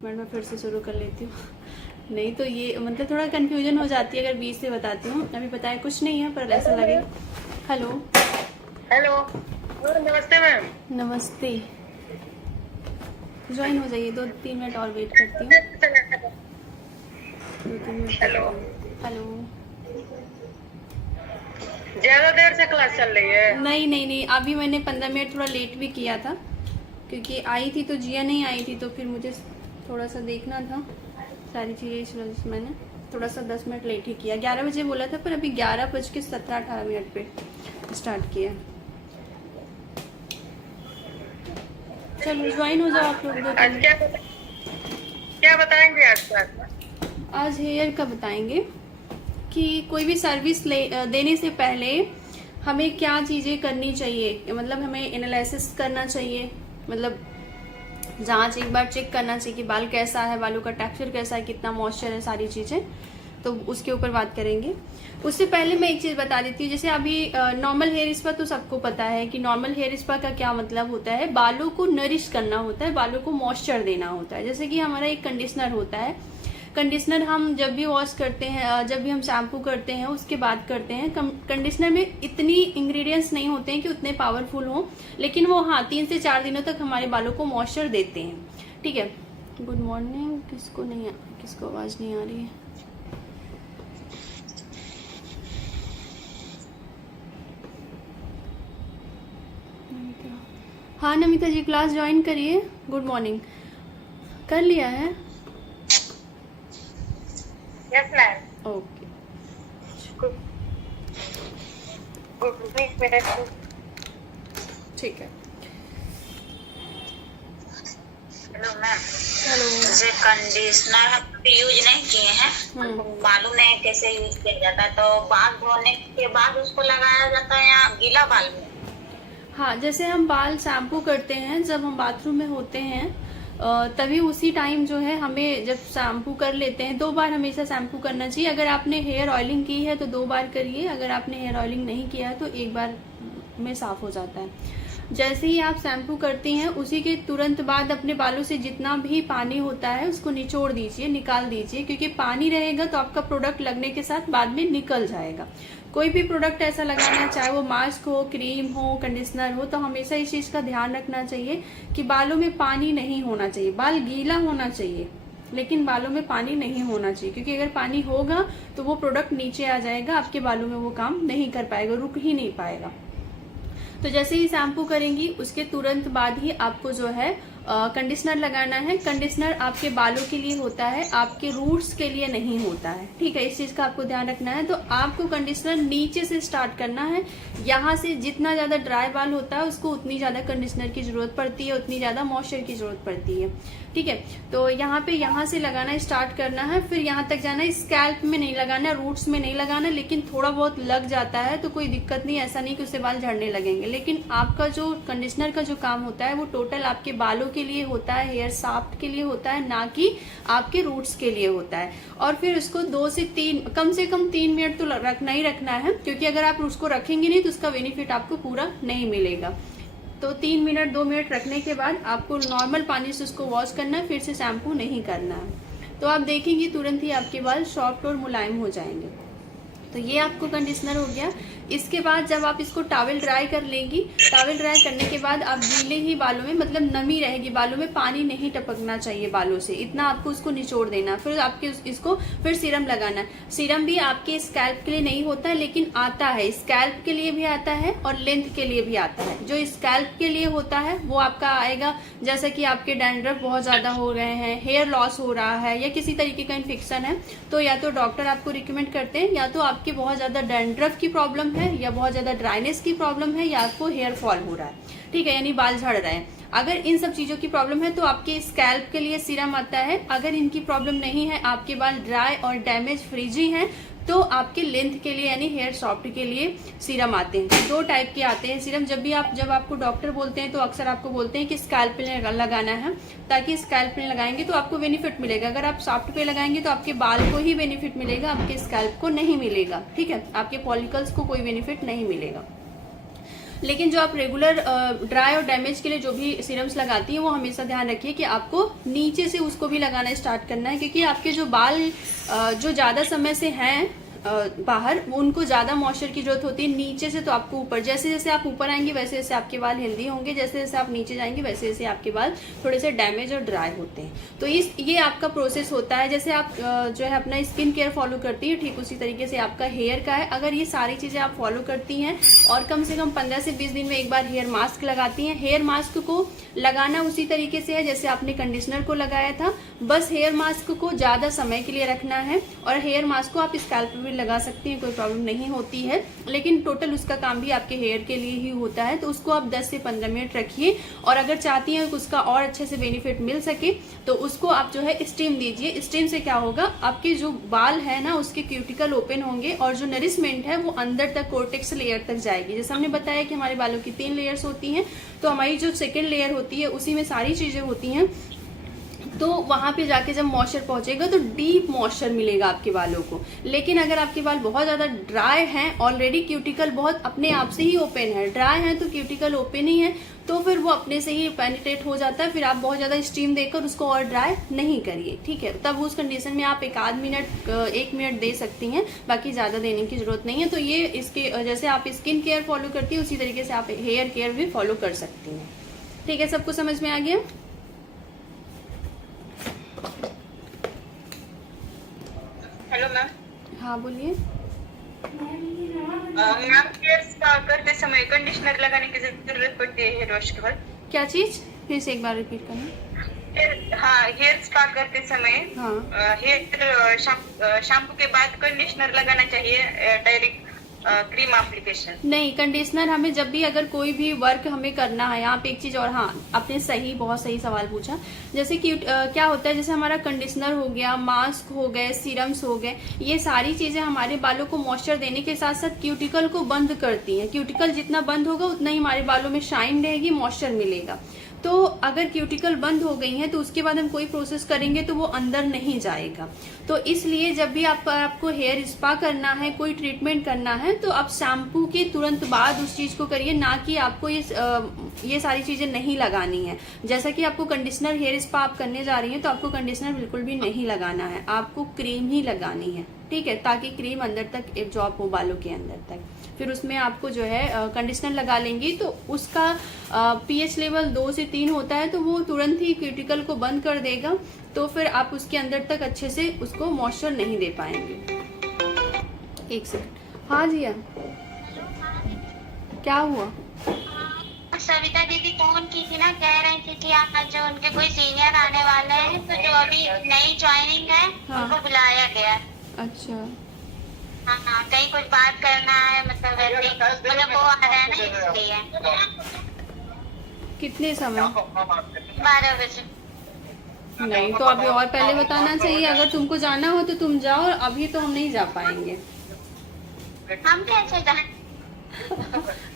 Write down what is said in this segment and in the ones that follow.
मैं फिर से शुरू कर लेती हूँ। नहीं तो ये मतलब थोड़ा कंफ्यूजन हो जाती है अगर बीच से बताती हूँ। अभी बताया कुछ नहीं है पर ऐसा लगे। हेलो हेलो, नमस्ते मैम। नमस्ते। ज्वाइन हो जाइए, 2-3 मिनट और वेट करती हूँ। 2-3 मिनट तक। Hello, hello. ज्यादा देर से क्लास चल रही है? नहीं नहीं नहीं, अभी मैंने 15 मिनट थोड़ा लेट भी किया था क्योंकि आई थी तो जिया नहीं आई थी, तो फिर मुझे थोड़ा सा देखना था सारी चीज़ें, इस वजह से मैंने थोड़ा सा 10 मिनट लेट ही किया। 11 बजे बोला था पर अभी 11:17-18 पे स्टार्ट किया। चलो ज्वाइन हो जाओ आप लोग। आज क्या बताएंगे आज क्लास में? आज हेयर का बताएंगे कि कोई भी सर्विस देने से पहले हमें क्या चीज़ें करनी चाहिए। मतलब हमें एनालिसिस करना चाहिए, मतलब जांच एक बार चेक करना चाहिए कि बाल कैसा है, बालों का टेक्सचर कैसा है, कितना मॉइस्चर है, सारी चीज़ें। तो उसके ऊपर बात करेंगे। उससे पहले मैं एक चीज़ बता देती हूँ। जैसे अभी नॉर्मल हेयर स्पा तो सबको पता है कि नॉर्मल हेयर स्पा का क्या मतलब होता है। बालों को नरिश करना होता है, बालों को मॉइस्चर देना होता है। जैसे कि हमारा एक कंडीशनर होता है, कंडीशनर हम जब भी वॉश करते हैं, जब भी हम शैम्पू करते हैं उसके बाद करते हैं। कंडीशनर में इतनी इंग्रेडिएंट्स नहीं होते हैं कि उतने पावरफुल हो, लेकिन वो हाँ 3 से 4 दिनों तक हमारे बालों को मॉइस्चर देते हैं। ठीक है। Good morning. किसको आवाज नहीं आ रही है? हाँ नमिता जी, क्लास ज्वाइन करिए। Good morning. कर लिया है? Yes ma'am. ओके। ठीक है। Hello ma'am. हेलो। जैसे कंडीशनर हम यूज नहीं किए हैं, हमको मालूम नहीं कैसे यूज किया जाता है, तो बाल धोने के बाद उसको लगाया जाता है या गीला बाल में? हाँ, जैसे हम बाल शैम्पू करते हैं, जब हम बाथरूम में होते हैं तभी उसी टाइम जो है हमें जब शैम्पू कर लेते हैं 2 बार हमेशा शैम्पू करना चाहिए। अगर आपने हेयर ऑयलिंग की है तो 2 बार करिए, अगर आपने हेयर ऑयलिंग नहीं किया है तो 1 बार में साफ हो जाता है। जैसे ही आप शैम्पू करती हैं उसी के तुरंत बाद अपने बालों से जितना भी पानी होता है उसको निचोड़ दीजिए, निकाल दीजिए, क्योंकि पानी रहेगा तो आपका प्रोडक्ट लगने के साथ बाद में निकल जाएगा। कोई भी प्रोडक्ट ऐसा लगाना है, चाहे वो मास्क हो, क्रीम हो, कंडीशनर हो, तो हमेशा इस चीज का ध्यान रखना चाहिए कि बालों में पानी नहीं होना चाहिए। बाल गीला होना चाहिए लेकिन बालों में पानी नहीं होना चाहिए, क्योंकि अगर पानी होगा तो वो प्रोडक्ट नीचे आ जाएगा, आपके बालों में वो काम नहीं कर पाएगा, रुक ही नहीं पाएगा। तो जैसे ही शैम्पू करेंगी उसके तुरंत बाद ही आपको जो है कंडीशनर लगाना है। कंडीशनर आपके बालों के लिए होता है, आपके रूट्स के लिए नहीं होता है। ठीक है, इस चीज का आपको ध्यान रखना है। तो आपको कंडीशनर नीचे से स्टार्ट करना है। यहाँ से जितना ज्यादा ड्राई बाल होता है उसको उतनी ज्यादा कंडीशनर की जरूरत पड़ती है, उतनी ज्यादा मॉइस्चर की जरूरत पड़ती है। ठीक है, तो यहाँ से लगाना स्टार्ट करना है, फिर यहाँ तक जाना है। स्कैल्प में नहीं लगाना, रूट्स में नहीं लगाना, लेकिन थोड़ा बहुत लग जाता है तो कोई दिक्कत नहीं, ऐसा नहीं कि उससे बाल झड़ने लगेंगे। लेकिन आपका जो कंडीशनर का जो काम होता है वो टोटल आपके बालों के लिए होता है, हेयर शाफ्ट के लिए होता है, ना कि आपके रूट्स के लिए होता है। और फिर उसको 2 से 3 कम से कम 3 मिनट तो रखना ही रखना है, क्योंकि अगर आप उसको रखेंगे नहीं तो उसका बेनिफिट आपको पूरा नहीं मिलेगा। तो 3 मिनट 2 मिनट रखने के बाद आपको नॉर्मल पानी से उसको वॉश करना है, फिर से शैम्पू नहीं करना है। तो आप देखेंगे तुरंत ही आपके बाल सॉफ्ट और मुलायम हो जाएंगे। तो ये आपको कंडीशनर हो गया। इसके बाद जब आप इसको टॉवल ड्राई कर लेंगी, टॉवल ड्राई करने के बाद आप गीले ही बालों में, मतलब नमी रहेगी बालों में, पानी नहीं टपकना चाहिए बालों से, इतना आपको उसको निचोड़ देना। फिर आपके इसको फिर सीरम लगाना है। सीरम भी आपके स्कैल्प के लिए नहीं होता है, लेकिन आता है, स्कैल्प के लिए भी आता है और लेंथ के लिए भी आता है। जो स्कैल्प के लिए होता है वो आपका आएगा जैसे कि आपके डैंड्रफ बहुत ज्यादा हो रहे हैं, हेयर लॉस हो रहा है, या किसी तरीके का इन्फेक्शन है, तो या तो डॉक्टर आपको रिकमेंड करते हैं, या तो आपके बहुत ज्यादा डैंड्रफ की प्रॉब्लम है, या बहुत ज्यादा ड्राइनेस की प्रॉब्लम है, या आपको हेयर फॉल हो रहा है। ठीक है, यानी बाल झड़ रहे हैं। अगर इन सब चीजों की प्रॉब्लम है तो आपके स्कैल्प के लिए सीरम आता है। अगर इनकी प्रॉब्लम नहीं है, आपके बाल ड्राई और डैमेज फ्रीजी हैं, तो आपके लेंथ के लिए यानी हेयर सॉफ्ट के लिए सीरम आते हैं। 2 टाइप के आते हैं सीरम। जब आपको डॉक्टर बोलते हैं तो अक्सर आपको बोलते हैं कि स्कैल्प पे लगाना है, ताकि स्कैल्प पे लगाएंगे तो आपको बेनिफिट मिलेगा। अगर आप सॉफ्ट पे लगाएंगे तो आपके बाल को ही बेनिफिट मिलेगा, आपके स्कैल्प को नहीं मिलेगा। ठीक है, आपके फॉलिकल्स को कोई बेनिफिट नहीं मिलेगा। लेकिन जो आप रेगुलर ड्राई और डैमेज के लिए जो भी सीरम्स लगाती हैं वो हमेशा ध्यान रखिए कि आपको नीचे से उसको भी लगाना स्टार्ट करना है, क्योंकि आपके जो बाल जो ज्यादा समय से हैं बाहर, उनको ज्यादा मॉइस्चर की जरूरत होती है नीचे से। तो आपको ऊपर, जैसे जैसे आप ऊपर आएंगे वैसे जैसे आपके बाल हेल्दी होंगे, जैसे जैसे आप नीचे जाएंगे वैसे जैसे आपके बाल थोड़े से डैमेज और ड्राई होते हैं। तो ये आपका प्रोसेस होता है। जैसे आप जो है अपना स्किन केयर फॉलो करती है, ठीक उसी तरीके से आपका हेयर का है। अगर ये सारी चीजें आप फॉलो करती हैं और कम से कम 15 से 20 दिन में एक बार हेयर मास्क लगाती हैं। हेयर मास्क को लगाना उसी तरीके से है जैसे आपने कंडीशनर को लगाया था, बस हेयर मास्क को ज्यादा समय के लिए रखना है। और हेयर मास्क को आप स्कैल्प पे भी लगा सकती हैं, कोई प्रॉब्लम नहीं होती है, लेकिन टोटल उसका काम भी आपके हेयर के लिए ही होता है। तो उसको आप 10 से 15 मिनट रखिए, और अगर चाहती हैं कि उसका और अच्छे से बेनिफिट मिल सके तो उसको आप जो है स्टीम दीजिए। स्टीम से क्या होगा, आपके जो बाल है ना उसके क्यूटिकल ओपन होंगे और जो नरिशमेंट है वो अंदर तक कोर्टेक्स लेयर तक जाएगी। जैसे हमने बताया कि हमारे बालों की 3 लेयर्स होती हैं, तो हमारी जो सेकेंड लेयर होती है उसी में सारी चीजें होती हैं। तो वहां पे जाके जब मॉइस्चर पहुंचेगा तो डीप मॉइस्चर मिलेगा आपके बालों को। लेकिन अगर आपके बाल बहुत ज्यादा ड्राई हैं, ऑलरेडी क्यूटिकल बहुत अपने आप से ही ओपन है, ड्राई है तो क्यूटिकल ओपन ही है, तो फिर वो अपने से ही पेनिट्रेट हो जाता है। फिर आप बहुत ज्यादा स्टीम देकर उसको और ड्राई नहीं करिए, ठीक है। तब उस कंडीशन में आप 1 मिनट दे सकती हैं, बाकी ज्यादा देने की जरूरत नहीं है। तो ये इसके जैसे आप स्किन केयर फॉलो करती है उसी तरीके से आप हेयर केयर भी फॉलो कर सकती हैं, ठीक है। सबको समझ में आ गया? Hello ma'am. हाँ बोलिए। मैम, हेयर स्पा करते समय कंडीशनर लगाने की जरूरत पड़ती है हेयर वॉश के बाद? क्या चीज? फिर से एक बार रिपीट करना। हाँ, हेयर स्पा करते समय हाँ, हेयर शैम्पू के बाद कंडीशनर लगाना चाहिए, डायरेक्ट क्रीम एप्लीकेशन नहीं। कंडीशनर हमें जब भी अगर कोई भी वर्क हमें करना है, यहाँ पे एक चीज और, हाँ आपने बहुत सही सवाल पूछा। जैसे कि क्या होता है, जैसे हमारा कंडीशनर हो गया, मास्क हो गए, सीरम्स हो गए, ये सारी चीजें हमारे बालों को मॉइस्चर देने के साथ साथ क्यूटिकल को बंद करती हैं। क्यूटिकल जितना बंद होगा उतना ही हमारे बालों में शाइन रहेगी, मॉइस्चर मिलेगा। तो अगर क्यूटिकल बंद हो गई है तो उसके बाद हम कोई प्रोसेस करेंगे तो वो अंदर नहीं जाएगा। तो इसलिए जब भी आपको हेयर स्पा करना है, कोई ट्रीटमेंट करना है, तो आप शैम्पू के तुरंत बाद उस चीज को करिए, ना कि आपको ये सारी चीजें नहीं लगानी है। जैसा कि आपको कंडीशनर हेयर स्पा आप करने जा रही हैं तो आपको कंडीशनर बिल्कुल भी नहीं लगाना है, आपको क्रीम ही लगानी है, ठीक है, ताकि क्रीम अंदर तक एब्जॉर्ब हो बालों के अंदर तक। फिर उसमें आपको जो है कंडीशनर लगा लेंगी तो उसका पीएच लेवल 2 से 3 होता है, तो वो तुरंत ही क्यूटिकल को बंद कर देगा। तो फिर आप उसके अंदर तक अच्छे से उसको मॉइस्चर नहीं दे पाएंगे। एक सेकंड। हाँ जिया, क्या हुआ? सविता दीदी फोन की थी ना, कह रही थी कि आज जो उनके कोई सीनियर आने वाले हैं, तो जो अभी नई ज्वाइनिंग है हाँ। उनको बुलाया गया। अच्छा, हाँ, कहीं कुछ बात करना है, मतलब वैसे मतलब वो आ रहा है ना, इसलिए। कितने समय? 12 बजे। नहीं तो अभी और पहले बताना चाहिए। अगर तुमको जाना हो तो तुम जाओ, और अभी तो हम नहीं जा पाएंगे। हम कैसे जाएं?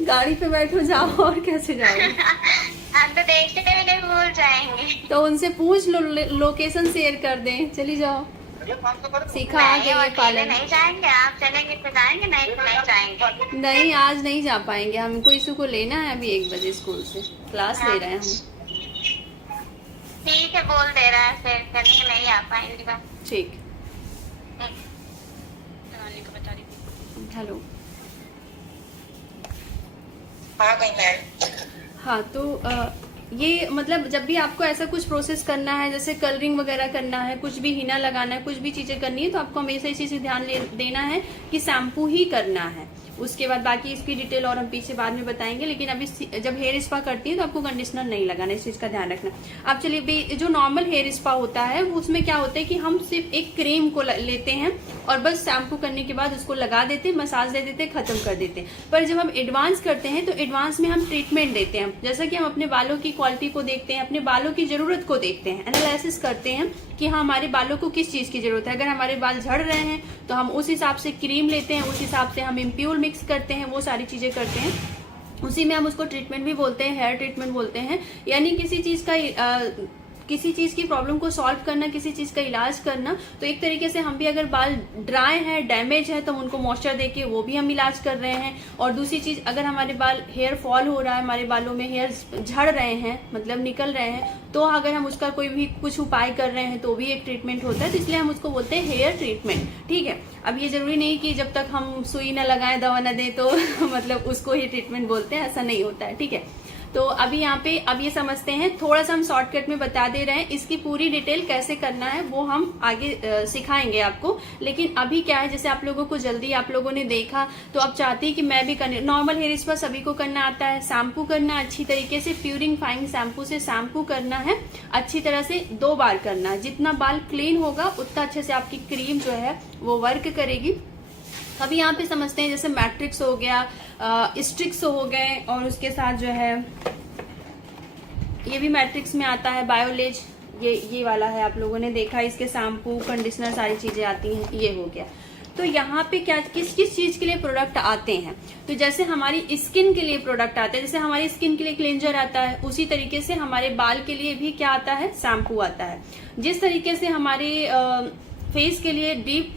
गाड़ी पे बैठो, जाओ, और कैसे जाओगे? हम तो देखते हुए भूल जाएंगे। तो उनसे पूछ लो, लोकेशन शेयर कर दें, चली जाओ, सीखा आगे ये पालन। नहीं जाएंगे, आप चलेंगे तो जाएंगे, नहीं तो नहीं जाएंगे। नहीं, आज नहीं जा पाएंगे, हमको इशू को लेना है अभी 1 बजे स्कूल से, क्लास ले रहे हैं हम। ठीक है, बोल दे रहा है फिर, चलिए नहीं आ पाएंगे बस। ठीक। बता रही। हेलो। हाँ गई मैम। हाँ तो ये मतलब जब भी आपको ऐसा कुछ प्रोसेस करना है, जैसे कलरिंग वगैरह करना है, कुछ भी हिना लगाना है, कुछ भी चीजें करनी है, तो आपको हमेशा इसी से ध्यान देना है कि शैम्पू ही करना है। उसके बाद बाकी इसकी डिटेल और हम पीछे बाद में बताएंगे, लेकिन अभी जब हेयर स्पा करती है तो आपको कंडीशनर नहीं लगाना, इस चीज का ध्यान रखना। अब चलिए, जो नॉर्मल हेयर स्पा होता है उसमें क्या होता है कि हम सिर्फ एक क्रीम को लेते हैं और बस शैम्पू करने के बाद उसको लगा देते हैं, मसाज दे देते हैं, खत्म कर देते हैं। पर जब हम एडवांस करते हैं तो एडवांस में हम ट्रीटमेंट देते हैं, जैसा कि हम अपने बालों की क्वालिटी को देखते हैं, अपने बालों की जरूरत को देखते हैं, एनालिसिस करते हैं कि हाँ हमारे बालों को किस चीज की जरूरत है। अगर हमारे बाल झड़ रहे हैं तो हम उस हिसाब से क्रीम लेते हैं, उस हिसाब से हम इम्प्यूल मिक्स करते हैं, वो सारी चीजें करते हैं। उसी में हम उसको ट्रीटमेंट भी बोलते हैं, हेयर ट्रीटमेंट बोलते हैं। यानी किसी चीज का किसी चीज की प्रॉब्लम को सॉल्व करना, किसी चीज का इलाज करना, तो एक तरीके से हम भी अगर बाल ड्राई है, डैमेज है, तो उनको मॉइस्चर देके वो भी हम इलाज कर रहे हैं। और दूसरी चीज, अगर हमारे बाल हेयर फॉल हो रहा है, हमारे बालों में हेयर झड़ रहे हैं, मतलब निकल रहे हैं, तो अगर हम उसका कोई भी कुछ उपाय कर रहे हैं तो भी एक ट्रीटमेंट होता है। तो इसलिए हम उसको बोलते हैं हेयर ट्रीटमेंट। ठीक है, अब ये जरूरी नहीं कि जब तक हम सुई न लगाएं, दवा न दें, तो मतलब उसको ही ट्रीटमेंट बोलते हैं, ऐसा नहीं होता है। ठीक है, तो अभी यहाँ पे अब ये समझते हैं, थोड़ा सा हम शॉर्टकट में बता दे रहे हैं, इसकी पूरी डिटेल कैसे करना है वो हम आगे सिखाएंगे आपको। लेकिन अभी क्या है, जैसे आप लोगों को जल्दी आप लोगों ने देखा तो अब चाहती है कि मैं भी करने, नॉर्मल हेयर स्पा सभी को करना आता है, शैम्पू करना अच्छी तरीके से, प्यूरिफाइंग शैम्पू से शैम्पू करना है, अच्छी तरह से 2 बार करना है। जितना बाल क्लीन होगा उतना अच्छे से आपकी क्रीम जो है वो वर्क करेगी। अभी यहाँ पे समझते हैं, जैसे मैट्रिक्स हो गया, स्ट्रिक्स हो गए, और उसके साथ जो है ये भी मैट्रिक्स में आता है, बायोलेज ये वाला है, आप लोगों ने देखा, इसके शैम्पू, कंडीशनर, सारी चीजें आती हैं, ये हो गया। तो यहाँ पे क्या किस किस चीज के लिए प्रोडक्ट आते हैं, तो जैसे हमारी स्किन के लिए प्रोडक्ट आते हैं, जैसे हमारी स्किन के लिए क्लेंजर आता है, उसी तरीके से हमारे बाल के लिए भी क्या आता है, शैम्पू आता है। जिस तरीके से हमारे फेस के लिए डीप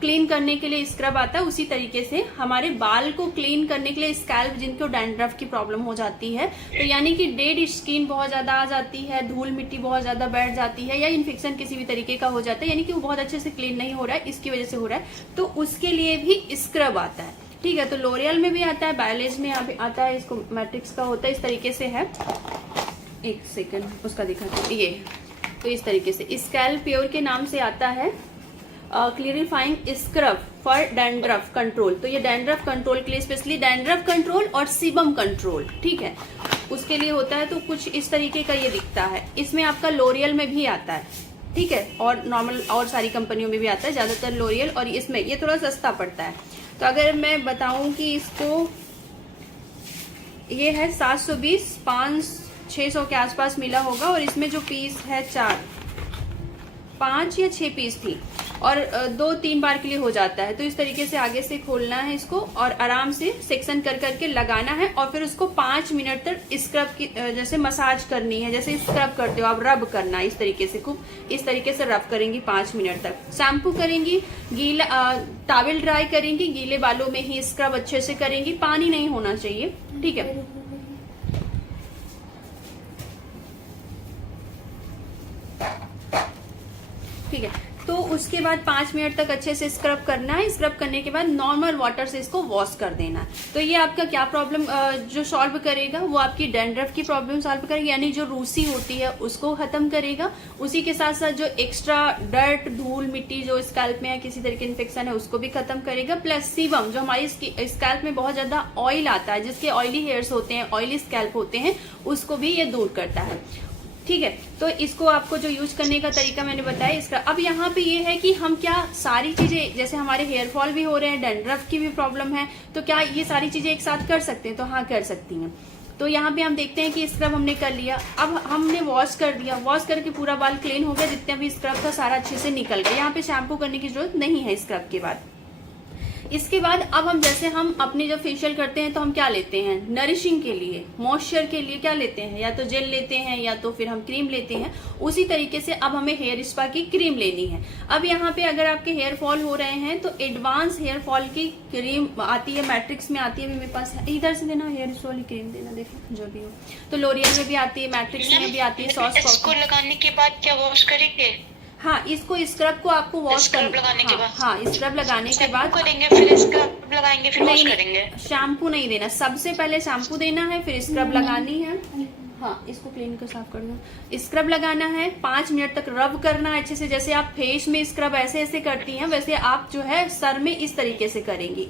क्लीन करने के लिए स्क्रब आता है, उसी तरीके से हमारे बाल को क्लीन करने के लिए स्कैल्प, जिनको डैंड्रफ की प्रॉब्लम हो जाती है, तो यानी कि डेड स्किन बहुत ज्यादा आ जाती है, धूल मिट्टी बहुत ज्यादा बैठ जाती है, या इन्फेक्शन किसी भी तरीके का हो जाता है, यानी कि वो बहुत अच्छे से क्लीन नहीं हो रहा है, इसकी वजह से हो रहा है, तो उसके लिए भी स्क्रब आता है। ठीक है, तो लोरियल में भी आता है, बायोलेज में आता है, इसको मैट्रिक्स का होता है, इस तरीके से है। एक सेकंड उसका दिखाते हैं, ये तो इस तरीके से स्कैल्प प्योर के नाम से आता है, क्लियरिफाइंग स्क्रब फॉर डैंड्रफ कंट्रोल। तो ये डैंड्रफ कंट्रोल के लिए, स्पेशली डैंड्रफ कंट्रोल और सीबम कंट्रोल, ठीक है, उसके लिए होता है। तो कुछ इस तरीके का ये दिखता है, इसमें आपका लोरियल में भी आता है, ठीक है, और नॉर्मल और सारी कंपनियों में भी आता है, ज्यादातर लोरियल, और इसमें ये थोड़ा सस्ता पड़ता है। तो अगर मैं बताऊं कि इसको, ये है 720, 500-600 के आसपास मिला होगा, और इसमें जो पीस है 5 या 6 पीस थी, और 2-3 बार के लिए हो जाता है। तो इस तरीके से आगे से खोलना है इसको, और आराम से सेक्शन कर करके लगाना है, और फिर उसको 5 मिनट तक स्क्रब की जैसे मसाज करनी है, जैसे स्क्रब करते हो आप, रब करना है इस तरीके से, खूब इस तरीके से रब करेंगी 5 मिनट तक। शैम्पू करेंगी, गीला टॉवल ड्राई करेंगी, गीले बालों में ही स्क्रब अच्छे से करेंगी, पानी नहीं होना चाहिए, ठीक है। ठीक है, तो उसके बाद 5 मिनट तक अच्छे से स्क्रब करना है। स्क्रब करने के बाद नॉर्मल वाटर से इसको वॉश कर देना है। तो ये आपका क्या प्रॉब्लम जो सॉल्व करेगा, वो आपकी डैंड्रफ की प्रॉब्लम सॉल्व करेगा, यानी जो रूसी होती है उसको खत्म करेगा। उसी के साथ साथ जो एक्स्ट्रा डर्ट, धूल मिट्टी जो स्कैल्प में है, किसी तरह की इन्फेक्शन है, उसको भी खत्म करेगा। प्लस सीबम, जो हमारी स्कैल्प में बहुत ज्यादा ऑयल आता है, जिसके ऑयली हेयर्स होते हैं, ऑयली स्कैल्प होते हैं, उसको भी ये दूर करता है, ठीक है। तो इसको आपको जो यूज करने का तरीका मैंने बताया इसका। अब यहाँ पे ये है कि हम क्या सारी चीजें, जैसे हमारे हेयर फॉल भी हो रहे हैं, डैंड्रफ की भी प्रॉब्लम है, तो क्या ये सारी चीजें एक साथ कर सकते हैं? तो हाँ, कर सकती हैं। तो यहाँ पे हम देखते हैं कि स्क्रब हमने कर लिया, अब हमने वॉश कर दिया, वॉश करके पूरा बाल क्लीन हो गया, जितना भी स्क्रब था सारा अच्छे से निकल गया। यहाँ पे शैम्पू करने की जरूरत नहीं है स्क्रब के बाद। इसके बाद अब हम जैसे हम अपने जब फेशियल करते हैं तो हम क्या लेते हैं, नरिशिंग के लिए, मॉइस्चर के लिए क्या लेते हैं, या तो जेल लेते हैं या तो फिर हम क्रीम लेते हैं। उसी तरीके से अब हमें हेयर स्पा की क्रीम लेनी है। अब यहाँ पे अगर आपके हेयर फॉल हो रहे हैं तो एडवांस हेयर फॉल की क्रीम आती है, मैट्रिक्स में आती है, मेरे पास है, इधर से देना, हेयर फॉल की क्रीम देना, देखो जो भी हो। तो लोरियल में भी आती है, मैट्रिक्स में भी आती है। सॉस इसको लगाने के बाद क्या वॉश करेंगे? हाँ, इसको स्क्रब को आपको वॉश लगाने के बाद, हाँ, स्क्रब लगाने के बाद करेंगे, फिर स्क्रब लगाएंगे, फिर वॉश करेंगे। शैम्पू नहीं देना, सबसे पहले शैम्पू देना है, फिर स्क्रब लगानी है। हाँ, इसको क्लीन कर साफ कर दो। स्क्रब लगाना है, 5 मिनट तक रब करना है अच्छे से। जैसे आप फेस में स्क्रब ऐसे ऐसे करती हैं, वैसे आप जो है सर में इस तरीके से करेंगी,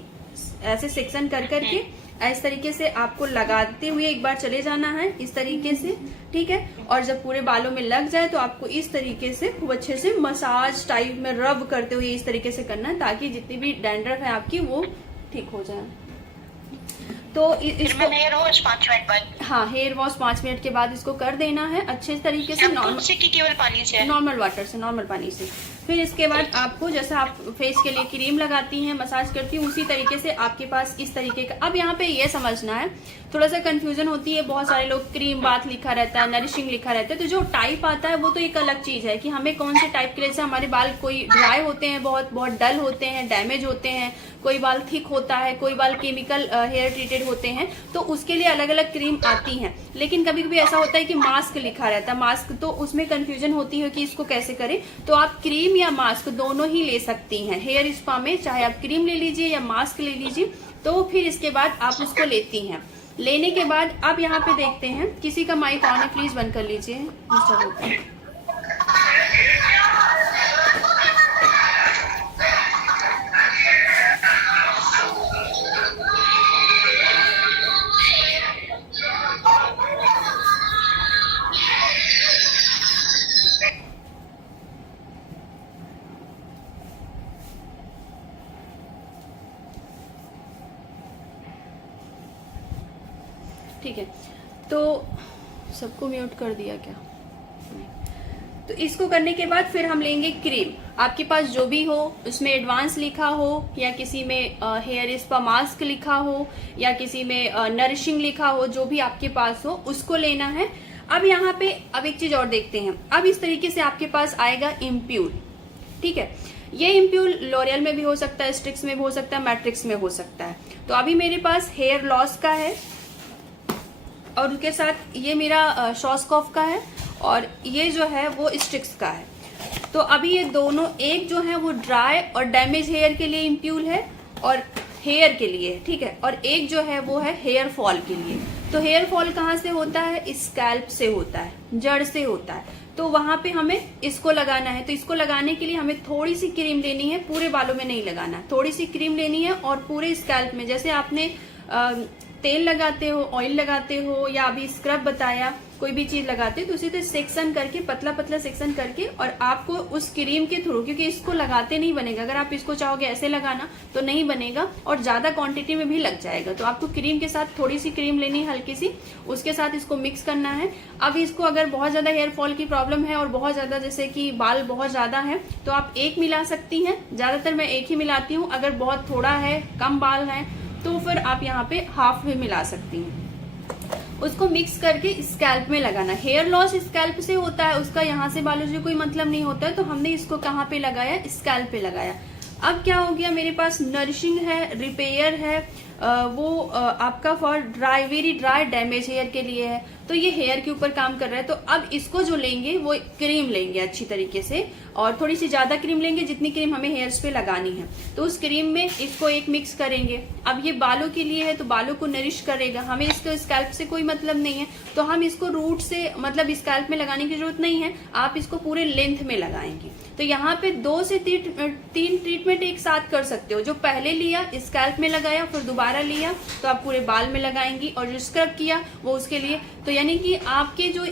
ऐसे सेक्शन कर करके इस तरीके से आपको लगाते हुए एक बार चले जाना है, इस तरीके से, ठीक है। और जब पूरे बालों में लग जाए तो आपको इस तरीके से खूब अच्छे से मसाज टाइप में रब करते हुए इस तरीके से करना है, ताकि जितनी भी डैंड्रफ है आपकी वो ठीक हो जाए। तो फिर इसको मैंने हेयर वॉश 5 मिनट बाद, हाँ, हेयर वॉश 5 मिनट के बाद इसको कर देना है अच्छे तरीके से, शैम्पू से कि केवल पानी से? नॉर्मल वाटर से, नॉर्मल पानी से। फिर इसके बाद आपको जैसा आप फेस के लिए क्रीम लगाती हैं, मसाज करती हैं, उसी तरीके से आपके पास इस तरीके का। अब यहाँ पे ये समझना है, थोड़ा सा कंफ्यूजन होती है, बहुत सारे लोग क्रीम बाथ लिखा रहता है, नरिशिंग लिखा रहता है, तो जो टाइप आता है वो तो एक अलग चीज है कि हमें कौन से टाइप के लिए। जैसे हमारे बाल कोई ड्राई होते हैं, बहुत बहुत डल होते हैं, डैमेज होते हैं, कोई बाल थिक होता है, कोई बाल केमिकल हेयर ट्रीटेड होते हैं, तो उसके लिए अलग अलग क्रीम आती हैं। लेकिन कभी कभी ऐसा होता है कि मास्क लिखा रहता है, मास्क, तो उसमें कंफ्यूजन होती है कि इसको कैसे करें। तो आप क्रीम या मास्क दोनों ही ले सकती हैं हेयर स्पा में, चाहे आप क्रीम ले लीजिए या मास्क ले लीजिए। तो फिर इसके बाद आप उसको लेती हैं। लेने के बाद अब यहाँ पे देखते हैं, किसी का माइक ऑन है, प्लीज बंद कर लीजिए, डिस्टर्ब होता है। ठीक है, तो सबको म्यूट कर दिया क्या? तो इसको करने के बाद फिर हम लेंगे क्रीम। आपके पास जो भी हो, उसमें एडवांस लिखा हो या किसी में हेयर स्पा मास्क लिखा हो या किसी में नरिशिंग लिखा हो, जो भी आपके पास हो उसको लेना है। अब यहाँ पे अब एक चीज और देखते हैं। अब इस तरीके से आपके पास आएगा इम्प्यूल। ठीक है, ये इम्प्यूल लॉरियल में भी हो सकता है, स्ट्रिक्स में भी हो सकता है, मैट्रिक्स में हो सकता है। तो अभी मेरे पास हेयर लॉस का है और उसके साथ ये मेरा शॉस्कॉफ का है और ये जो है वो स्ट्रिक्स का है। तो अभी ये दोनों, एक जो है वो ड्राई और डैमेज हेयर के लिए इम्प्यूल है और हेयर के लिए, ठीक है, और एक जो है वो है हेयर फॉल के लिए। तो हेयर फॉल कहाँ से होता है? स्कैल्प से होता है, जड़ से होता है। तो वहां पे हमें इसको लगाना है। तो इसको लगाने के लिए हमें थोड़ी सी क्रीम लेनी है, पूरे बालों में नहीं लगाना, थोड़ी सी क्रीम लेनी है और पूरे स्कैल्प में, जैसे आपने तेल लगाते हो, ऑयल लगाते हो या अभी स्क्रब बताया, कोई भी चीज लगाते हो तो उसी तरह सेक्शन करके, पतला पतला सेक्शन करके, और आपको उस क्रीम के थ्रू, क्योंकि इसको लगाते नहीं बनेगा, अगर आप इसको चाहोगे ऐसे लगाना तो नहीं बनेगा और ज्यादा क्वांटिटी में भी लग जाएगा। तो आपको क्रीम के साथ थोड़ी सी क्रीम लेनी है हल्की सी, उसके साथ इसको मिक्स करना है। अब इसको अगर बहुत ज्यादा हेयर फॉल की प्रॉब्लम है और बहुत ज्यादा जैसे कि बाल बहुत ज्यादा है तो आप एक मिला सकती हैं, ज्यादातर मैं एक ही मिलाती हूँ। अगर बहुत थोड़ा है, कम बाल है, तो फिर आप यहाँ पे हाफ भी मिला सकती हैं। उसको मिक्स करके स्कैल्प में लगाना। हेयर लॉस स्कैल्प से होता है, उसका यहाँ से बालों से कोई मतलब नहीं होता है। तो हमने इसको कहाँ पे लगाया? स्कैल्प पे लगाया। अब क्या हो गया, मेरे पास नरिशिंग है, रिपेयर है, वो आपका for dry, very dry damage hair के लिए है। तो ये हेयर के ऊपर काम कर रहा है। तो अब इसको जो लेंगे वो क्रीम लेंगे अच्छी तरीके से, और थोड़ी सी ज्यादा क्रीम लेंगे जितनी क्रीम हमें हेयर्स पे लगानी है। तो उस क्रीम में इसको एक मिक्स करेंगे। अब ये बालों के लिए है तो बालों को नरिश करेगा, हमें इसको स्कैल्प से कोई मतलब नहीं है। तो हम इसको रूट से, मतलब स्कैल्प में लगाने की जरूरत नहीं है, आप इसको पूरे लेंथ में लगाएंगे। तो यहाँ पे 2 से 3 ट्रीटमेंट एक साथ कर सकते हो। जो पहले लिया स्कैल्प में लगाया, फिर दोबारा लिया तो आप पूरे बाल में लगाएंगी, और जो स्क्रब किया वो उसके लिए। तो यानी कि आपके जो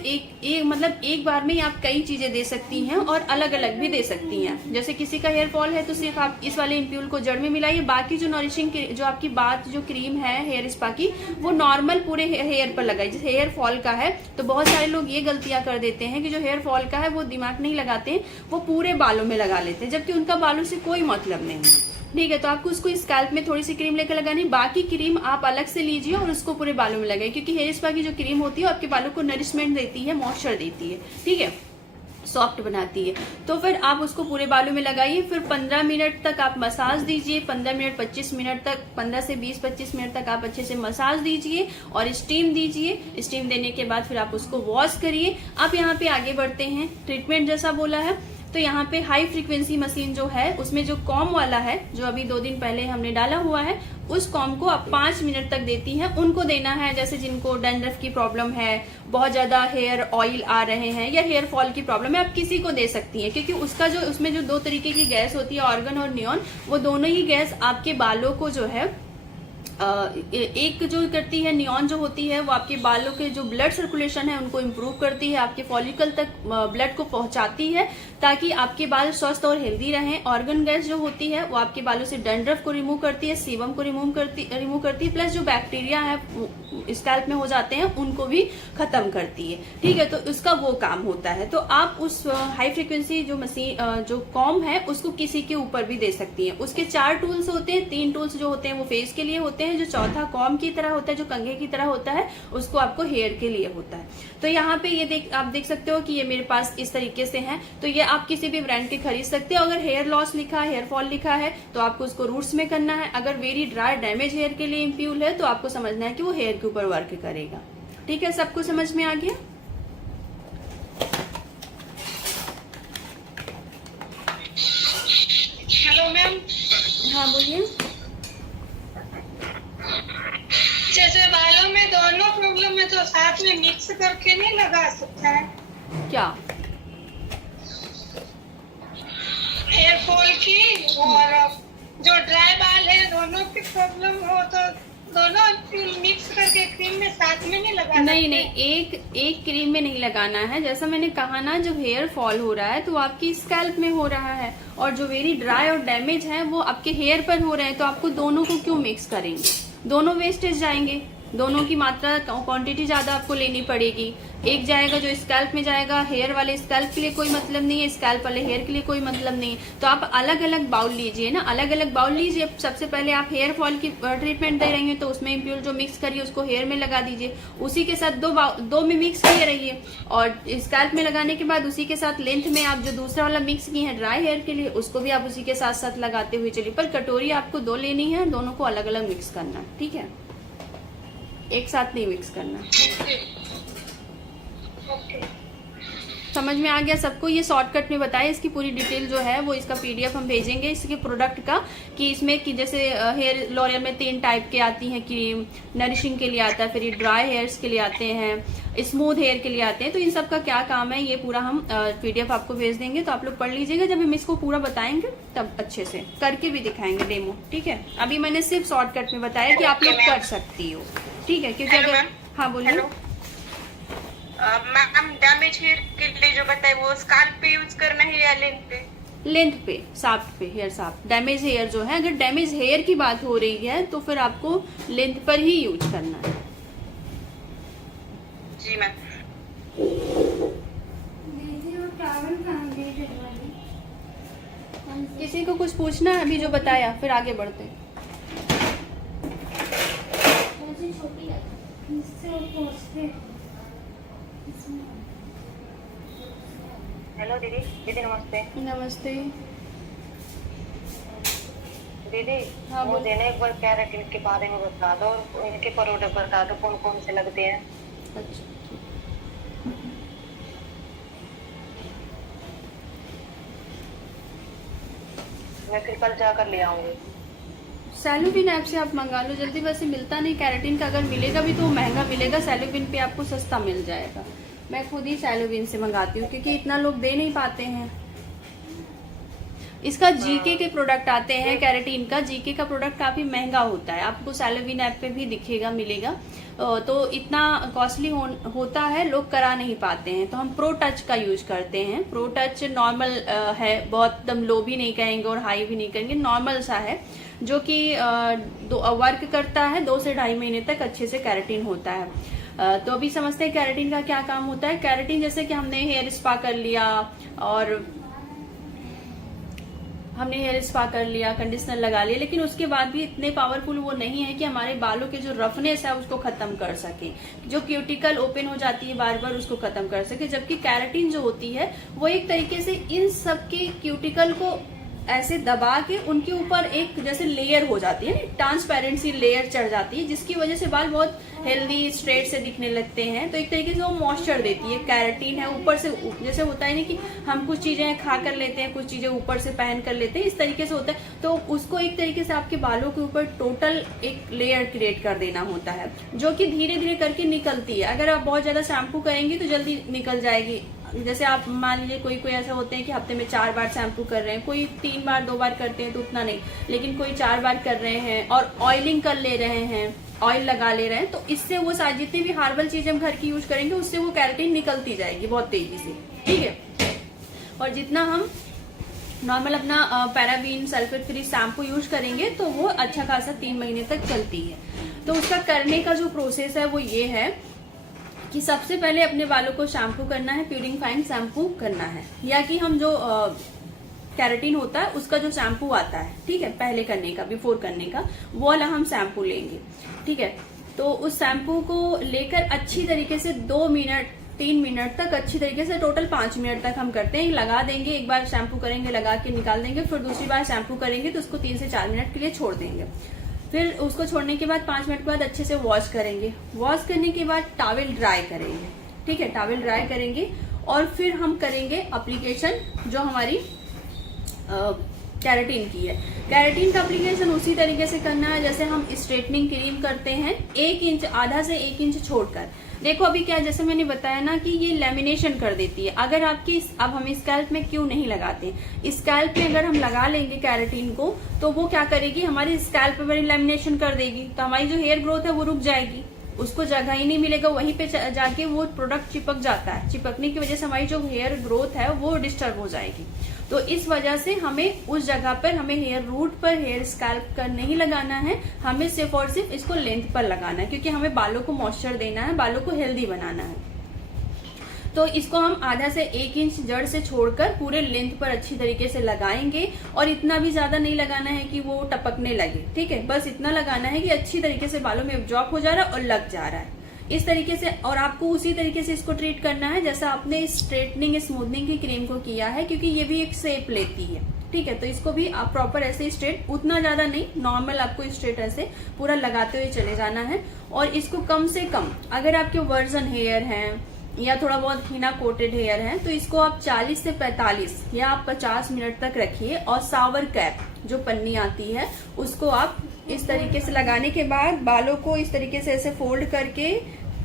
मतलब एक बार में आप कई चीजें दे सकती हैं और अलग अलग भी दे सकती हैं। जैसे किसी का हेयर फॉल है तो सिर्फ आप इस वाले इम्प्यूल को जड़ में मिलाइए, बाकी जो नरिशिंग जो आपकी बात जो क्रीम है हेयर स्पा की, वो नॉर्मल पूरे हेयर पर लगाइए। जैसे हेयर फॉल का है तो बहुत सारे लोग ये गलतियां कर देते हैं कि जो हेयर फॉल का है वो दिमाग नहीं लगाते हैं, वो पूरे बालों में लगा लेते हैं, जबकि उनका बालों से कोई मतलब नहीं है। ठीक है, तो आपको उसको स्कैल्प में थोड़ी सी क्रीम लेकर लगानी, बाकी क्रीम आप अलग से लीजिए और उसको पूरे बालों में लगाइए, क्योंकि हेयर स्पा की जो क्रीम होती है आपके बालों को नरिशमेंट देती है, मॉइस्चर देती है, ठीक है, सॉफ्ट बनाती है। तो फिर आप उसको पूरे बालों में लगाइए। फिर 15 मिनट तक आप मसाज दीजिए, 15 मिनट 25 मिनट तक, 15 से 20-25 मिनट तक आप अच्छे से मसाज दीजिए और स्टीम दीजिए। स्टीम देने के बाद फिर आप उसको वॉश करिए। अब यहाँ पे आगे बढ़ते हैं, ट्रीटमेंट जैसा बोला है तो यहाँ पे हाई फ्रीक्वेंसी मशीन जो है उसमें जो कॉम वाला है, जो अभी 2 दिन पहले हमने डाला हुआ है, उस कॉम को आप 5 मिनट तक देती हैं। उनको देना है जैसे जिनको डैंड्रफ की प्रॉब्लम है, बहुत ज्यादा हेयर ऑयल आ रहे हैं या हेयर फॉल की प्रॉब्लम है, आप किसी को दे सकती हैं, क्योंकि उसका जो उसमें जो 2 तरीके की गैस होती है, ऑर्गन और नियॉन, वो दोनों ही गैस आपके बालों को जो है एक जो करती है नियॉन जो होती है वो आपके बालों के जो ब्लड सर्कुलेशन है उनको इम्प्रूव करती है, आपके फॉलिकल तक ब्लड को पहुंचाती है ताकि आपके बाल स्वस्थ और हेल्दी रहें। ऑर्गन गैस जो होती है वो आपके बालों से डैंड्रफ को रिमूव करती है, सीबम को रिमूव करती है, प्लस जो बैक्टीरिया है स्कैल्प में हो जाते हैं उनको भी खत्म करती है। ठीक है, तो उसका वो काम होता है। तो आप उस हाई फ्रिक्वेंसी जो मशीन जो कॉम है उसको किसी के ऊपर भी दे सकती हैं। उसके 4 टूल्स होते हैं, 3 टूल्स जो होते हैं वो फेस के लिए होते हैं, जो चौथा कॉम की तरह होता है जो कंघे की तरह होता है उसको आपको हेयर के लिए होता है। तो यहाँ पे ये आप देख सकते हो कि ये मेरे पास इस तरीके से है। तो ये आप किसी भी ब्रांड के खरीद सकते हो। अगर हेयर लॉस लिखा है, हेयर फॉल लिखा है तो आपको उसको रूट्स में करना है। अगर वेरी ड्राई डैमेज हेयर के लिए इम्प्यूल है तो आपको समझना है कि वो हेयर के ऊपर वर्क करेगा। ठीक है, सबको समझ में आ गया? Hello ma'am. हाँ बोलिए। जैसे बालों में दोनों प्रॉब्लम है तो साथ में मिक्स करके नहीं लगा सकता है क्या? हेयर फॉल की और जो ड्राई बाल है दोनों की प्रॉब्लम हो तो दोनों मिक्स करके क्रीम में साथ में नहीं लगाना? नहीं, एक क्रीम में नहीं लगाना है। जैसा मैंने कहा ना, जब हेयर फॉल हो रहा है तो आपकी स्कैल्प में हो रहा है और जो वेरी ड्राई और डैमेज है वो आपके हेयर पर हो रहे हैं। तो आपको दोनों को क्यों मिक्स करेंगे? दोनों वेस्टेज जाएंगे, दोनों की मात्रा क्वांटिटी ज्यादा आपको लेनी पड़ेगी। एक जाएगा जो स्कैल्प में जाएगा, हेयर वाले स्कैल्प के लिए कोई मतलब नहीं है, स्कैल्प वाले हेयर के लिए कोई मतलब नहीं है। तो आप अलग अलग बाउल लीजिए ना, अलग अलग बाउल लीजिए। सबसे पहले आप हेयर फॉल की ट्रीटमेंट दे रही हैं तो उसमें इम्प्यूल जो मिक्स करिए उसको हेयर में लगा दीजिए, उसी के साथ दो में मिक्स किए रहिए। और स्कैल्प में लगाने के बाद उसी के साथ लेंथ में आप जो दूसरा वाला मिक्स किए हैं ड्राई हेयर के लिए उसको भी आप उसी के साथ साथ लगाते हुए चलिए। पर कटोरी आपको 2 लेनी है, दोनों को अलग अलग मिक्स करना है। ठीक है, एक साथ नहीं मिक्स करना। समझ में आ गया सबको? ये शॉर्टकट में बताया। इसकी पूरी डिटेल जो है वो इसका PDF हम भेजेंगे इसके प्रोडक्ट का, कि इसमें कि जैसे हेयर लॉरियल में 3 टाइप के आती हैं क्रीम, नरिशिंग के लिए आता है, फिर ड्राई हेयर्स के लिए आते हैं, स्मूथ हेयर के लिए आते हैं। तो इन सब का क्या काम है ये पूरा हम PDF आपको भेज देंगे, तो आप लोग पढ़ लीजिएगा। जब हम इसको पूरा बताएंगे तब अच्छे से करके भी दिखाएंगे डेमो। ठीक है, अभी मैंने सिर्फ शॉर्टकट में बताया कि आप लोग कर सकती हो। ठीक है, क्योंकि अगर हाँ बोलिए मैम, डैमेज हेयर के लिए जो बताए वो स्काल्प पे यूज करना है या लेंथ पे? लेंथ पे, साफ्ट पे, हेयर साफ्ट। डैमेज हेयर जो है, अगर डैमेज हेयर की बात हो रही है तो फिर आपको लेंथ पर ही यूज करना है। जी मैम। किसी को कुछ पूछना है अभी जो बताया, फिर आगे बढ़ते हैं। हेलो दीदी। दीदी नमस्ते। नमस्ते दीदी। हाँ, मुझे ना एक बार कैरेटिन के बारे में बता दो, इनके प्रोडक्ट बता दो कौन कौन से लगते हैं। अच्छा, मैं फिर कल जाकर ले आऊंगी। सैलूबिन ऐप से आप मंगा लो, जल्दी वैसे मिलता नहीं कैरेटिन का, अगर मिलेगा भी तो महंगा मिलेगा। सैलूबिन पे आपको सस्ता मिल जाएगा। मैं खुद ही सैलूबिन से मंगाती हूँ क्योंकि इतना लोग दे नहीं पाते हैं। इसका जीके के प्रोडक्ट आते हैं, कैरेटिन का जीके का प्रोडक्ट काफी महंगा होता है, आपको सैलूबिन ऐप पे भी दिखेगा, मिलेगा। तो इतना कॉस्टली होता है, लोग करा नहीं पाते हैं। तो हम प्रो टच का यूज करते हैं। प्रो टच नॉर्मल है, बहुत एकदम लो भी नहीं कहेंगे और हाई भी नहीं कहेंगे, नॉर्मल सा है, जो कि वर्क करता है 2 से 2.5 महीने तक अच्छे से कैरेटिन होता है। तो अभी समझते हैं कैरेटिन का क्या काम होता है। कैरेटिन जैसे कि हमने हेयर स्पा कर लिया और कंडीशनर लगा लिया, लेकिन उसके बाद भी इतने पावरफुल वो नहीं है कि हमारे बालों के जो रफनेस है उसको खत्म कर सके, जो क्यूटिकल ओपन हो जाती है बार बार उसको खत्म कर सके। जबकि कैरेटिन जो होती है वो एक तरीके से इन सबके क्यूटिकल को ऐसे दबा के उनके ऊपर एक जैसे लेयर हो जाती है, ट्रांसपेरेंसी लेयर चढ़ जाती है, जिसकी वजह से बाल बहुत हेल्दी स्ट्रेट से दिखने लगते हैं। तो एक तरीके से वो मॉइस्चर देती है। कैरेटिन है ऊपर से, जैसे होता है ना कि हम कुछ चीजें खा कर लेते हैं, कुछ चीजें ऊपर से पहन कर लेते हैं, इस तरीके से होता है। तो उसको एक तरीके से आपके बालों के ऊपर टोटल एक लेयर क्रिएट कर देना होता है, जो कि धीरे धीरे करके निकलती है। अगर आप बहुत ज्यादा शैम्पू करेंगी तो जल्दी निकल जाएगी, जैसे आप मान लीजिए कोई कोई ऐसा होते हैं कि हफ्ते में 4 बार शैम्पू कर रहे हैं, कोई 3 बार 2 बार करते हैं तो उतना नहीं, लेकिन कोई 4 बार कर रहे हैं और ऑयलिंग कर ले रहे हैं, ऑयल लगा ले रहे हैं, तो इससे वो सारी जितनी भी हार्बल चीजें हम घर की यूज करेंगे उससे वो केराटिन निकलती जाएगी बहुत तेजी से, ठीक है। और जितना हम नॉर्मल अपना paraben sulphate free shampoo use करेंगे तो वो अच्छा खासा 3 महीने तक चलती है। तो उसका करने का जो प्रोसेस है वो ये है कि सबसे पहले अपने बालों को शैम्पू करना है, प्यूरिफाइंग शैम्पू करना है, या कि हम जो केराटिन होता है उसका जो शैम्पू आता है, ठीक है, पहले करने का, बिफोर करने का, वो वाला हम शैम्पू लेंगे, ठीक है। तो उस शैम्पू को लेकर अच्छी तरीके से 2 मिनट 3 मिनट तक अच्छी तरीके से, टोटल 5 मिनट तक हम करते हैं, लगा देंगे, एक बार शैम्पू करेंगे, लगा के निकाल देंगे, फिर दूसरी बार शैम्पू करेंगे तो उसको 3 से 4 मिनट के लिए छोड़ देंगे। फिर उसको छोड़ने के बाद 5 मिनट के बाद अच्छे से वॉश करेंगे। वॉश करने के बाद टॉवेल ड्राई करेंगे, ठीक है, टॉवेल ड्राई करेंगे और फिर हम करेंगे एप्लीकेशन जो हमारी केराटिन की है। केराटिन का एप्लीकेशन उसी तरीके से करना है जैसे हम स्ट्रेटनिंग क्रीम करते हैं, 1 इंच, आधा से 1 इंच छोड़कर। देखो अभी क्या, जैसे मैंने बताया ना कि ये लेमिनेशन कर देती है। अगर आपकी, अब हम स्कैल्प में क्यों नहीं लगाते, स्कैल्प में अगर हम लगा लेंगे केराटिन को तो वो क्या करेगी, हमारी स्कैल्प पर लेमिनेशन कर देगी, तो हमारी जो हेयर ग्रोथ है वो रुक जाएगी, उसको जगह ही नहीं मिलेगा, वहीं पे जाके वो प्रोडक्ट चिपक जाता है। चिपकने की वजह से हमारी जो हेयर ग्रोथ है वो डिस्टर्ब हो जाएगी। तो इस वजह से हमें उस जगह पर, हमें हेयर रूट पर, हेयर स्कैल्प पर नहीं लगाना है, हमें सिर्फ और सिर्फ इसको लेंथ पर लगाना है, क्योंकि हमें बालों को मॉइस्चर देना है, बालों को हेल्दी बनाना है। तो इसको हम आधा से 1 इंच जड़ से छोड़कर पूरे लेंथ पर अच्छी तरीके से लगाएंगे, और इतना भी ज्यादा नहीं लगाना है कि वो टपकने लगे, ठीक है, बस इतना लगाना है कि अच्छी तरीके से बालों में एब्जॉर्ब हो जा रहा है और लग जा रहा है, इस तरीके से। और आपको उसी तरीके से इसको ट्रीट करना है जैसा आपने स्ट्रेटनिंग स्मूथनिंग की क्रीम को किया है, क्योंकि ये भी एक शेप लेती है, ठीक है। तो इसको भी आप प्रॉपर ऐसे स्ट्रेट, उतना ज्यादा नहीं, नॉर्मल आपको स्ट्रेट ऐसे पूरा लगाते हुए चले जाना है। और इसको कम से कम, अगर आपके वर्जन हेयर हैं या थोड़ा बहुत हीना कोटेड हेयर है तो इसको आप 40 से 45 या आप 50 मिनट तक रखिए। और शावर कैप जो पन्नी आती है उसको आप इस तरीके से लगाने के बाद बालों को इस तरीके से ऐसे फोल्ड करके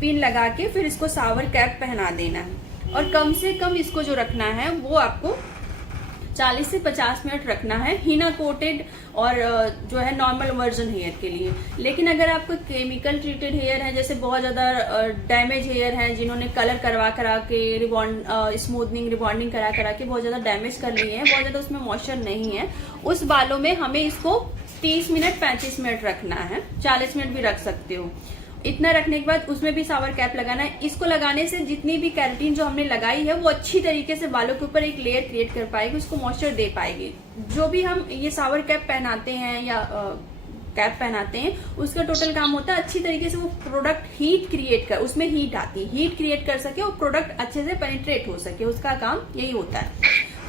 पिन लगा के फिर इसको शावर कैप पहना देना है। और कम से कम इसको जो रखना है वो आपको 40 से 50 मिनट रखना है, हीना कोटेड और जो है नॉर्मल वर्जन हेयर के लिए। लेकिन अगर आपको केमिकल ट्रीटेड हेयर है, जैसे बहुत ज्यादा डैमेज हेयर है, जिन्होंने कलर करवा करा के स्मूथनिंग रिबॉन्डिंग करा के बहुत ज्यादा डैमेज कर लिए हैं, बहुत ज्यादा उसमें मॉइस्चर नहीं है, उस बालों में हमें इसको 30 मिनट 35 मिनट रखना है, 40 मिनट भी रख सकते हो। इतना रखने के बाद उसमें भी शावर कैप लगाना है। इसको लगाने से जितनी भी केराटिन जो हमने लगाई है वो अच्छी तरीके से बालों के ऊपर एक लेयर क्रिएट कर पाएगी, उसको मॉइस्चर दे पाएगी। जो भी हम ये शावर कैप पहनाते हैं या कैप पहनाते हैं उसका टोटल काम होता है अच्छी तरीके से वो प्रोडक्ट हीट क्रिएट कर, उसमें हीट आती है, हीट क्रिएट कर सके और प्रोडक्ट अच्छे से पेनिट्रेट हो सके, उसका काम यही होता है।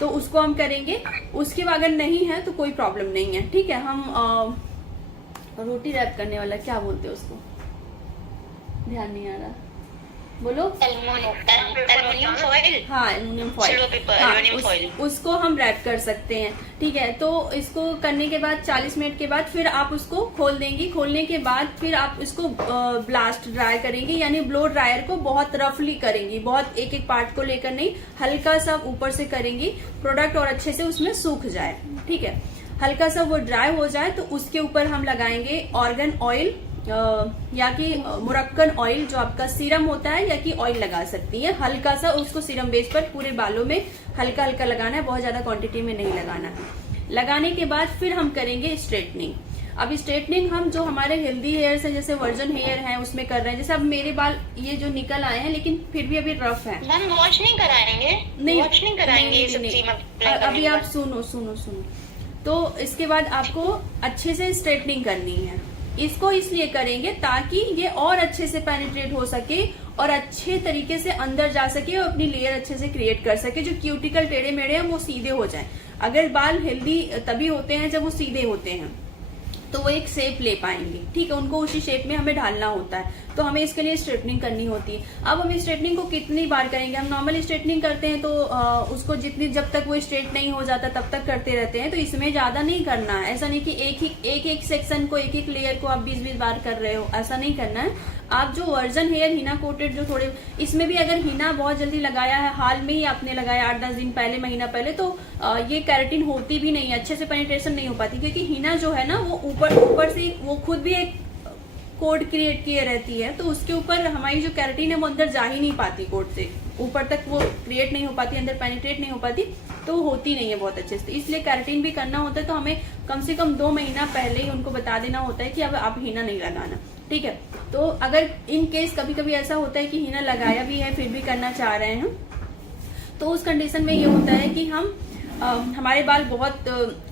तो उसको हम करेंगे। उसके बाद अगर नहीं है तो कोई प्रॉब्लम नहीं है, ठीक है। हम रोटी रैप करने वाला क्या बोलते हैं उसको, ध्यान नहीं आ रहा, बोलो। Aluminium foil. हाँ, एल्युमिनियम फॉइल। हाँ, उसको हम रैप कर सकते हैं, ठीक है। तो इसको करने के बाद 40 मिनट के बाद फिर आप उसको खोल देंगी। खोलने के बाद फिर आप इसको ब्लास्ट ड्राई करेंगे, यानी ब्लो ड्रायर को बहुत रफली करेंगी, बहुत एक एक पार्ट को लेकर नहीं, हल्का सा ऊपर से करेंगी प्रोडक्ट और अच्छे से उसमें सूख जाए, ठीक है। हल्का सा वो ड्राई हो जाए तो उसके ऊपर हम लगाएंगे ऑर्गन ऑयल या कि मुरक्कन ऑयल, जो आपका सीरम होता है, या कि ऑयल लगा सकती है। हल्का सा उसको सीरम बेस पर पूरे बालों में हल्का हल्का लगाना है, बहुत ज्यादा क्वांटिटी में नहीं लगाना है। लगाने के बाद फिर हम करेंगे स्ट्रेटनिंग। अब स्ट्रेटनिंग हम जो हमारे हेल्दी हेयर है, जैसे वर्जन हेयर है, उसमें कर रहे हैं। जैसे अब मेरे बाल ये जो निकल आए हैं लेकिन फिर भी अभी रफ है। मैम वॉश नहीं कराएंगे? नहीं, वॉश नहीं कराएंगे अभी आप सुनो। तो इसके बाद आपको अच्छे से स्ट्रेटनिंग करनी है। इसको इसलिए करेंगे ताकि ये और अच्छे से पेनिट्रेट हो सके और अच्छे तरीके से अंदर जा सके और अपनी लेयर अच्छे से क्रिएट कर सके। जो क्यूटिकल टेढ़े मेढ़े हैं वो सीधे हो जाएं। अगर बाल हेल्दी तभी होते हैं जब वो सीधे होते हैं, तो वो एक शेप ले पाएंगे, ठीक है। उनको उसी शेप में हमें ढालना होता है। तो हमें इसके लिए स्ट्रेटनिंग करनी होती है। अब हम स्ट्रेटनिंग को कितनी बार करेंगे? हम नॉर्मल स्ट्रेटनिंग करते हैं तो उसको जब तक वो स्ट्रेट नहीं हो जाता तब तक करते रहते हैं, तो इसमें ज्यादा नहीं करना है। ऐसा नहीं कि एक सेक्शन को, एक लेयर को आप 20-20 बार कर रहे हो, ऐसा नहीं करना है। आप जो वर्जन हेयर हिना कोटेड जो थोड़े, इसमें भी अगर हिना बहुत जल्दी लगाया है, हाल में ही आपने लगाया 8-10 दिन पहले, महीना पहले, तो ये केराटिन होती भी नहीं है, अच्छे से पेनिट्रेशन नहीं हो पाती, क्योंकि हिना जो है ना वो ऊपर से वो खुद भी एक कोड क्रिएट किए रहती है, तो उसके ऊपर हमारी जो केराटिन है वो अंदर जा ही नहीं पाती, कोड से ऊपर तक वो क्रिएट नहीं हो पाती, अंदर पेनिट्रेट नहीं हो पाती, तो होती नहीं है बहुत अच्छे से। इसलिए केराटिन भी करना होता है तो हमें कम से कम 2 महीना पहले ही उनको बता देना होता है कि अब आप हिना नहीं लगाना, ठीक है। तो अगर इन केस कभी कभी ऐसा होता है कि हिना लगाया भी है फिर भी करना चाह रहे हैं, तो उस कंडीशन में ये होता है कि हमारे बाल बहुत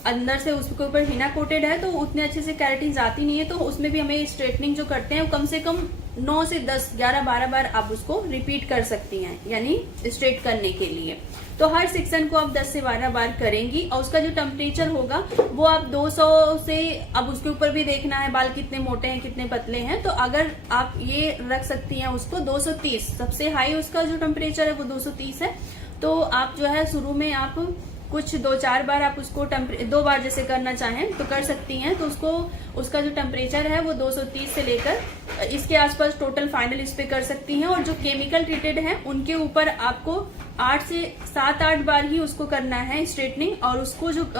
अंदर से उसके ऊपर हिना कोटेड है, तो उतने अच्छे से केराटिन जाती नहीं है, तो उसमें भी हमें स्ट्रेटनिंग जो करते हैं वो कम से कम 9 से 10, 11, 12 बार आप उसको रिपीट कर सकती हैं, यानी स्ट्रेट करने के लिए। तो हर सेक्शन को आप 10 से 12 बार करेंगी, और उसका जो टेम्परेचर होगा वो आप 200 से, अब उसके ऊपर भी देखना है बाल कितने मोटे हैं कितने पतले हैं, तो अगर आप ये रख सकती हैं उसको 230, सबसे हाई उसका जो टेम्परेचर है वो 230 है, तो आप जो है शुरू में आप कुछ 2-4 बार आप उसको 2 बार जैसे करना चाहें तो कर सकती हैं, तो उसका जो टेम्परेचर है वो 230 से लेकर इसके आसपास टोटल फाइनल इस पे कर सकती हैं। और जो केमिकल ट्रीटेड है उनके ऊपर आपको 8 से 7-8 बार ही उसको करना है स्ट्रेटनिंग, और उसको जो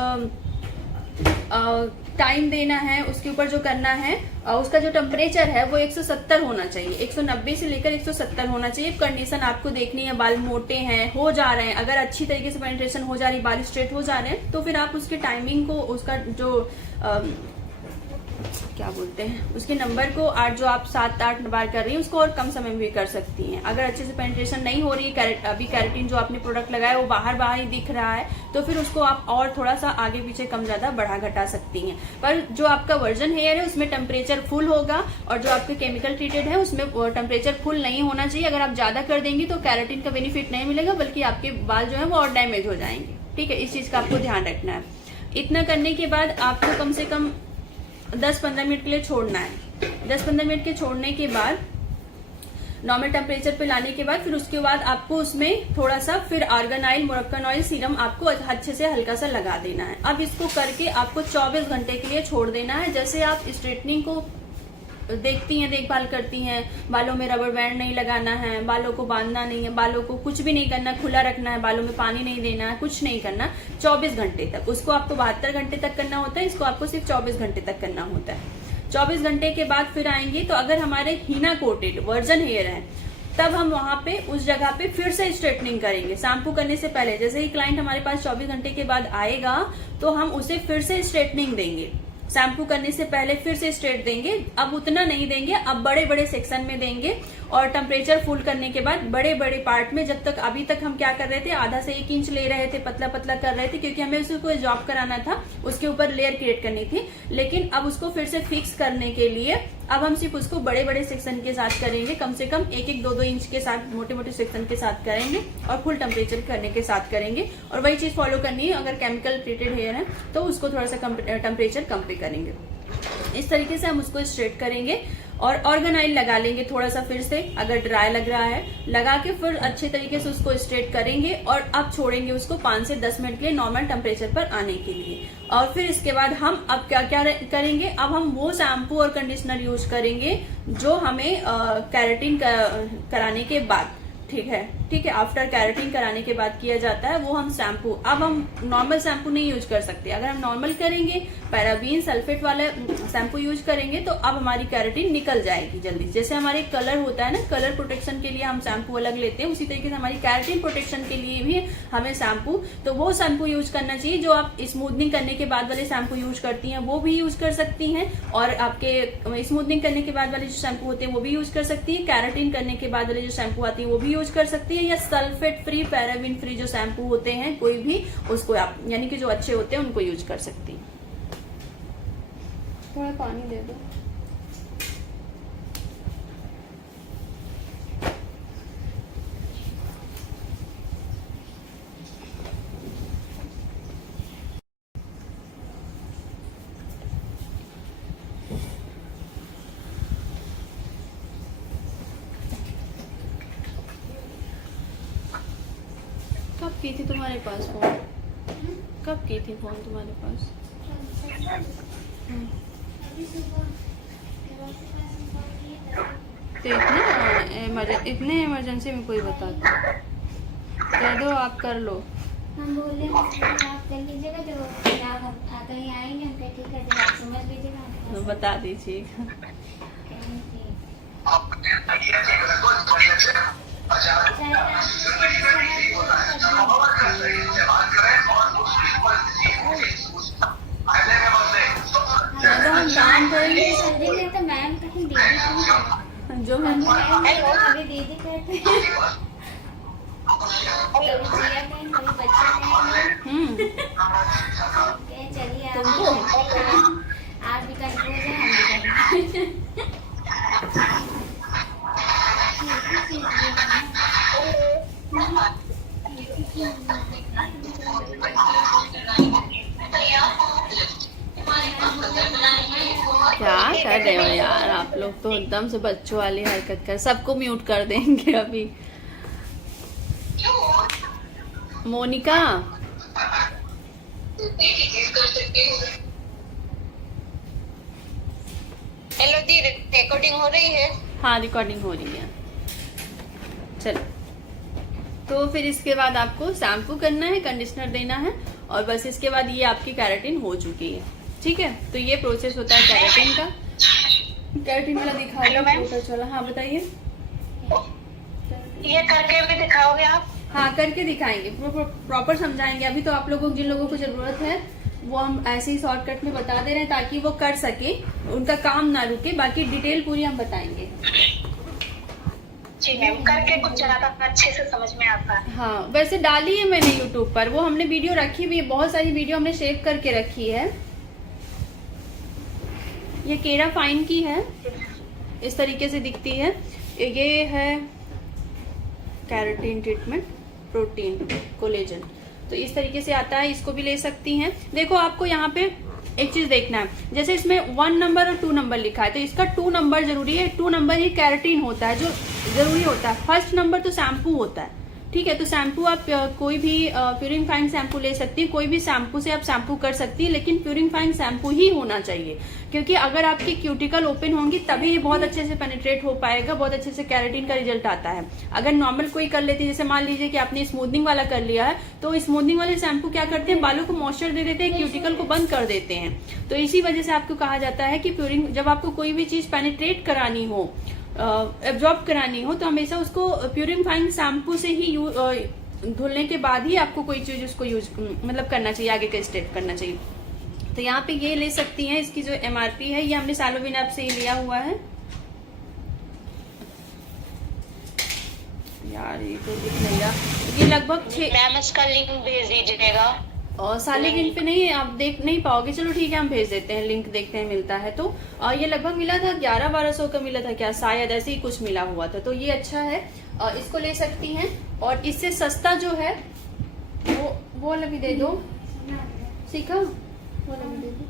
टाइम देना है उसके ऊपर जो करना है, उसका जो टेम्परेचर है वो 170 होना चाहिए, 190 से लेकर 170 होना चाहिए। कंडीशन आपको देखनी है, बाल मोटे हैं, हो जा रहे हैं, अगर अच्छी तरीके से पेनिट्रेशन हो जा रही, बाल स्ट्रेट हो जा रहे हैं, तो फिर आप उसके टाइमिंग को, उसका जो क्या बोलते हैं, उसके नंबर को जो आप 7-8 बार कर रही है उसको और कम समय में भी कर सकती हैं। अगर अच्छे से पेनिट्रेशन नहीं हो रही है, अभी केराटिन जो आपने प्रोडक्ट लगाया वो बाहर ही दिख रहा है, तो फिर उसको आप और थोड़ा सा आगे पीछे कम ज्यादा बढ़ा घटा सकती हैं। पर जो आपका वर्जन हेयर है उसमें टेम्परेचर फुल होगा, और जो आपके केमिकल ट्रीटेड है उसमें टेम्परेचर फुल नहीं होना चाहिए। अगर आप ज्यादा कर देंगी तो केराटिन का बेनिफिट नहीं मिलेगा, बल्कि आपके बाल जो है वो और डैमेज हो जाएंगे, ठीक है। इस चीज का आपको ध्यान रखना है। इतना करने के बाद आपको कम से कम 10-15 मिनट के लिए छोड़ना है। 10-15 मिनट के छोड़ने के बाद नॉर्मल टेम्परेचर पे लाने के बाद फिर उसके बाद आपको उसमें थोड़ा सा फिर argan oil, Moroccan oil, serum आपको अच्छे से हल्का सा लगा देना है। अब इसको करके आपको 24 घंटे के लिए छोड़ देना है। जैसे आप स्ट्रेटनिंग को देखती हैं, देखभाल करती हैं, बालों में रबर बैंड नहीं लगाना है, बालों को बांधना नहीं है, बालों को कुछ भी नहीं करना, खुला रखना है, बालों में पानी नहीं देना है, कुछ नहीं करना 24 घंटे तक। उसको आपको 72 घंटे तक करना होता है, इसको आपको सिर्फ 24 घंटे तक करना होता है। 24 घंटे के बाद फिर आएंगे, तो अगर हमारे हिना कोटेड वर्जन हेयर है तब हम वहां पे उस जगह पे फिर से स्ट्रेटनिंग करेंगे। शैम्पू करने से पहले जैसे ही क्लाइंट हमारे पास 24 घंटे के बाद आएगा तो हम उसे फिर से स्ट्रेटनिंग देंगे। शैम्पू करने से पहले फिर से स्ट्रेट देंगे, अब उतना नहीं देंगे, अब बड़े बड़े सेक्शन में देंगे, और टेम्परेचर फुल करने के बाद बड़े बड़े पार्ट में। जब तक अभी तक हम क्या कर रहे थे, आधा से 1 इंच ले रहे थे, पतला पतला कर रहे थे, क्योंकि हमें उसको जॉब कराना था, उसके ऊपर लेयर क्रिएट करनी थी। लेकिन अब उसको फिर से फिक्स करने के लिए अब हम सिर्फ उसको बड़े बड़े सेक्शन के साथ करेंगे, कम से कम 1-1, 2-2 इंच के साथ मोटे मोटे सेक्शन के साथ करेंगे, और फुल टेम्परेचर करने के साथ करेंगे। और वही चीज फॉलो करनी है, अगर केमिकल ट्रीटेड हेयर है तो उसको थोड़ा सा टेम्परेचर कम पे करेंगे। इस तरीके से हम उसको स्ट्रेट करेंगे, और ऑर्गन ऑयल लगा लेंगे थोड़ा सा फिर से, अगर ड्राई लग रहा है, लगा के फिर अच्छे तरीके से उसको स्ट्रेट करेंगे, और अब छोड़ेंगे उसको 5 से 10 मिनट के लिए नॉर्मल टेम्परेचर पर आने के लिए। और फिर इसके बाद हम अब क्या क्या करेंगे, अब हम वो शैम्पू और कंडीशनर यूज करेंगे जो हमें केराटिन कराने के बाद, ठीक है, आफ्टर केराटिन कराने के बाद किया जाता है, वो हम शैम्पू, अब हम नॉर्मल शैम्पू नहीं यूज कर सकते। अगर हम नॉर्मल करेंगे, पैराबीन सल्फेट वाला शैम्पू यूज करेंगे, तो अब हमारी केराटिन निकल जाएगी जल्दी। जैसे हमारे कलर होता है ना, कलर प्रोटेक्शन के लिए हम शैम्पू अलग लेते हैं, उसी तरीके से हमारी केराटिन प्रोटेक्शन के लिए भी हमें शैम्पू, तो वो शैम्पू यूज करना चाहिए। जो आप स्मूथनिंग करने के बाद वाले शैम्पू यूज करती हैं वो भी यूज कर सकती हैं, और आपके स्मूथनिंग करने के बाद वाले जो शैम्पू होते हैं वो भी यूज कर सकती है। केराटिन करने के बाद वाले जो शैम्पू आती है वो भी यूज कर सकती है, या सल्फेट फ्री, पैराबीन फ्री जो शैम्पू होते हैं कोई भी, उसको आप, यानी कि जो अच्छे होते हैं उनको यूज कर सकती हैं। थोड़ा पानी दे दो। की थी तुम्हारे पास फोन? कब की थी फोन तुम्हारे पास? तो इतने इमरजेंसी में कोई बताता? कह दो आप कर लो। हम बोले आप कर लीजिएगा, जो आप कहीं आएंगे हम ठीक है, जब आप समझ लीजिएगा तो बता दीजिए। हम काम करेंगे सैलरी में तो मैम कहीं दीदी कहीं जो हम कभी दीदी कहते हैं, कभी जिया कहीं, कभी बच्चा कहीं। चलिए आप भी कंफ्यूज हैं, हम भी क्या कर रहे हो यार आप लोग? तो एकदम से बच्चों वाली हरकत कर, सबको म्यूट कर देंगे अभी। मोनिका हेलो दी, रिकॉर्डिंग हो रही है? हाँ रिकॉर्डिंग हो रही है। चलो, तो फिर इसके बाद आपको शैम्पू करना है, कंडीशनर देना है, और बस इसके बाद ये आपकी केराटिन हो चुकी है। ठीक है, तो ये प्रोसेस होता है केराटिन का। केराटिन वाला दिखा दो, पता चला। हाँ बताइए। ये करके भी दिखाओगे आप? हाँ करके दिखाएंगे, प्रॉपर समझाएंगे। अभी तो आप लोगों को, जिन लोगों को जरूरत है वो हम ऐसे ही शॉर्टकट में बता दे रहे हैं ताकि वो कर सके, उनका काम ना रुके। बाकी डिटेल पूरी हम बताएंगे। जी मैम, करके कुछ ज्यादा अच्छे से समझ में आता है। हाँ वैसे डाली है मैंने यूट्यूब पर, वो हमने वीडियो रखी हुई है, बहुत सारी वीडियो हमने सेव करके रखी है। ये केरा फाइन की है, इस तरीके से दिखती है। ये है केराटिन ट्रीटमेंट, प्रोटीन कोलेजन, तो इस तरीके से आता है। इसको भी ले सकती हैं। देखो आपको यहाँ पे एक चीज देखना है, जैसे इसमें 1 नंबर और 2 नंबर लिखा है, तो इसका 2 नंबर जरूरी है। 2 नंबर ही केराटिन होता है जो जरूरी होता है। 1st नंबर तो शैम्पू होता है। ठीक है, तो शैम्पू आप कोई भी प्यूरिफाइंग शैम्पू ले सकती है, कोई भी शैम्पू से आप शैम्पू कर सकती है, लेकिन प्यूरिफाइंग शैम्पू ही होना चाहिए, क्योंकि अगर आपकी क्यूटिकल ओपन होंगी तभी ये बहुत अच्छे से पेनिट्रेट हो पाएगा, बहुत अच्छे से केराटिन का रिजल्ट आता है। अगर नॉर्मल कोई कर लेती है, जैसे मान लीजिए कि आपने स्मूथनिंग वाला कर लिया है, तो स्मूथनिंग वाले शैम्पू क्या करते हैं, बालों को मॉइस्चर दे देते हैं, क्यूटिकल को बंद कर देते हैं। तो इसी वजह से आपको कहा जाता है कि जब आपको कोई भी चीज पेनिट्रेट करानी हो, एब्जॉर्ब करानी हो, तो हमेशा उसको प्यूरिफाइंग शैम्पू से ही धुलने के बाद ही आपको कोई चीज उसको यूज मतलब करना चाहिए, आगे का स्टेप करना चाहिए। तो यहाँ पे ये ले सकती हैं। इसकी जो MRP है, ये हमने सालोविन ऐप से ही लिया हुआ है। यार ये तो दिख नहीं रहा, ये लगभग 6। मैम इसका लिंक भेज दीजिएगा। और सालोविन पे नहीं, आप देख नहीं पाओगे। चलो ठीक है, हम भेज देते हैं, लिंक देखते हैं मिलता है तो। ये लगभग मिला था 1100-1200 का मिला था क्या, शायद ऐसे ही कुछ मिला हुआ था। तो ये अच्छा है, इसको ले सकती हैं। और इससे सस्ता जो है वो वाला भी दे दो। सीखा, वो वाला भी दे दो।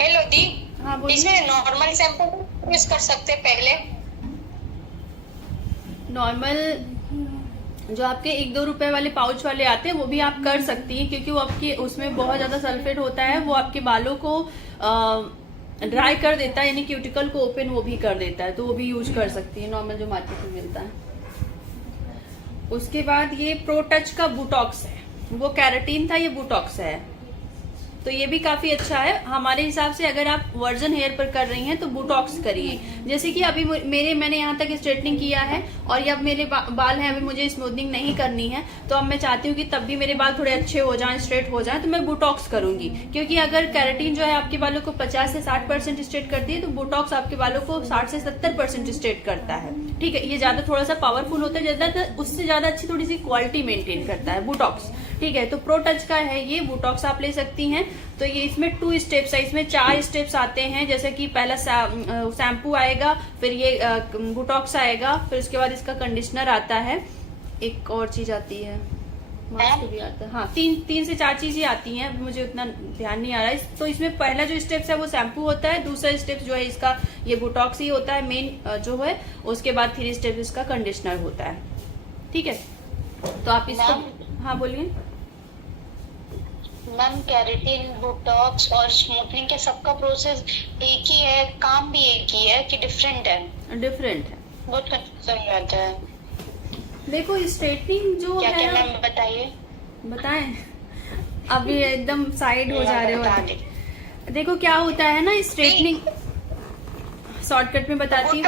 हेलो दी, हाँ बोलिए। इसमें नॉर्मल शैम्पू यूज कर सकते हैं पहले? नॉर्मल जो आपके 1-2 रुपए वाले पाउच वाले आते हैं वो भी आप कर सकती हैं, क्योंकि वो आपके उसमें बहुत ज्यादा सल्फेट होता है, वो आपके बालों को ड्राई कर देता है, यानी क्यूटिकल को ओपन वो भी कर देता है, तो वो भी यूज कर सकती है, नॉर्मल जो मार्केट में मिलता है। उसके बाद ये प्रो टच का बुटॉक्स है, वो केराटिन था, ये बुटॉक्स है, तो ये भी काफी अच्छा है हमारे हिसाब से। अगर आप वर्जन हेयर पर कर रही हैं तो बुटॉक्स करिए। जैसे कि अभी मैंने यहाँ तक स्ट्रेटनिंग किया है, और ये अब मेरे बाल हैं, अभी मुझे स्मूथनिंग नहीं करनी है, तो अब मैं चाहती हूँ कि तब भी मेरे बाल थोड़े अच्छे हो जाएं, स्ट्रेट हो जाएं, तो मैं बुटॉक्स करूंगी। क्योंकि अगर केराटिन जो है आपके बालों को 50 से 60% स्ट्रेट करती है, तो बुटॉक्स आपके बालों को 60 से 70% स्ट्रेट करता है। ठीक है, ये ज्यादा थोड़ा सा पावरफुल होता है, ज्यादा उससे ज्यादा अच्छी थोड़ी सी क्वालिटी मेंटेन करता है बुटॉक्स। ठीक है, तो प्रो टच का है ये, बुटॉक्स आप ले सकती हैं। तो ये इसमें 2 स्टेप्स है, इसमें 4 स्टेप्स आते हैं। जैसे कि पहला शैम्पू आएगा, फिर ये बुटॉक्स आएगा, फिर उसके बाद इसका कंडीशनर आता है, एक और चीज आती है, मास्क भी आता है। हाँ, 3 से 4 चीजें आती हैं, मुझे उतना ध्यान नहीं आ रहा है। तो इसमें पहला जो स्टेप्स है वो शैम्पू होता है, दूसरा स्टेप जो है इसका ये बुटॉक्स ही होता है मेन जो है। उसके बाद 3 स्टेप इसका कंडीशनर होता है। ठीक है, तो आप इसको, हाँ बोलिए। मैम केराटिन, बोटॉक्स और स्मूथनिंग के सबका प्रोसेस एक ही है, काम भी एक ही है कि डिफरेंट है? डिफरेंट है, बहुत कंफ्यूजन रहता है। देखो स्ट्रेटनिंग जो क्या क्या है, मैम बताइए। बताएं, अभी एकदम साइड हो जा रहे बता हो। दे। देखो क्या होता है ना, स्ट्रेटनिंग शॉर्टकट में बताती हूँ।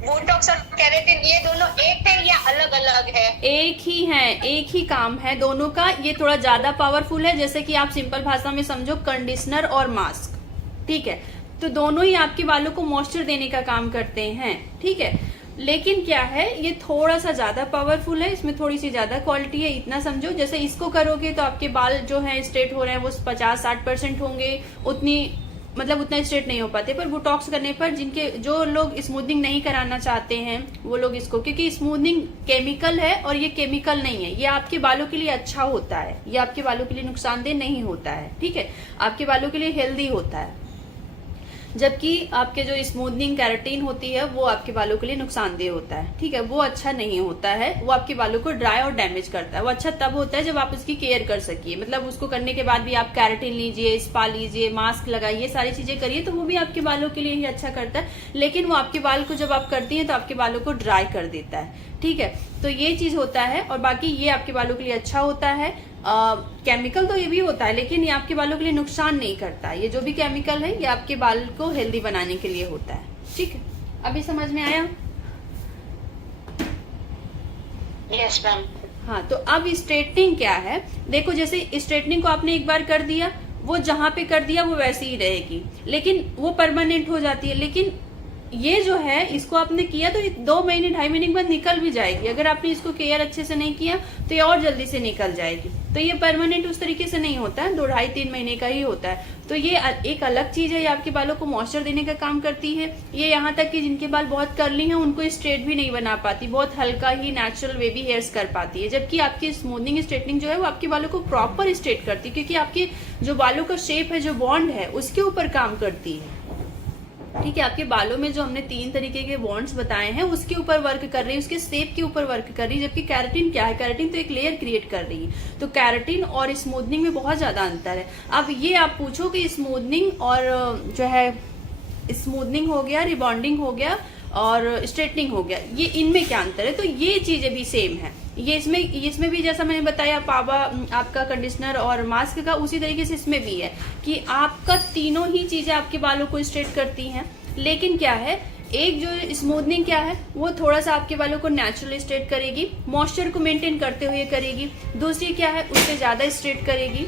बोटॉक्स और केराटिन ये दोनों एक है या अलग अलग है? एक ही है, एक ही काम है दोनों का। ये थोड़ा ज्यादा पावरफुल है, जैसे कि आप सिंपल भाषा में समझो कंडीशनर और मास्क, ठीक है। तो दोनों ही आपके बालों को मॉइस्चर देने का काम करते हैं, ठीक है। लेकिन क्या है, ये थोड़ा सा ज्यादा पावरफुल है, इसमें थोड़ी सी ज्यादा क्वालिटी है, इतना समझो। जैसे इसको करोगे तो आपके बाल जो है स्ट्रेट हो रहे हैं वो 50-60% होंगे, उतनी मतलब उतना स्ट्रेट नहीं हो पाते। पर बोटॉक्स करने पर जिनके जो लोग स्मूथनिंग नहीं कराना चाहते हैं वो लोग इसको, क्योंकि स्मूथनिंग केमिकल है और ये केमिकल नहीं है, ये आपके बालों के लिए अच्छा होता है, ये आपके बालों के लिए नुकसानदेह नहीं होता है, ठीक है। आपके बालों के लिए हेल्दी होता है, जबकि आपके जो स्मूथनिंग केराटिन होती है वो आपके बालों के लिए नुकसानदेह होता है, ठीक है। वो अच्छा नहीं होता है, वो आपके बालों को ड्राई और डैमेज करता है। वो अच्छा तब होता है जब आप उसकी केयर कर सकिए, मतलब उसको करने के बाद भी आप केराटिन लीजिए, स्पा लीजिए, मास्क लगाइए, सारी चीजें करिए, तो वो भी आपके बालों के लिए ही अच्छा करता है। लेकिन वो आपके बाल को जब आप करती है तो आपके बालों को ड्राई कर देता है, ठीक है। तो ये चीज होता है, और बाकी ये आपके बालों के लिए अच्छा होता है। केमिकल तो ये भी होता है, लेकिन ये आपके बालों के लिए नुकसान नहीं करता। ये जो भी केमिकल है ये आपके बाल को हेल्दी बनाने के लिए होता है, ठीक है। अभी समझ में आया? Yes ma'am. हाँ, तो अब स्ट्रेटनिंग क्या है, देखो जैसे स्ट्रेटनिंग को आपने एक बार कर दिया, वो जहां पे कर दिया वो वैसे ही रहेगी, लेकिन वो परमानेंट हो जाती है। लेकिन ये जो है इसको आपने किया तो 2 महीने 2.5 महीने के बाद निकल भी जाएगी। अगर आपने इसको केयर अच्छे से नहीं किया तो ये और जल्दी से निकल जाएगी। तो ये परमानेंट उस तरीके से नहीं होता है, 2, 2.5, 3 महीने का ही होता है। तो ये एक अलग चीज है, ये आपके बालों को मॉइस्चर देने का काम करती है। ये यहाँ तक कि जिनके बाल बहुत कर्ली हैं उनको स्ट्रेट भी नहीं बना पाती, बहुत हल्का ही नेचुरल बेबी हेयर्स कर पाती है। जबकि आपकी स्मूथनिंग स्ट्रेटनिंग जो है वो आपके बालों को प्रॉपर स्ट्रेट करती है, क्योंकि आपके जो बालों का शेप है, जो बॉन्ड है, उसके ऊपर काम करती है, ठीक है। आपके बालों में जो हमने 3 तरीके के बॉन्ड्स बताए हैं उसके ऊपर वर्क कर रही है, उसके शेप के ऊपर वर्क कर रही है। जबकि केराटिन क्या है, केराटिन तो एक लेयर क्रिएट कर रही है। तो केराटिन और स्मूथनिंग में बहुत ज्यादा अंतर है। अब ये आप पूछो कि स्मूथनिंग और जो है स्मूथनिंग हो गया, रिबॉन्डिंग हो गया और स्ट्रेटनिंग हो गया, ये इनमें क्या अंतर है? तो ये चीजें भी सेम है। ये इसमें भी जैसा मैंने बताया पावा आपका कंडीशनर और मास्क का, उसी तरीके से इसमें भी है कि आपका तीनों ही चीजें आपके बालों को स्ट्रेट करती हैं। लेकिन क्या है, एक जो स्मूथनिंग क्या है वो थोड़ा सा आपके बालों को नेचुरली स्ट्रेट करेगी, मॉइस्चर को मेंटेन करते हुए करेगी। दूसरी क्या है, उससे ज्यादा स्ट्रेट करेगी।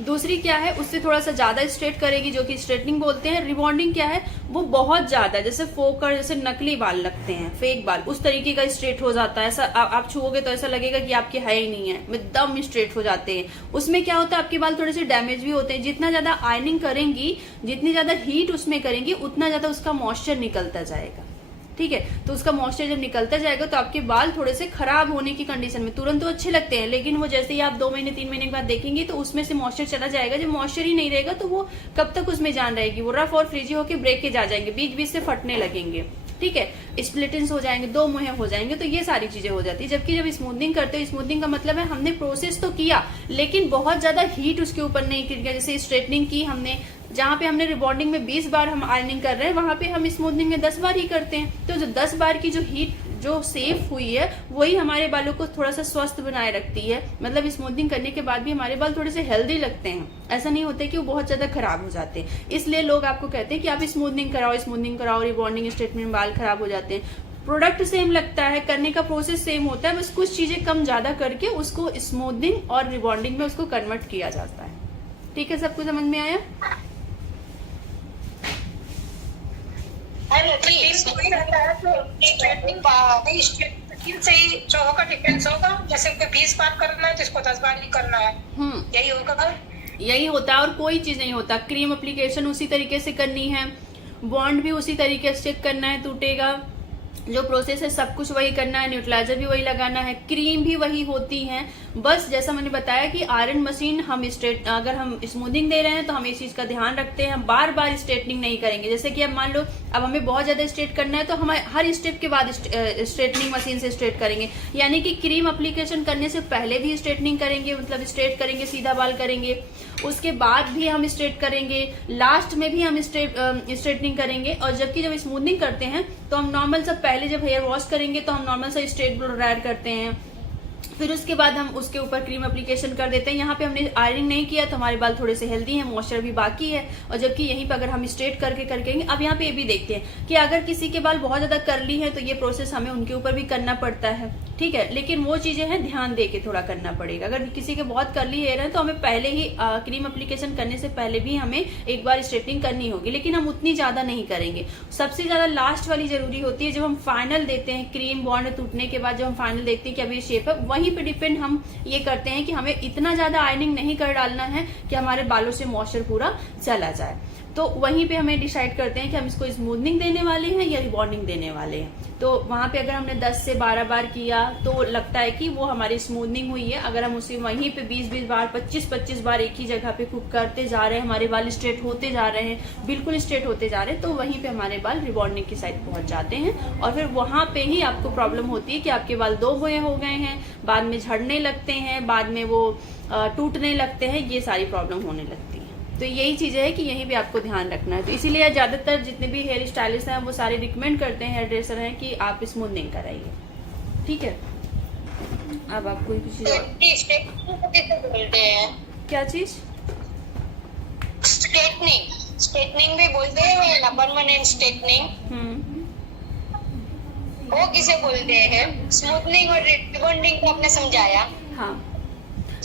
दूसरी क्या है, उससे थोड़ा सा ज्यादा स्ट्रेट करेगी, जो कि स्ट्रेटनिंग बोलते हैं। रिबॉन्डिंग क्या है, वो बहुत ज्यादा, जैसे फोकर, जैसे नकली बाल लगते हैं, फेक बाल, उस तरीके का स्ट्रेट हो जाता है। ऐसा आप छुओगे तो ऐसा लगेगा कि आपके है ही नहीं है, एकदम स्ट्रेट हो जाते हैं। उसमें क्या होता है, आपके बाल थोड़े से डैमेज भी होते हैं। जितना ज्यादा आयनिंग करेंगी, जितनी ज्यादा हीट उसमें करेंगी, उतना ज्यादा उसका मॉइस्चर निकलता जाएगा, ठीक है। तो उसका मॉइस्चर जब निकलता जाएगा तो आपके बाल थोड़े से खराब होने की कंडीशन में, तुरंत तो अच्छे लगते हैं, लेकिन वो जैसे ही आप 2 महीने 3 महीने के बाद देखेंगे तो उसमें से मॉइस्चर चला जाएगा। जब मॉइस्चर ही नहीं रहेगा तो वो कब तक उसमें जान रहेगी, वो रफ और फ्रिजी होकर ब्रेकेज आ जाएंगे, बीच बीच से फटने लगेंगे, ठीक है। स्प्लिटिंग्स हो जाएंगे, 2 मुंह हो जाएंगे, तो ये सारी चीजें हो जाती है। जबकि जब स्मूथनिंग करते हो, स्मूथनिंग का मतलब है हमने प्रोसेस तो किया लेकिन बहुत ज्यादा हीट उसके ऊपर नहीं किया। जैसे स्ट्रेटनिंग की हमने, जहां पे हमने रिबॉन्डिंग में 20 बार हम आयरनिंग कर रहे हैं, वहां पे हम स्मूथनिंग में 10 बार ही करते हैं। तो जो 10 बार की जो हीट जो सेव हुई है वही हमारे बालों को थोड़ा सा स्वस्थ बनाए रखती है। मतलब स्मूथनिंग करने के बाद भी हमारे बाल थोड़े से हेल्दी लगते हैं, ऐसा नहीं होता कि वो बहुत ज्यादा खराब हो जाते हैं। इसलिए लोग आपको कहते हैं कि आप स्मूथनिंग कराओ, रिबॉन्डिंग स्ट्रेटनिंग, बाल खराब हो जाते हैं। प्रोडक्ट सेम लगता है, करने का प्रोसेस सेम होता है, बस कुछ चीजें कम ज्यादा करके उसको स्मूथनिंग और रिबॉन्डिंग में उसको कन्वर्ट किया जाता है, ठीक है। सबको समझ में आया? वही रहता है तो स्ट्रेटनिंग से ही जो होगा डिफरेंस होगा। जैसे कोई 20 बार करना है तो इसको 10 बार ही करना है, यही होगा। यही होता है और कोई चीज नहीं होता। क्रीम एप्लीकेशन उसी तरीके से करनी है, बॉन्ड भी उसी तरीके से चेक करना है, टूटेगा, जो प्रोसेस है सब कुछ वही करना है, न्यूट्रलाइजर भी वही लगाना है, क्रीम भी वही होती है। बस जैसा मैंने बताया कि आयरन मशीन हम अगर हम स्मूथिंग दे रहे हैं तो हम इस चीज का ध्यान रखते हैं, हम बार बार स्ट्रेटनिंग नहीं करेंगे। जैसे कि अब मान लो अब हमें बहुत ज्यादा स्ट्रेट करना है तो हम हर स्टेप के बाद स्ट्रेटनिंग मशीन से स्ट्रेट करेंगे, यानी कि क्रीम एप्लीकेशन करने से पहले भी स्ट्रेटनिंग करेंगे, मतलब स्ट्रेट करेंगे, सीधा बाल करेंगे, उसके बाद भी हम स्ट्रेट करेंगे, लास्ट में भी हम स्ट्रेटनिंग करेंगे। और जबकि जब स्मूथनिंग करते हैं तो हम नॉर्मल सा पहले जब हेयर वॉश करेंगे तो हम नॉर्मल सा स्ट्रेट ब्लो ड्रायर करते हैं, फिर उसके बाद हम उसके ऊपर क्रीम एप्लीकेशन कर देते हैं। यहाँ पे हमने आयरनिंग नहीं किया तो हमारे बाल थोड़े से हेल्दी हैं, मॉइस्चर भी बाकी है। और जबकि यहीं पे अगर हम स्ट्रेट करके करके अब यहाँ पे ये भी देखते हैं कि अगर किसी के बाल बहुत ज्यादा कर्ली है तो ये प्रोसेस हमें उनके ऊपर भी करना पड़ता है, ठीक है, लेकिन वो चीजें हैं ध्यान दे के थोड़ा करना पड़ेगा। अगर किसी के बहुत कर्ली हेयर है तो हमें पहले ही क्रीम एप्लीकेशन करने से पहले भी हमें एक बार स्ट्रेटनिंग करनी होगी, लेकिन हम उतनी ज्यादा नहीं करेंगे। सबसे ज्यादा लास्ट वाली जरूरी होती है जब हम फाइनल देते हैं, क्रीम बॉन्ड टूटने के बाद जब हम फाइनल देखते हैं कि अभी शेप है, वहीं पे डिपेंड हम ये करते हैं कि हमें इतना ज्यादा आयरनिंग नहीं कर डालना है कि हमारे बालों से मॉइस्चर पूरा चला जाए। तो वहीं पे हमें डिसाइड करते हैं कि हम इसको स्मूथनिंग देने वाले हैं या रिबॉन्डिंग देने वाले हैं। तो वहां पे अगर हमने 10 से 12 बार किया तो लगता है कि वो हमारी स्मूथनिंग हुई है। अगर हम उसे वहीं पे 20-20 बार 25-25 बार एक ही जगह पे कुक करते जा रहे हैं, हमारे बाल स्ट्रेट होते जा रहे हैं, बिल्कुल स्ट्रेट होते जा रहे हैं, तो वहीं पे हमारे बाल रिबॉन्डिंग की साइड पहुंच जाते हैं। और फिर वहां पे ही आपको प्रॉब्लम होती है कि आपके बाल 2 बोए हो गए हैं, बाद में झड़ने लगते हैं, बाद में वो टूटने लगते हैं, ये सारी प्रॉब्लम होने लगती है। तो यही चीजें है कि यहीं भी आपको ध्यान रखना है। तो इसीलिए ज्यादातर जितने भी हेयर स्टाइलिस्ट हैं वो सारे रिकमेंड करते हैं, हेयर ड्रेसर हैं, कि आप स्मूथनिंग कराइए, ठीक है। अब आप कोई चीज बोलते हैं क्या चीज? स्ट्रेटनिंग भी बोलते हैं ना, परमानेंट स्ट्रेटनिंग वो किसे बोलते हैं? स्मूथनिंग और रिबॉन्डिंग को आपने समझाया। हाँ,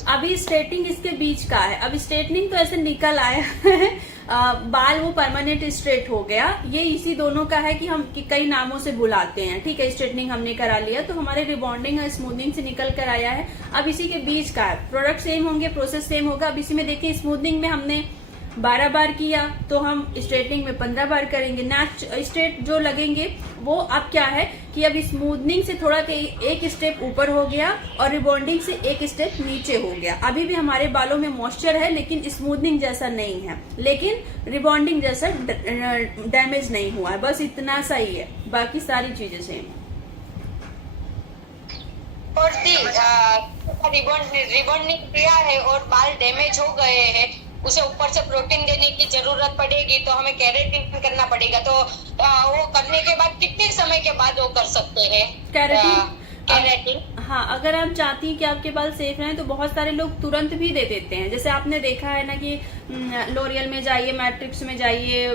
अभी स्ट्रेटनिंग इसके बीच का है। अभी स्ट्रेटनिंग तो ऐसे निकल आया है बाल वो परमानेंट स्ट्रेट हो गया, ये इसी दोनों का है कि हम कई नामों से बुलाते हैं, ठीक है। स्ट्रेटनिंग हमने करा लिया तो हमारे रिबॉन्डिंग और स्मूथनिंग से निकल कर आया है। अब इसी के बीच का है, प्रोडक्ट सेम होंगे, प्रोसेस सेम होगा। अब इसी में देखिए, स्मूथनिंग में हमने 12 बार किया तो हम स्ट्रेटनिंग में 15 बार करेंगे। स्ट्रेट जो लगेंगे वो अब क्या है कि अब स्मूथनिंग से थोड़ा एक स्टेप ऊपर हो गया और रिबॉन्डिंग से एक स्टेप नीचे हो गया। अभी भी हमारे बालों में मॉइस्चर है लेकिन स्मूथनिंग जैसा नहीं है, लेकिन रिबॉन्डिंग जैसा डैमेज नहीं हुआ है, बस इतना सा ही है, बाकी सारी चीजें सेम। और रिबॉन्डिंग किया है और बाल डैमेज हो गए हैं, उसे ऊपर से प्रोटीन देने की जरूरत पड़ेगी तो हमें केराटिन करना पड़ेगा। तो वो करने के बाद कितने समय के बाद वो कर सकते हैं केराटिन? हाँ, अगर आप चाहती हैं कि आपके बाल सेफ रहें तो बहुत सारे लोग तुरंत भी दे देते हैं। जैसे आपने देखा है ना कि लोरियल में जाइए, मैट्रिक्स में जाइए,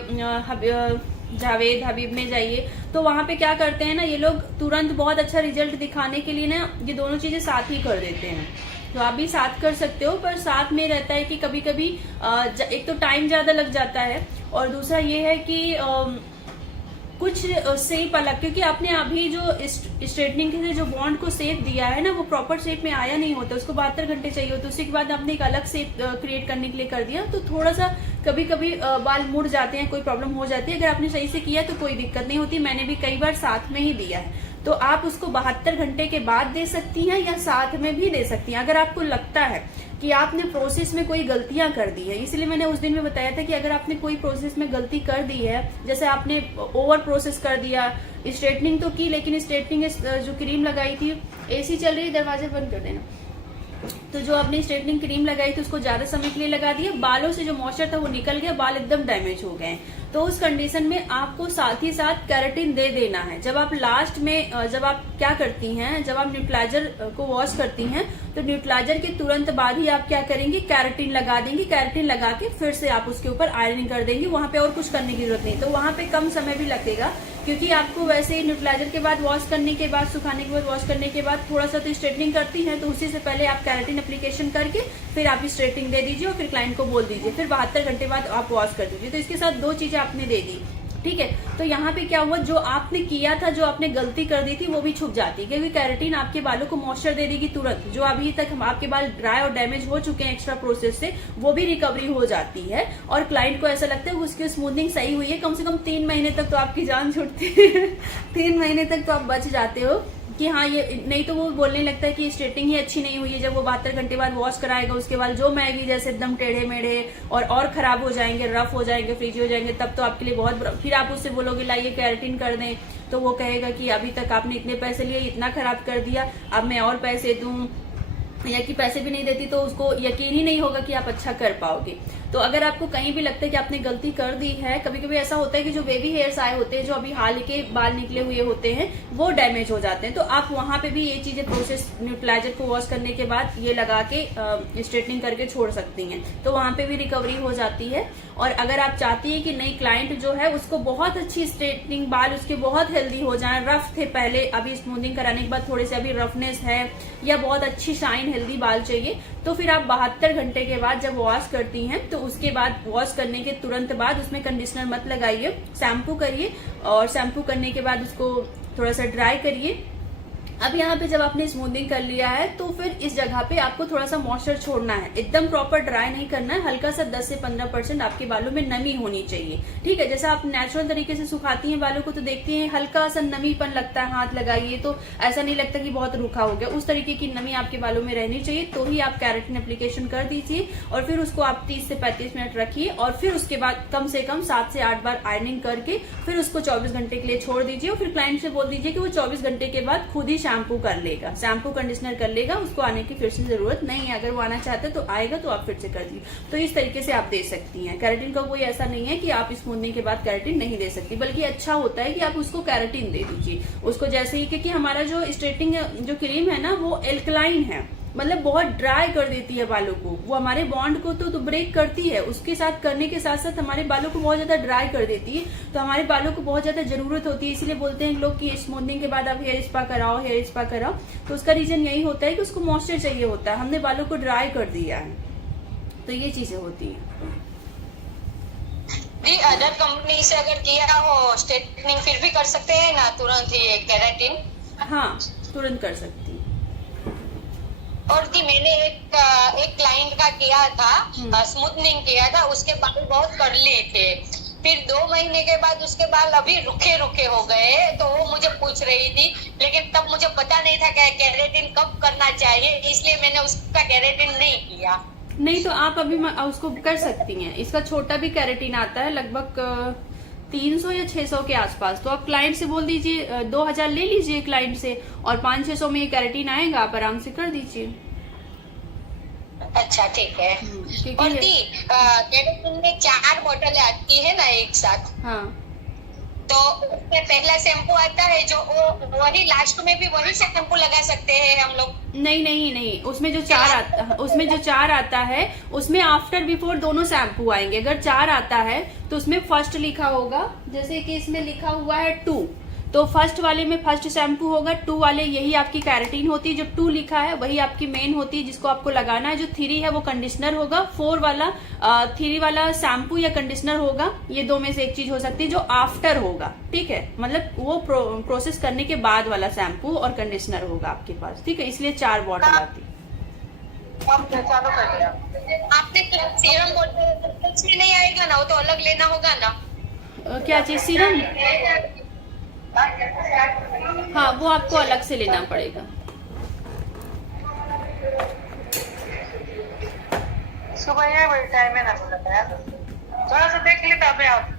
जावेद हबीब में जाइए, तो वहां पे क्या करते हैं ना, ये लोग तुरंत बहुत अच्छा रिजल्ट दिखाने के लिए ना ये दोनों चीजें साथ ही कर देते हैं। तो आप भी साथ कर सकते हो, पर साथ में रहता है कि कभी कभी एक तो टाइम ज्यादा लग जाता है और दूसरा ये है कि कुछ शेप अलग, क्योंकि आपने अभी जो स्ट्रेटनिंग के जो बॉन्ड को शेप दिया है ना वो प्रॉपर शेप में आया नहीं होता, उसको 72 घंटे चाहिए होता है। उसी के बाद आपने एक अलग शेप क्रिएट करने के लिए कर दिया तो थोड़ा सा कभी कभी बाल मुड़ जाते हैं, कोई प्रॉब्लम हो जाती है। अगर आपने सही से किया तो कोई दिक्कत नहीं होती, मैंने भी कई बार साथ में ही दिया है। तो आप उसको 72 घंटे के बाद दे सकती हैं या साथ में भी दे सकती हैं। अगर आपको लगता है कि आपने प्रोसेस में कोई गलतियां कर दी है, इसलिए मैंने उस दिन में बताया था कि अगर आपने कोई प्रोसेस में गलती कर दी है, जैसे आपने ओवर प्रोसेस कर दिया, स्ट्रेटनिंग तो की लेकिन स्ट्रेटनिंग जो क्रीम लगाई थी, एसी चल रही है, दरवाजे बंद कर देना, तो जो आपने स्ट्रेटनिंग क्रीम लगाई थी उसको ज्यादा समय के लिए लगा दिया, बालों से जो मॉइस्चर था वो निकल गया, बाल एकदम डैमेज हो गए। तो उस कंडीशन में आपको साथ ही साथ केराटिन दे देना है। जब आप लास्ट में जब आप क्या करती हैं, जब आप न्यूट्रलाइजर को वॉश करती हैं तो न्यूट्रलाइजर के तुरंत बाद ही आप क्या करेंगी, केराटिन लगा देंगी। केराटिन लगा के फिर से आप उसके ऊपर आयरनिंग कर देंगी, वहां पे और कुछ करने की जरूरत नहीं। तो वहां पे कम समय भी लगेगा क्योंकि आपको वैसे ही न्यूट्रलाइजर के बाद वॉश करने के बाद, सुखाने के बाद, वॉश करने के बाद थोड़ा सा तो स्ट्रेटनिंग करती हैं, तो उसी से पहले आप केराटिन एप्लीकेशन करके फिर आप स्ट्रेटनिंग दे दीजिए और फिर क्लाइंट को बोल दीजिए, फिर 72 घंटे बाद आप वॉश कर दीजिए। तो इसके साथ 2 चीजें आपने दे दी, ठीक है। तो यहाँ पे क्या हुआ, जो आपने किया था, जो आपने गलती कर दी थी वो भी छुप जाती है, क्योंकि केराटिन आपके बालों को मॉइस्चर दे देगी तुरंत। जो अभी तक आपके बाल ड्राई और डैमेज हो चुके हैं एक्स्ट्रा प्रोसेस से, वो भी रिकवरी हो जाती है और क्लाइंट को ऐसा लगता है उसकी स्मूथनिंग सही हुई है। कम से कम 3 महीने तक तो आपकी जान छूटती है 3 महीने तक तो आप बच जाते हो कि हाँ ये, नहीं तो वो बोलने लगता है कि स्ट्रेटनिंग ही अच्छी नहीं हुई है। जब वो 72 घंटे बाद वॉश कराएगा उसके बाद जो मैगी जैसे एकदम टेढ़े मेढ़े और खराब हो जाएंगे, रफ हो जाएंगे, फ्रिजी हो जाएंगे, तब तो आपके लिए बहुत फिर आप उससे बोलोगे लाइए केराटिन कर दें, तो वो कहेगा कि अभी तक आपने इतने पैसे लिए, इतना खराब कर दिया, अब मैं और पैसे दूं, या कि पैसे भी नहीं देती, तो उसको यकीन ही नहीं होगा कि आप अच्छा कर पाओगे। तो अगर आपको कहीं भी लगता है कि आपने गलती कर दी है, कभी कभी ऐसा होता है कि जो बेबी हेयर्स आए होते हैं, जो अभी हाल के बाल निकले हुए होते हैं, वो डैमेज हो जाते हैं, तो आप वहां पे भी ये चीजें प्रोसेस न्यूट्रलाइजर को वॉश करने के बाद ये लगा के स्ट्रेटनिंग करके छोड़ सकती हैं, तो वहां पे भी रिकवरी हो जाती है। और अगर आप चाहती है कि नई क्लाइंट जो है उसको बहुत अच्छी स्ट्रेटनिंग, बाल उसके बहुत हेल्दी हो जाए, रफ थे पहले, अभी स्मूथिंग कराने के बाद थोड़े से अभी रफनेस है, या बहुत अच्छी शाइन हेल्दी बाल चाहिए, तो फिर आप 72 घंटे के बाद जब वॉश करती हैं, तो उसके बाद वॉश करने के तुरंत बाद उसमें कंडीशनर मत लगाइए, शैम्पू करिए, और शैम्पू करने के बाद उसको थोड़ा सा ड्राई करिए। अब यहाँ पे जब आपने स्मूथिंग कर लिया है, तो फिर इस जगह पे आपको थोड़ा सा मॉइस्चर छोड़ना है, एकदम प्रॉपर ड्राई नहीं करना है, हल्का सा 10 से 15% आपके बालों में नमी होनी चाहिए, ठीक है। जैसा आप नेचुरल तरीके से सुखाती हैं बालों को, तो देखती हैं हल्का सा नमीपन लगता है, हाथ लगाइए तो ऐसा नहीं लगता कि बहुत रूखा हो गया, उस तरीके की नमी आपके बालों में रहनी चाहिए, तो ही आप केराटिन एप्लीकेशन कर दीजिए। और फिर उसको आप 30 से 35 मिनट रखिए, और फिर उसके बाद कम से कम 7 से 8 बार आयरनिंग करके फिर उसको 24 घंटे के लिए छोड़ दीजिए। और फिर क्लाइंट से बोल दीजिए कि वो 24 घंटे के बाद खुद ही शैम्पू कर लेगा, शैम्पू कंडीशनर कर लेगा, उसको आने की फिर से जरूरत नहीं है। अगर वो आना चाहता है तो आएगा, तो आप फिर से कर दीजिए। तो इस तरीके से आप दे सकती हैं। केराटिन का कोई ऐसा नहीं है कि आप स्मूथनिंग के बाद केराटिन नहीं दे सकती, बल्कि अच्छा होता है कि आप उसको केराटिन दे दीजिए उसको, जैसे ही, क्योंकि हमारा जो स्ट्रेटिंग जो क्रीम है ना, वो एल्कलाइन है, मतलब बहुत ड्राई कर देती है बालों को, वो हमारे बॉन्ड को तो ब्रेक करती है, उसके साथ करने के साथ साथ हमारे बालों को बहुत ज्यादा ड्राई कर देती है, तो हमारे बालों को बहुत ज्यादा जरूरत होती है। इसलिए बोलते हैं लोग कि स्मूथनिंग के बाद आप हेयर स्पा कराओ, हेयर स्पा कराओ, तो उसका रीजन यही होता है कि उसको मॉइस्चर चाहिए होता है, हमने बालों को ड्राई कर दिया है, तो ये चीजें होती है। जी, अदर कंपनी से अगर किया हो स्ट्रेटनिंग फिर भी कर सकते हैं ना तुरंत ही केराटिन? हाँ, तुरंत कर सकती है। और जी, मैंने एक क्लाइंट का किया था, स्मूथनिंग किया था, उसके बाल बहुत कर्ली थे, फिर 2 महीने के बाद उसके बाल अभी रुखे रुखे हो गए, तो वो मुझे पूछ रही थी, लेकिन तब मुझे पता नहीं था कि केराटिन कब करना चाहिए, इसलिए मैंने उसका केराटिन नहीं किया। नहीं तो आप अभी उसको कर सकती हैं, इसका छोटा भी केराटिन आता है, लगभग 300 या 600 के आसपास, तो आप क्लाइंट से बोल दीजिए 2000 ले लीजिए क्लाइंट से, और 500-600 में ये केराटिन आएगा, आप आराम से कर दीजिए। अच्छा, ठीक है। और दी, केराटिन में 4 बोतलें आती है ना एक साथ? हाँ, तो उसमें पहला शैम्पू आता है जो वही लास्ट में भी वही शैम्पू लगा सकते हैं हम लोग? नहीं, उसमें जो 4 आता है उसमें आफ्टर बिफोर दोनों शैम्पू आएंगे। अगर 4 आता है तो उसमें फर्स्ट लिखा होगा, जैसे कि इसमें लिखा हुआ है 2, तो फर्स्ट वाले में फर्स्ट शैम्पू होगा, 2 वाले यही आपकी केराटिन होती है, जो 2 लिखा है वही आपकी मेन होती है जिसको आपको लगाना है, जो 3 है वो कंडीशनर होगा, 4 वाला 3 वाला शैम्पू या कंडीशनर होगा, ये 2 में से एक चीज हो सकती है जो आफ्टर होगा, ठीक है, मतलब वो प्रोसेस करने के बाद वाला शैम्पू और कंडीशनर होगा आपके पास, ठीक है, इसलिए 4 बॉटल आती है। आपने सीरम बोतल नहीं आएगा ना, वो तो अलग लेना होगा ना? क्या चीज? सीरम? हाँ, वो आपको अलग से लेना पड़ेगा। सुबह टाइम है ना, थोड़ा सा देख लेता है आप,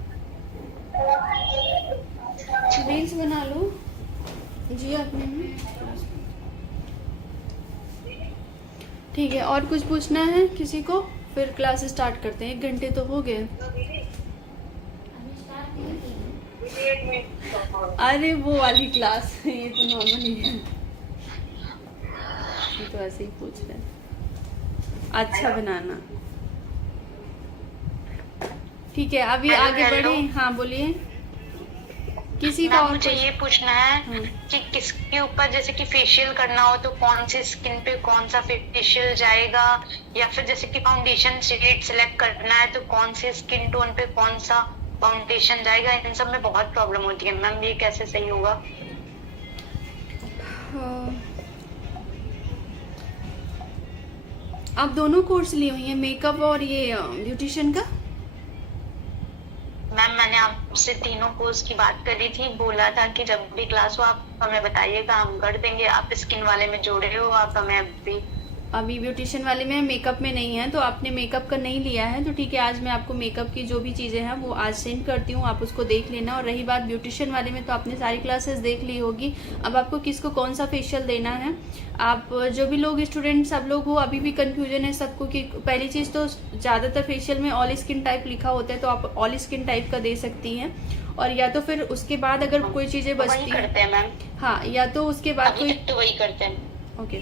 रील्स बना लो जी आपने, ठीक है। और कुछ पूछना है किसी को? फिर क्लास स्टार्ट करते हैं, 1 घंटे तो हो गए। अरे वो वाली क्लास, ये तो नॉर्मल ही है, ये तो ऐसे ही पूछ रहे हैं। अच्छा बनाना, ठीक है, अभी आगे बढ़े। हाँ बोलिए, किसी का और मुझे ये पूछना है कि किसके ऊपर, जैसे कि फेशियल करना हो तो कौन सी स्किन पे कौन सा फेशियल जाएगा, या फिर जैसे कि फाउंडेशन शेड सिलेक्ट करना है तो कौन से स्किन टोन पे कौन सा फाउंडेशन जाएगा, इन सब में बहुत प्रॉब्लम होती है मैम, ये कैसे सही होगा? आप दोनों कोर्स ली हुई हैं, मेकअप और ये ब्यूटिशियन का? मैम मैंने आपसे तीनों कोर्स की बात करी थी, बोला था कि जब भी क्लास हो आप हमें बताइएगा, हम कर देंगे। आप स्किन वाले में जोड़े हो, आप हमें अभी ब्यूटिशियन वाले में मेकअप में नहीं है, तो आपने मेकअप का नहीं लिया है तो ठीक है, आज मैं आपको मेकअप की जो भी चीजें हैं वो आज सेंड करती हूँ, आप उसको देख लेना। और रही बात ब्यूटिशियन वाले में, तो आपने सारी क्लासेस देख ली होगी। अब आपको किसको कौन सा फेशियल देना है, आप जो भी लोग स्टूडेंट सब लोग हो, अभी भी कंफ्यूजन है सबको कि पहली चीज तो ज्यादातर फेशियल में ऑल स्किन टाइप लिखा होता है, तो आप ऑल स्किन टाइप का दे सकती हैं। और या तो फिर उसके बाद अगर कोई चीजें बचती है, हाँ, या तो उसके बाद कोई तो वही करते हैं। ओके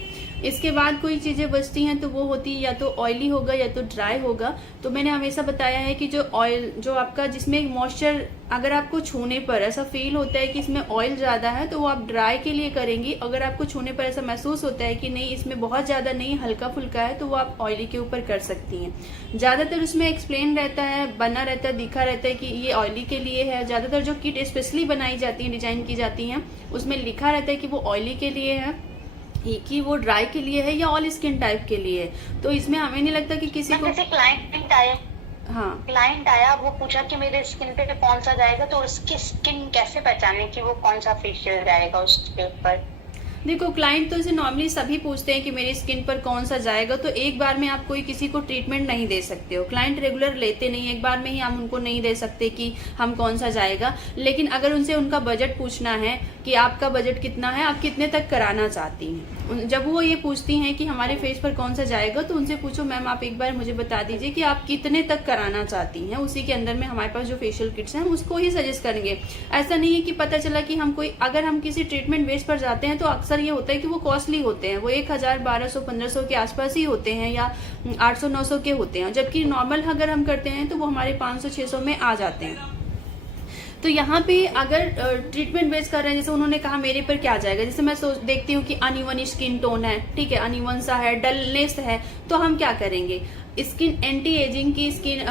इसके बाद कोई चीजें बचती हैं तो वो होती है या तो ऑयली होगा या तो ड्राई होगा। तो मैंने हमेशा बताया है कि जो ऑयल जो आपका जिसमें मॉइस्चर अगर आपको छूने पर ऐसा फील होता है कि इसमें ऑयल ज्यादा है तो वो आप ड्राई के लिए करेंगी। अगर आपको छूने पर ऐसा महसूस होता है कि नहीं इसमें बहुत ज्यादा नहीं हल्का फुल्का है तो वो आप ऑयली के ऊपर कर सकती हैं। ज्यादातर उसमें एक्सप्लेन रहता है, बना रहता है, दिखा रहता है कि ये ऑयली के लिए है। ज्यादातर जो किट स्पेशली बनाई जाती है, डिजाइन की जाती है, उसमें लिखा रहता है कि वो ऑयली के लिए है कि वो ड्राई के लिए है या ऑल स्किन टाइप के लिए है। तो इसमें हमें नहीं लगता कि किसी को क्लाइंट आया, हाँ क्लाइंट आया, वो पूछा कि मेरे स्किन पे कौन सा जाएगा, तो उसकी स्किन कैसे पहचाने कि वो कौन सा फेशियल जाएगा उसके ऊपर। देखो क्लाइंट तो इसे नॉर्मली सभी पूछते हैं कि मेरी स्किन पर कौन सा जाएगा, तो एक बार में आप कोई किसी को ट्रीटमेंट नहीं दे सकते हो। क्लाइंट रेगुलर लेते नहीं, एक बार में ही हम उनको नहीं दे सकते कि हम कौन सा जाएगा। लेकिन अगर उनसे उनका बजट पूछना है कि आपका बजट कितना है, आप कितने तक कराना चाहती हैं, जब वो ये पूछती हैं कि हमारे फेस पर कौन सा जाएगा, तो उनसे पूछो मैम आप एक बार मुझे बता दीजिए कि आप कितने तक कराना चाहती हैं। उसी के अंदर में हमारे पास जो फेशियल किट्स हैं उसको ही सजेस्ट करेंगे। ऐसा नहीं है कि पता चला कि हम कोई अगर हम किसी ट्रीटमेंट बेस पर जाते हैं तो अक्सर ये होता है कि वो कॉस्टली होते हैं, वो 1000, 1200, 1500 के आसपास ही होते हैं या 800, 900 के होते हैं। जबकि नॉर्मल अगर हम करते हैं तो वो हमारे 500, 600 में आ जाते हैं। तो यहाँ पे अगर ट्रीटमेंट बेस कर रहे हैं, जैसे उन्होंने कहा मेरे पर क्या जाएगा, जैसे मैं देखती हूँ कि अनइवन स्किन टोन है, ठीक है, अनइवन सा है, डलनेस है, तो हम क्या करेंगे, स्किन एंटी एजिंग की स्किन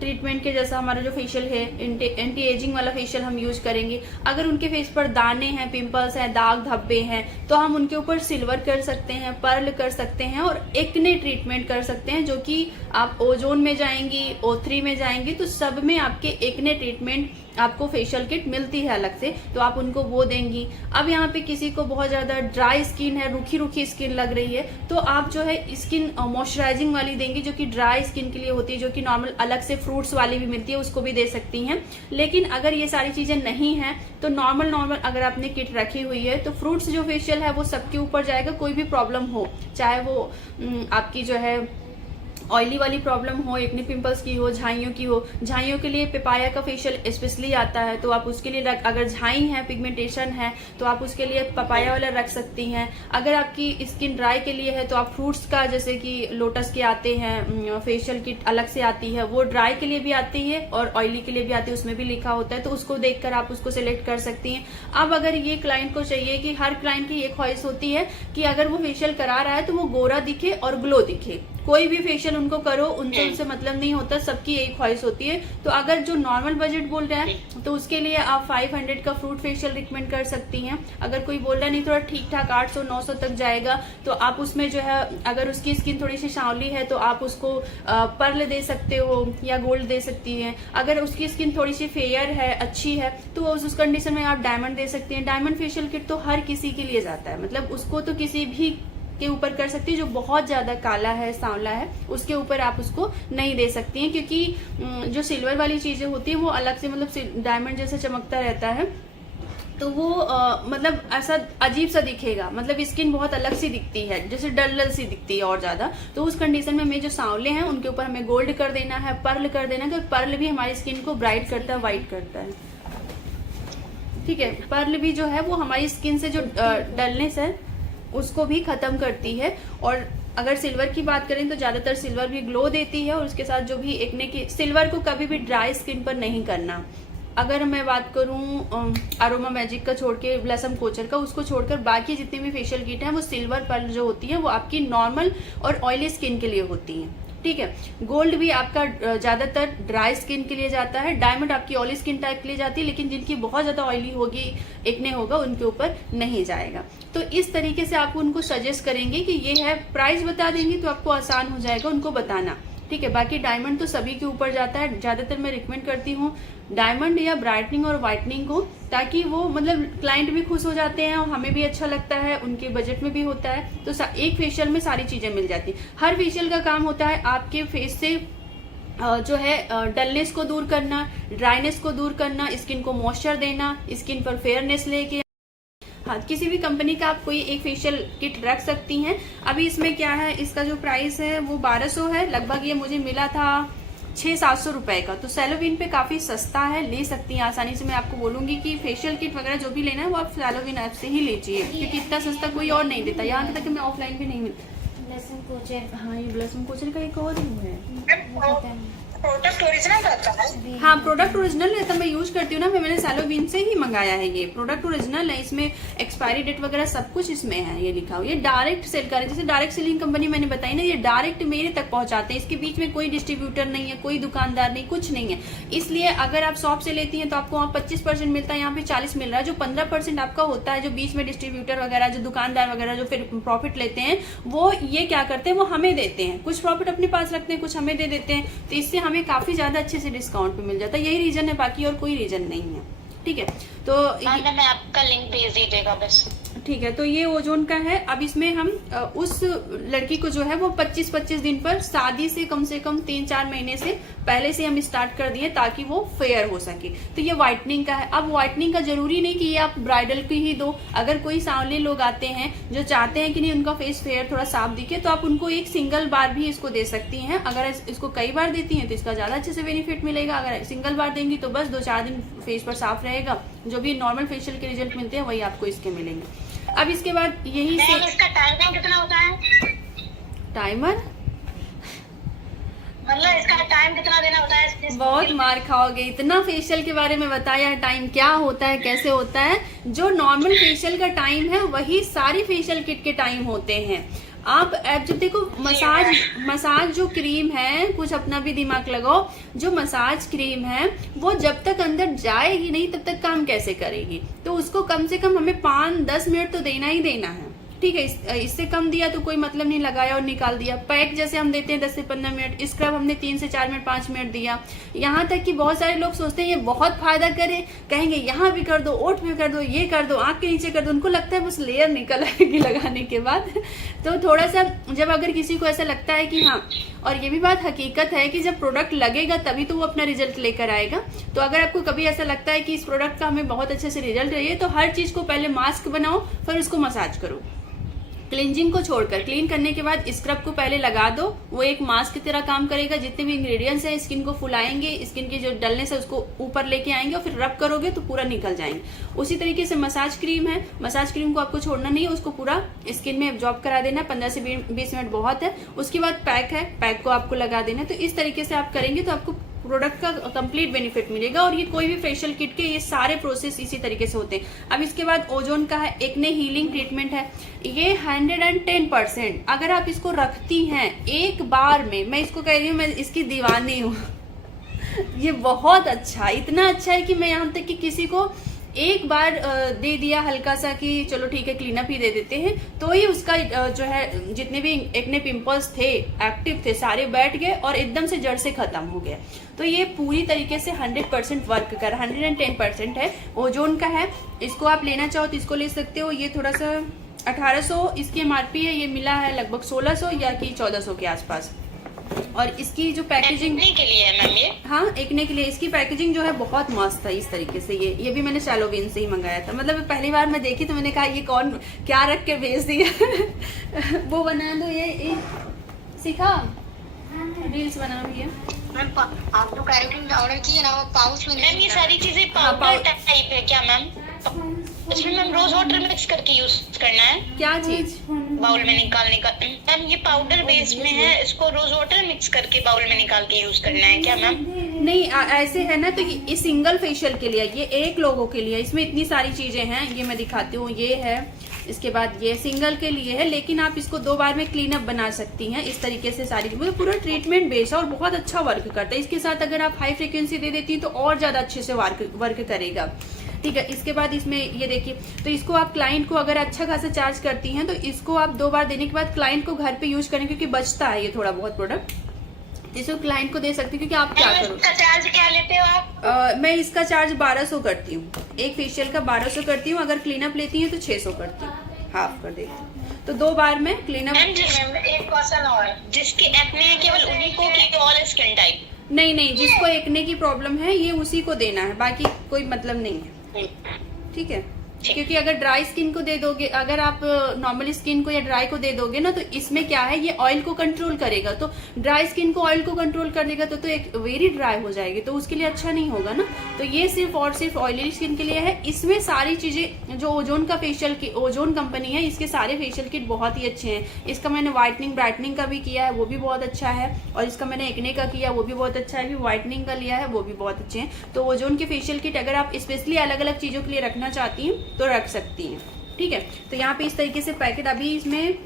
ट्रीटमेंट के जैसा हमारा जो फेशियल है एंटी एजिंग वाला फेशियल हम यूज करेंगे। अगर उनके फेस पर दाने हैं, पिंपल्स हैं, दाग धब्बे हैं, तो हम उनके ऊपर सिल्वर कर सकते हैं, पर्ल कर सकते हैं और एक्ने ट्रीटमेंट कर सकते हैं, जो कि आप ओजोन में जाएंगी, O3 में जाएंगी, तो सब में आपके एक्ने ट्रीटमेंट आपको फेशियल किट मिलती है अलग से, तो आप उनको वो देंगी। अब यहाँ पे किसी को बहुत ज्यादा ड्राई स्किन है, रूखी रूखी स्किन लग रही है, तो आप जो है स्किन मॉइस्चराइजिंग वाली देंगी जो कि ड्राई स्किन के लिए होती है, जो कि नॉर्मल अलग से फ्रूट्स वाली भी मिलती है, उसको भी दे सकती हैं। लेकिन अगर ये सारी चीजें नहीं है तो नॉर्मल अगर आपने किट रखी हुई है तो फ्रूट्स जो फेशियल है वो सबके ऊपर जाएगा, कोई भी प्रॉब्लम हो, चाहे वो आपकी जो है ऑयली वाली प्रॉब्लम हो, एक्ने पिंपल्स की हो, झाइयों की हो। झाइयों के लिए पेपाया का फेशियल स्पेशली आता है, तो आप उसके लिए अगर झाई है, पिगमेंटेशन है, तो आप उसके लिए पपाया वाला रख सकती हैं। अगर आपकी स्किन ड्राई के लिए है तो आप फ्रूट्स का, जैसे कि लोटस के आते हैं फेशियल किट अलग से आती है, वो ड्राई के लिए भी आती है और ऑयली के लिए भी आती है, उसमें भी लिखा होता है, तो उसको देखकर आप उसको सिलेक्ट कर सकती हैं। अब अगर ये क्लाइंट को चाहिए कि हर क्लाइंट की ये ख्वाहिश होती है कि अगर वो फेशियल करा रहा है तो वो गोरा दिखे और ग्लो दिखे, कोई भी फेशियल उनको करो, उनसे मतलब नहीं होता, सबकी यही ख्वाहिश होती है। तो अगर जो नॉर्मल बजट बोल रहा है तो उसके लिए आप 500 का फ्रूट फेशियल रिकमेंड कर सकती हैं। अगर कोई बोल रहा नहीं थोड़ा ठीक ठाक 800, 900 तक जाएगा, तो आप उसमें जो है अगर उसकी स्किन थोड़ी सी सांवली है तो आप उसको पर्ल दे सकते हो या गोल्ड दे सकती हैं। अगर उसकी स्किन थोड़ी सी फेयर है, अच्छी है, तो उस कंडीशन में आप डायमंड दे सकती हैं। डायमंड फेशियल किट तो हर किसी के लिए जाता है, मतलब उसको तो किसी भी के ऊपर कर सकती है। जो बहुत ज्यादा काला है, सांवला है, उसके ऊपर आप उसको नहीं दे सकती हैं, क्योंकि जो सिल्वर वाली चीजें होती है वो अलग से मतलब डायमंड जैसा चमकता रहता है, तो वो मतलब ऐसा अजीब सा दिखेगा, मतलब स्किन बहुत अलग सी दिखती है, जैसे डल सी दिखती है और ज्यादा। तो उस कंडीशन में हमें जो सांवले हैं उनके ऊपर हमें गोल्ड कर देना है, पर्ल कर देना है, क्योंकि पर्ल भी हमारी स्किन को ब्राइट करता है, व्हाइट करता है, ठीक है। पर्ल भी जो है वो हमारी स्किन से जो डलनेस है उसको भी खत्म करती है। और अगर सिल्वर की बात करें तो ज्यादातर सिल्वर भी ग्लो देती है, और उसके साथ जो भी एक्ने की, सिल्वर को कभी भी ड्राई स्किन पर नहीं करना। अगर मैं बात करूं अरोमा मैजिक का छोड़ के, ब्लसम कोचर का, उसको छोड़कर बाकी जितने भी फेशियल किट हैं वो सिल्वर पर्ल जो होती है वो आपकी नॉर्मल और ऑयली स्किन के लिए होती है, ठीक है। गोल्ड भी आपका ज्यादातर ड्राई स्किन के लिए जाता है, डायमंड आपकी ऑयली स्किन टाइप के लिए जाती है, लेकिन जिनकी बहुत ज्यादा ऑयली होगी, एक्ने होगा, उनके ऊपर नहीं जाएगा। तो इस तरीके से आप उनको सजेस्ट करेंगे कि ये है, प्राइस बता देंगे तो आपको आसान हो जाएगा उनको बताना ठीक है। बाकी डायमंड तो सभी के ऊपर जाता है, ज्यादातर मैं रिकमेंड करती हूँ डायमंड या ब्राइटनिंग और व्हाइटनिंग को, ताकि वो मतलब क्लाइंट भी खुश हो जाते हैं और हमें भी अच्छा लगता है, उनके बजट में भी होता है। तो एक फेशियल में सारी चीजें मिल जाती है। हर फेशियल का काम होता है आपके फेस से जो है डलनेस को दूर करना, ड्राइनेस को दूर करना, स्किन को मॉइस्चर देना, स्किन पर फेयरनेस लेके। हाँ, किसी भी कंपनी का आप कोई एक फेशियल किट रख सकती हैं। अभी इसमें क्या है, इसका जो प्राइस है वो 1200 है लगभग। ये मुझे मिला था 600-700 रुपए का, तो सैलोविन पे काफी सस्ता है, ले सकती हैं आसानी से। मैं आपको बोलूंगी कि फेशियल किट वगैरह जो भी लेना है वो आप सैलोविन ऐप से ही लीजिए, क्योंकि इतना सस्ता कोई और नहीं देता। यहाँ तक कि मैं ऑफलाइन भी नहीं मिलता। ब्लसम कोचर। हाँ, ये ब्लसम कोचर का एक और है। वो पता नहीं। प्रोडक्ट ओरिजिनल रहता है। हाँ, प्रोडक्ट ओरिजिनल रहता, मैं यूज करती हूँ ना, मैंने सैलोविन से ही मंगाया है। ये प्रोडक्ट ओरिजिनल है, इसमें एक्सपायरी डेट वगैरह सब कुछ इसमें है, ये लिखा हुआ। ये डायरेक्ट सेल कर, जैसे डायरेक्ट सेलिंग कंपनी मैंने बताई ना, ये डायरेक्ट मेरे तक पहुंचाते हैं। इसके बीच में कोई डिस्ट्रीब्यूटर नहीं है, कोई दुकानदार नहीं, कुछ नहीं है। इसलिए अगर आप शॉप से लेती हैं तो आपको वहाँ 25% मिलता है, यहाँ पे 40 मिल रहा है। जो 15% आपका होता है, जो बीच में डिस्ट्रीब्यूटर वगैरह, जो दुकानदार वगैरह जो फिर प्रॉफिट लेते हैं, वो ये क्या करते हैं, वो हमें देते हैं। कुछ प्रॉफिट अपने पास रखते हैं, कुछ हमें दे देते हैं। तो इससे हमें काफी ज्यादा अच्छे से डिस्काउंट पे मिल जाता है। यही रीजन है, बाकी और कोई रीजन नहीं है। ठीक है, तो मैं आपका लिंक भेज दीजिएगा बस। ठीक है, तो ये ओजोन का है। अब इसमें हम उस लड़की को जो है वो 25-25 दिन पर शादी से कम 3-4 महीने से पहले से हम स्टार्ट कर दिए, ताकि वो फेयर हो सके। तो ये व्हाइटनिंग का है। अब व्हाइटनिंग का जरूरी नहीं कि ये आप ब्राइडल की ही दो। अगर कोई सांवले लोग आते हैं जो चाहते हैं कि नहीं उनका फेस फेयर थोड़ा साफ दिखे, तो आप उनको एक सिंगल बार भी इसको दे सकती हैं। अगर इसको कई बार देती हैं तो इसका ज्यादा अच्छे से बेनिफिट मिलेगा। अगर सिंगल बार देंगी तो बस 2-4 दिन फेस पर साफ रहेगा। जो भी नॉर्मल फेशियल के रिजल्ट मिलते हैं वही आपको इसके मिलेंगे। अब इसके बाद यही से इसका टाइमिंग कितना होता है? टाइमर, मतलब इसका टाइम कितना देना होता है? बहुत मार खाओगे। इतना फेशियल के बारे में बताया, टाइम क्या होता है, कैसे होता है। जो नॉर्मल फेशियल का टाइम है वही सारी फेशियल किट के टाइम होते हैं। आप जब देखो मसाज जो क्रीम है, कुछ अपना भी दिमाग लगाओ, जो मसाज क्रीम है वो जब तक अंदर जाएगी नहीं तब तक काम कैसे करेगी। तो उसको कम से कम हमें 5-10 मिनट तो देना ही देना है। ठीक है, इससे कम दिया तो कोई मतलब नहीं, लगाया और निकाल दिया। पैक जैसे हम देते हैं 10 से 15 मिनट, स्क्रब हमने 3 से 4 मिनट 5 मिनट दिया। यहाँ तक कि बहुत सारे लोग सोचते हैं ये बहुत फायदा करे, कहेंगे यहाँ भी कर दो, ओठ भी कर दो, ये कर दो, आंख के नीचे कर दो। उनको लगता है बस लेयर निकल आएगी लगाने के बाद। तो थोड़ा सा जब अगर किसी को ऐसा लगता है कि हाँ, और ये भी बात हकीकत है कि जब प्रोडक्ट लगेगा तभी तो वो अपना रिजल्ट लेकर आएगा। तो अगर आपको कभी ऐसा लगता है कि इस प्रोडक्ट का हमें बहुत अच्छे से रिजल्ट चाहिए, तो हर चीज को पहले मास्क बनाओ, फिर उसको मसाज करो। क्लींजिंग को छोड़कर, क्लीन करने के बाद स्क्रब को पहले लगा दो, वो एक मास्क की तरह काम करेगा। जितने भी इंग्रेडिएंट्स हैं स्किन को फुलाएंगे, स्किन की जो डलनेस है उसको ऊपर लेके आएंगे, और फिर रब करोगे तो पूरा निकल जाएंगे। उसी तरीके से मसाज क्रीम है, मसाज क्रीम को आपको छोड़ना नहीं है, उसको पूरा स्किन में एब्जॉर्ब करा देना। 15 से 20 मिनट बहुत है। उसके बाद पैक है, पैक को आपको लगा देना। तो इस तरीके से आप करेंगे तो आपको प्रोडक्ट का कंप्लीट बेनिफिट मिलेगा। और ये कोई भी फेशियल किट के ये सारे प्रोसेस इसी तरीके से होते हैं। अब इसके बाद ओजोन का है, एक्ने हीलिंग ट्रीटमेंट है। ये 110% अगर आप इसको रखती हैं एक बार में, मैं इसको कह रही हूँ, मैं इसकी दीवानी हूँ। ये बहुत अच्छा, इतना अच्छा है कि मैं यहाँ तक कि किसी को एक बार दे दिया हल्का सा कि चलो ठीक है क्लीनअप ही दे देते हैं, तो ही उसका जो है जितने भी एक्ने पिंपल्स थे, एक्टिव थे, सारे बैठ गए और एकदम से जड़ से खत्म हो गया। तो ये पूरी तरीके से 100% वर्क कर, 110% है। ओजोन का है, इसको आप लेना चाहो तो इसको ले सकते हो। ये थोड़ा सा 1800 इसकी MRP है, ये मिला है लगभग 1600 या कि 1400 के आसपास। और इसकी जो पैकेजिंग के लिए है मैम ये, हाँ, एक्ने के लिए इसकी पैकेजिंग जो है बहुत मस्त है। इस तरीके से ये भी मैंने सैलोविन से ही मंगाया था। मतलब पहली बार मैं देखी तो मैंने कहा ये कौन क्या रख के भेज दिया। वो बना दो, ये सीखा रील्स बना रही है। आप जो कैरेटिन ऑर्डर किए ना वो पाउच में। मैम ये सारी चीजें पाउडर टाइप है क्या मैम? इसमें मैम रोज वाटर मिक्स करके यूज करना है? क्या चीज? बाउल में निकालने का। मैम ये पाउडर बेस में है, इसको रोज वाटर मिक्स करके बाउल में निकाल के यूज करना है क्या मैम? नहीं, ऐसे है ना, तो ये सिंगल फेशियल के लिए, ये एक लोगों के लिए। इसमें इतनी सारी चीजें हैं, ये मैं दिखाती हूँ। ये है, इसके बाद ये सिंगल के लिए है, लेकिन आप इसको 2 बार में क्लीन अप बना सकती हैं। इस तरीके से सारी चीजें, पूरा ट्रीटमेंट बेस है और बहुत अच्छा वर्क करता है। इसके साथ अगर आप हाई फ्रिक्वेंसी दे देती हैं तो और ज्यादा अच्छे से वर्क करेगा। ठीक है, इसके बाद इसमें ये देखिए, तो इसको आप क्लाइंट को अगर अच्छा खासा चार्ज करती हैं तो इसको आप 2 बार देने के बाद क्लाइंट को घर पे यूज करें, क्योंकि बचता है ये थोड़ा बहुत प्रोडक्ट। तो इसको क्लाइंट को दे सकती हूँ, क्योंकि आप क्या करो, इसका चार्ज क्या लेते हो आप? मैं इसका चार्ज 1200 करती हूँ, एक फेशियल का 1200 करती हूँ। अगर क्लीनअप लेती हूँ तो 600 करती हूँ, हाफ कर देती हूँ। तो 2 बार में क्लीनअप। मैम एक क्वेश्चन और, जिसके एक्ने है केवल उन्हीं को कि ऑल स्किन टाइप? नहीं, जिसको एक्ने की प्रॉब्लम है ये उसी को देना है, बाकी कोई मतलब नहीं है, ठीक है। क्योंकि अगर ड्राई स्किन को दे दोगे, अगर आप नॉर्मल स्किन को या ड्राई को दे दोगे ना, तो इसमें क्या है, ये ऑयल को कंट्रोल करेगा। तो ड्राई स्किन को ऑयल को कंट्रोल कर देगा तो एक वेरी ड्राई हो जाएगी, तो उसके लिए अच्छा नहीं होगा ना। तो ये सिर्फ और सिर्फ ऑयली स्किन के लिए है। इसमें सारी चीजें जो ओजोन का फेशियल की, ओजोन कंपनी है, इसके सारे फेशियल किट बहुत ही अच्छे हैं। इसका मैंने व्हाइटनिंग ब्राइटनिंग का भी किया है, वो भी बहुत अच्छा है, और इसका मैंने एक्ने का किया वो भी बहुत अच्छा है, व्हाइटनिंग का लिया है वो भी बहुत अच्छे हैं। तो ओजोन के फेशियल किट अगर आप स्पेशली अलग अलग चीजों के लिए रखना चाहती हैं तो रख सकती हैं, ठीक है। तो यहाँ पे इस तरीके से पैकेट, अभी इसमें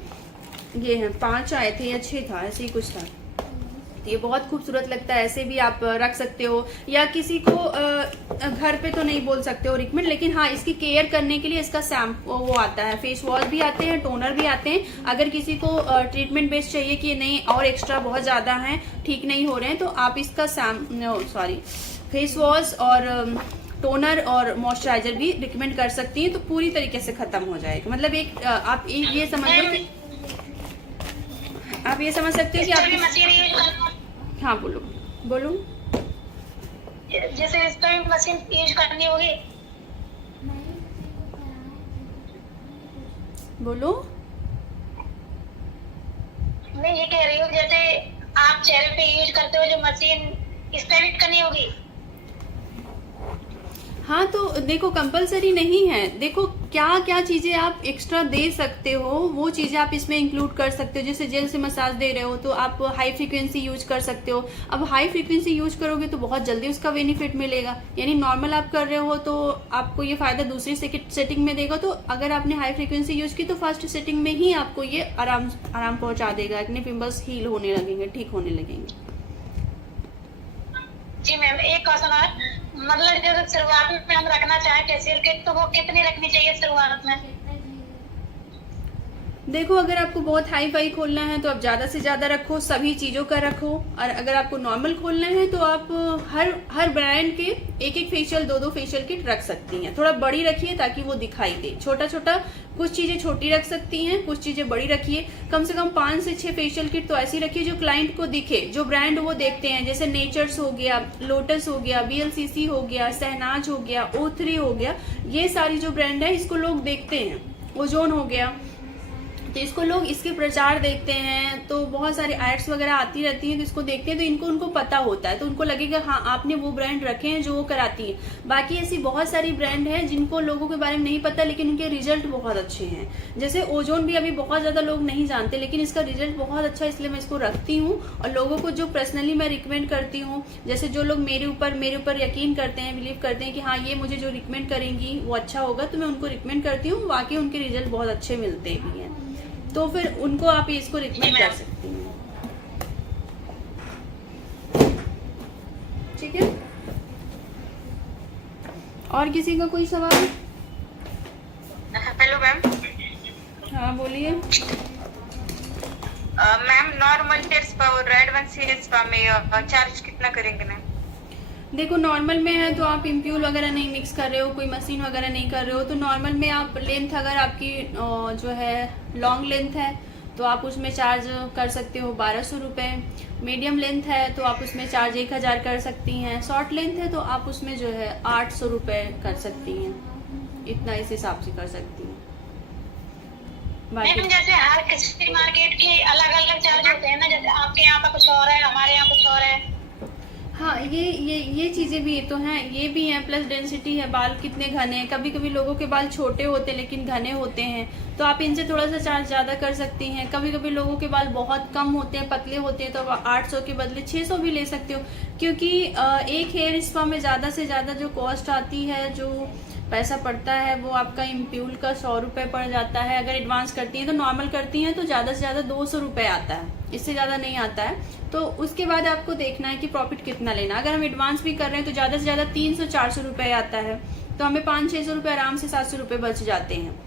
ये है 5 आए थे या 6 था, ऐसे ही कुछ था। तो ये बहुत खूबसूरत लगता है, ऐसे भी आप रख सकते हो, या किसी को घर पे तो नहीं बोल सकते हो रिकमेंड, लेकिन हाँ इसकी केयर करने के लिए इसका शैम्पू वो आता है, फेस वॉश भी आते हैं, टोनर भी आते हैं। अगर किसी को ट्रीटमेंट बेस्ड चाहिए कि नहीं और एक्स्ट्रा बहुत ज्यादा है, ठीक नहीं हो रहे हैं, तो आप इसका फेस वॉश और टोनर और मॉइस्चराइजर भी रिकमेंड कर सकती हैं, तो पूरी तरीके से खत्म हो जाएगा। मतलब एक आप ये समझ लो कि आप ये समझ सकते हो कि आप मशीन यूज करना, हाँ बोलो बोलो। जैसे इस पर मशीन यूज करनी होगी, बोलो। मैं ये कह रही हूँ जैसे आप चेहरे पे यूज करते हो जो मशीन, इस पे भी करनी होगी? हाँ तो देखो कंपलसरी नहीं है, देखो क्या क्या चीजें आप एक्स्ट्रा दे सकते हो वो चीजें आप इसमें इंक्लूड कर सकते हो। जैसे जेल से मसाज दे रहे हो तो आप हाई फ्रीक्वेंसी यूज कर सकते हो। अब हाई फ्रीक्वेंसी यूज करोगे तो बहुत जल्दी उसका बेनिफिट मिलेगा, यानी नॉर्मल आप कर रहे हो तो आपको ये फायदा दूसरी सेटिंग में देगा। तो अगर आपने हाई फ्रीक्वेंसी यूज की तो फर्स्ट सेटिंग में ही आपको ये आराम पहुंचा देगा, एक्ने पिंपल्स हील होने लगेंगे, ठीक होने लगेंगे। जी मैम एक क्वेश्चन और, मतलब जैसे शुरुआत में हम रखना चाहे फेशियल किट तो वो कितनी रखनी चाहिए शुरुआत में? देखो अगर आपको बहुत हाई फाई खोलना है तो आप ज्यादा से ज्यादा रखो, सभी चीजों का रखो। और अगर आपको नॉर्मल खोलना है तो आप हर ब्रांड के एक फेशियल 2 फेशियल किट रख सकती हैं। थोड़ा बड़ी रखिए ताकि वो दिखाई दे, छोटा छोटा कुछ चीजें छोटी रख सकती हैं, कुछ चीजें बड़ी रखिए। कम से कम 5 से 6 फेशियल किट तो ऐसी रखिए जो क्लाइंट को दिखे, जो ब्रांड वो देखते हैं। जैसे नेचर्स हो गया, लोटस हो गया, BLCC हो गया, शहनाज हो गया, O3 हो गया, ये सारी जो ब्रांड है इसको लोग देखते हैं। ओजोन हो गया तो इसको लोग इसके प्रचार देखते हैं, तो बहुत सारे एड्स वगैरह आती रहती हैं तो इसको देखते हैं, तो उनको पता होता है, तो उनको लगेगा हाँ आपने वो ब्रांड रखे हैं जो वो कराती है। बाकी ऐसी बहुत सारी ब्रांड है जिनको लोगों के बारे में नहीं पता लेकिन उनके रिजल्ट बहुत अच्छे हैं। जैसे ओजोन भी अभी बहुत ज्यादा लोग नहीं जानते लेकिन इसका रिजल्ट बहुत अच्छा है, इसलिए मैं इसको रखती हूँ। और लोगों को जो पर्सनली मैं रिकमेंड करती हूँ, जैसे जो लोग मेरे ऊपर यकीन करते हैं, बिलीव करते हैं कि हाँ ये मुझे जो रिकमेंड करेंगी वो अच्छा होगा, तो मैं उनको रिकमेंड करती हूँ। वाकई उनके रिजल्ट बहुत अच्छे मिलते भी हैं, तो फिर उनको आप इसको रिकमेंड कर सकती हैं। ठीक है, और किसी का कोई सवाल? Hello ma'am. हाँ बोलिए। मैम नॉर्मल हेयर स्पा और एडवांस हेयर स्पा में चार्ज कितना करेंगे मैम? देखो नॉर्मल में है तो आप इम्प्यूल वगैरह नहीं मिक्स कर रहे हो, कोई मशीन वगैरह नहीं कर रहे हो, तो नॉर्मल में आप लेंथ अगर आपकी जो है लॉन्ग लेंथ है तो आप उसमें चार्ज कर सकते हो 1200 रुपये। मीडियम लेंथ है तो आप उसमें चार्ज 1000 कर सकती हैं। शॉर्ट लेंथ है तो आप उसमें जो है 800 रुपये कर सकती हैं, इतना इस हिसाब से कर सकती हैं। मैम जैसे हर किसी मार्केट के अलग अलग चार्ज होते हैं ना, जैसे आपके यहाँ का कुछ और है, हमारे यहाँ कुछ और है। हाँ ये चीजें भी तो हैं, ये भी हैं। प्लस डेंसिटी है, बाल कितने घने हैं, कभी कभी लोगों के बाल छोटे होते हैं लेकिन घने होते हैं तो आप इनसे थोड़ा सा चार्ज ज्यादा कर सकती हैं। कभी कभी लोगों के बाल बहुत कम होते हैं, पतले होते हैं, तो आप 800 के बदले 600 भी ले सकते हो। क्योंकि एक हेयर स्पा में ज्यादा से ज्यादा जो कॉस्ट आती है, जो पैसा पड़ता है, वो आपका इम्प्यूल का 100 रुपये पड़ जाता है। अगर एडवांस करती हैं तो नॉर्मल करती हैं तो ज्यादा से ज्यादा 200 रुपये आता है, इससे ज्यादा नहीं आता है। तो उसके बाद आपको देखना है कि प्रॉफिट कितना लेना। अगर हम एडवांस भी कर रहे हैं तो ज्यादा से ज्यादा 300-400 रुपये आता है, तो हमें 500-600 रुपये आराम से 700 रुपये बच जाते हैं।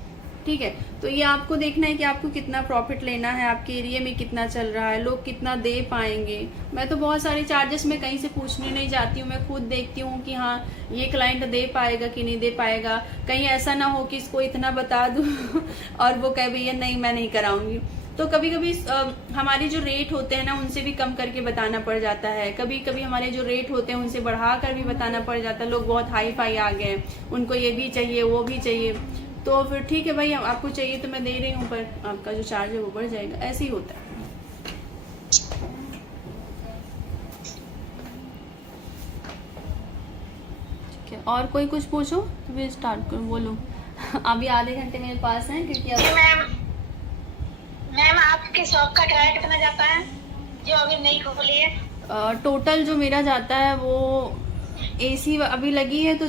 ठीक है। तो ये आपको देखना है कि आपको कितना प्रॉफिट लेना है, आपके एरिया में कितना चल रहा है, लोग कितना दे पाएंगे। मैं तो बहुत सारे चार्जेस मैं कहीं से पूछने नहीं जाती हूँ, मैं खुद देखती हूँ कि हाँ ये क्लाइंट दे पाएगा कि नहीं दे पाएगा। कहीं ऐसा ना हो कि इसको इतना बता दूँ और वो कहे भैया नहीं मैं नहीं कराऊंगी। तो कभी कभी हमारे जो रेट होते हैं ना उनसे भी कम करके बताना पड़ जाता है, कभी कभी हमारे जो रेट होते हैं उनसे बढ़ा कर भी बताना पड़ जाता है। लोग बहुत हाई फाई आ गए हैं, उनको ये भी चाहिए वो भी चाहिए, तो फिर ठीक है भाई आपको चाहिए तो मैं दे रही हूँ, पर आपका जो चार्ज है वो बढ़ जाएगा। ऐसे ही होता है। ठीक है, और कोई कुछ पूछो तो फिर स्टार्ट करो, बोलो। अभी आधे घंटे मेरे पास हैं क्योंकि अब मैम आपकी शॉप का किराया कितना जाता है जो अभी नहीं खोली है? टोटल जो मेरा जाता है वो एसी अभी लगी है तो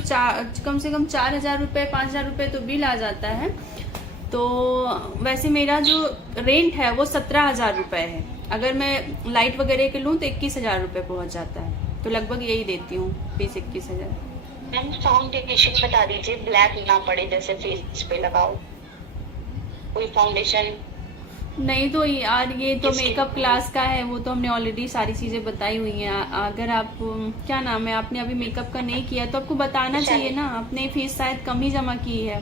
कम से कम 4,000 रुपये 5,000 रुपये तो बिल आ जाता है। तो वैसे मेरा जो रेंट है वो 17,000 रुपये है। अगर मैं लाइट वगैरह के लूँ तो 21,000 रुपये पहुँच जाता है। तो लगभग यही देती हूँ 20-21,000। मैम फाउंडेशन बता दीजिए, ब्लैक ना पड़े जैसे फेस पे लगाओ कोई फाउंडेशन। नहीं तो यार ये तो मेकअप क्लास का है, वो तो हमने ऑलरेडी सारी चीजें बताई हुई हैं। अगर आप क्या नाम है आपने अभी मेकअप का नहीं किया तो आपको बताना चाहिए ना, आपने फीस शायद कम ही जमा की है।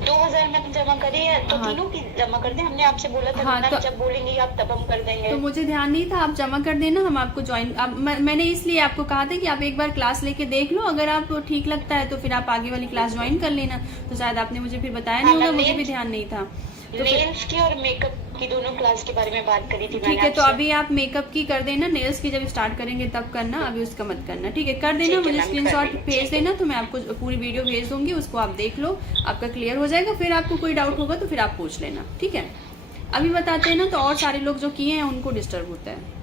2,000 में जमा करी है तो हाँ। तीनों की जमा कर दें, हमने आपसे बोला था। हाँ, मैम तो- जब बोलेंगी आप तब हम कर देंगे। तो मुझे ध्यान नहीं था, आप जमा कर देना, हम आपको ज्वाइन मैंने इसलिए आपको कहा था कि आप एक बार क्लास लेके देख लो, अगर आपको ठीक लगता है तो फिर आप आगे वाली क्लास ज्वाइन कर लेना। तो शायद आपने मुझे फिर बताया नहीं होगा, मुझे भी ध्यान नहीं था। तो नेल्स की और मेकअप की दोनों क्लास के बारे में बात करी थी। ठीक है, तो अभी आप मेकअप की कर देना, नेल्स की जब स्टार्ट करेंगे तब करना, अभी उसका मत करना। ठीक है, कर देना, ठीक है, मुझे मैम, स्क्रीनशॉट कर भेज देना तो मैं आपको पूरी वीडियो भेज दूंगी, उसको आप देख लो, आपका क्लियर हो जाएगा। फिर आपको कोई डाउट होगा तो फिर आप पूछ लेना। ठीक है, अभी बताते हैं ना तो और सारे लोग जो किए हैं उनको डिस्टर्ब होता है।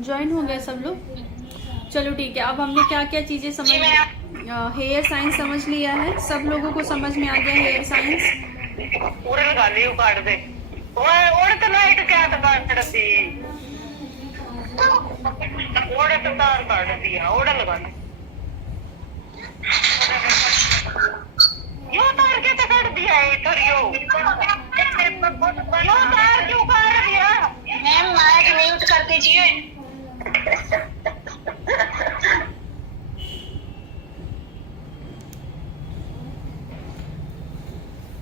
ज्वाइन हो गया सब लोग? चलो ठीक है, अब हमने क्या क्या चीजें समझ, हेयर साइंस समझ लिया है, सब लोगों को समझ में आ गया हेयर साइंस। पूरे लगा ली काट दे। ओए ओए तो लाइट क्या काट दी, ओड़े तो तार काट दिया, ओड़ा लगा दी। यो तार के तो काट दिया है इधर, यो तार क्यों काट दिया? मैम माइक म्यूट कर दीजिए।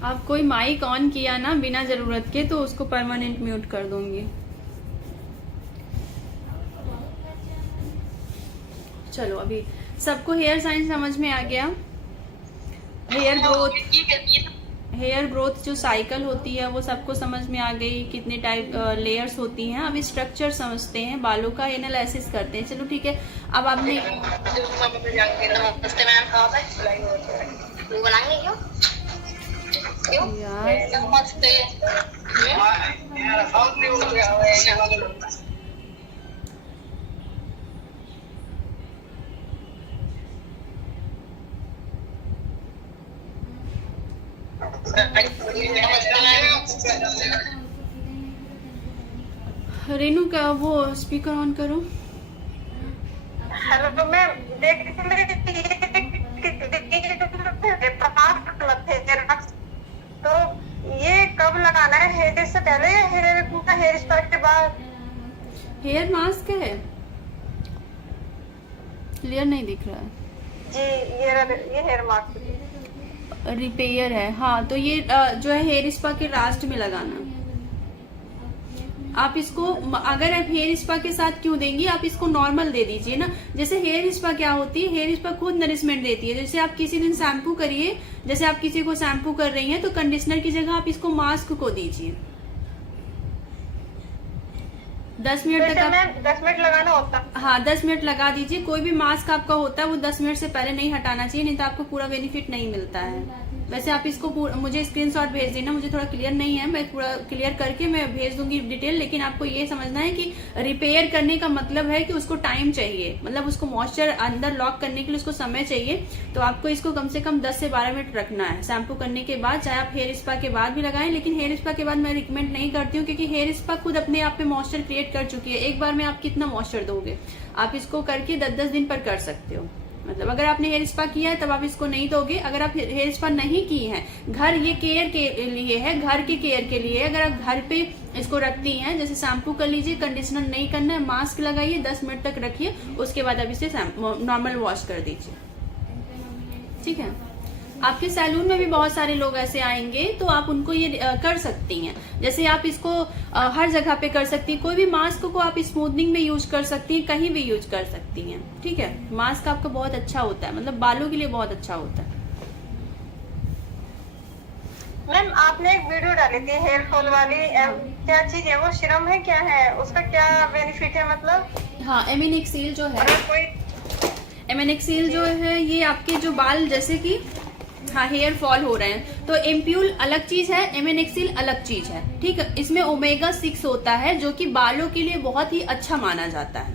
आप कोई माइक ऑन किया ना बिना जरूरत के तो उसको परमानेंट म्यूट कर दूंगी। चलो अभी सबको हेयर साइंस समझ में आ गया। हेयर ग्रोथ जो साइकिल होती है वो सबको समझ में आ गई, कितने टाइप लेयर्स होती हैं। अभी स्ट्रक्चर समझते हैं, बालों का एनालिसिस करते हैं। चलो ठीक है, अब आपने नमस्ते मैम, वो बनाएंगे क्यों यार नमस्ते। रेनू का वो स्पीकर ऑन करो। हेलो, तो मैं देख तो ये कब लगाना है, हेयर से पहले या हेयर स्पा के बाद? हेयर मास्क है, क्लियर नहीं दिख रहा है जी, ये हेयर मास्क रिपेयर है। हाँ, तो ये जो है हेयर स्पा के लास्ट में लगाना। आप इसको अगर आप हेयर स्पा के साथ क्यों देंगी, आप इसको नॉर्मल दे दीजिए ना। जैसे हेयर स्पा क्या होती है, हेयर स्पा खुद नरिशमेंट देती है। जैसे आप किसी दिन शैम्पू करिए, जैसे आप किसी को शैम्पू कर रही हैं तो कंडीशनर की जगह आप इसको मास्क को दीजिए। 10 मिनट तक आप 10 मिनट लगाना होता। हाँ, 10 मिनट लगा दीजिए। कोई भी मास्क आपका होता है वो 10 मिनट से पहले नहीं हटाना चाहिए, नहीं तो आपको पूरा बेनिफिट नहीं मिलता है। वैसे आप इसको मुझे स्क्रीनशॉट भेज देना, मुझे थोड़ा क्लियर नहीं है, मैं पूरा क्लियर करके मैं भेज दूंगी डिटेल। लेकिन आपको ये समझना है कि रिपेयर करने का मतलब है कि उसको टाइम चाहिए, मतलब उसको मॉइस्चर अंदर लॉक करने के लिए उसको समय चाहिए। तो आपको इसको कम से कम 10 से 12 मिनट रखना है शैम्पू करने के बाद, चाहे आप हेयर स्पा के बाद भी लगाएं। लेकिन हेयर स्पा के बाद मैं रिकमेंड नहीं करती हूँ, क्योंकि हेयर स्पा खुद अपने आप में मॉइस्चर क्रिएट कर चुकी है। एक बार में आप कितना मॉइस्चर दोगे? आप इसको करके 10-10 दिन पर कर सकते हो। मतलब अगर आपने हेयर स्पा किया है तब आप इसको नहीं दोगे। अगर आप हेयर स्पा नहीं की है, घर ये केयर के लिए है, घर के केयर के लिए है। अगर आप घर पे इसको रखती हैं, जैसे शैम्पू कर लीजिए, कंडीशनर नहीं करना है, मास्क लगाइए, 10 मिनट तक रखिए, उसके बाद आप इसे नॉर्मल वॉश कर दीजिए। ठीक है। आपके सैलून में भी बहुत सारे लोग ऐसे आएंगे, तो आप उनको ये कर सकती हैं। जैसे आप इसको हर जगह पे कर सकती हैं। कोई भी मास्क को आप स्मूथनिंग में यूज कर सकती हैं, कहीं भी यूज कर सकती हैं। ठीक है। मास्क आपका बहुत अच्छा होता है, मतलब बालों के लिए बहुत अच्छा होता है। मैम, आपने एक वीडियो डाली थी हेयर फॉल वाली, क्या चीज है वो? सीरम है, क्या है उसका, क्या बेनिफिट है मतलब? हाँ, एमिनिक्सिल जो है, अगर कोई एमिनिक्सिल जो है ये आपके जो बाल जैसे कि हाँ हेयर फॉल हो रहे हैं, तो एम्प्यूल अलग चीज है, एमिनिक्सिल अलग चीज है। ठीक है। इसमें ओमेगा 6 होता है, जो कि बालों के लिए बहुत ही अच्छा माना जाता है।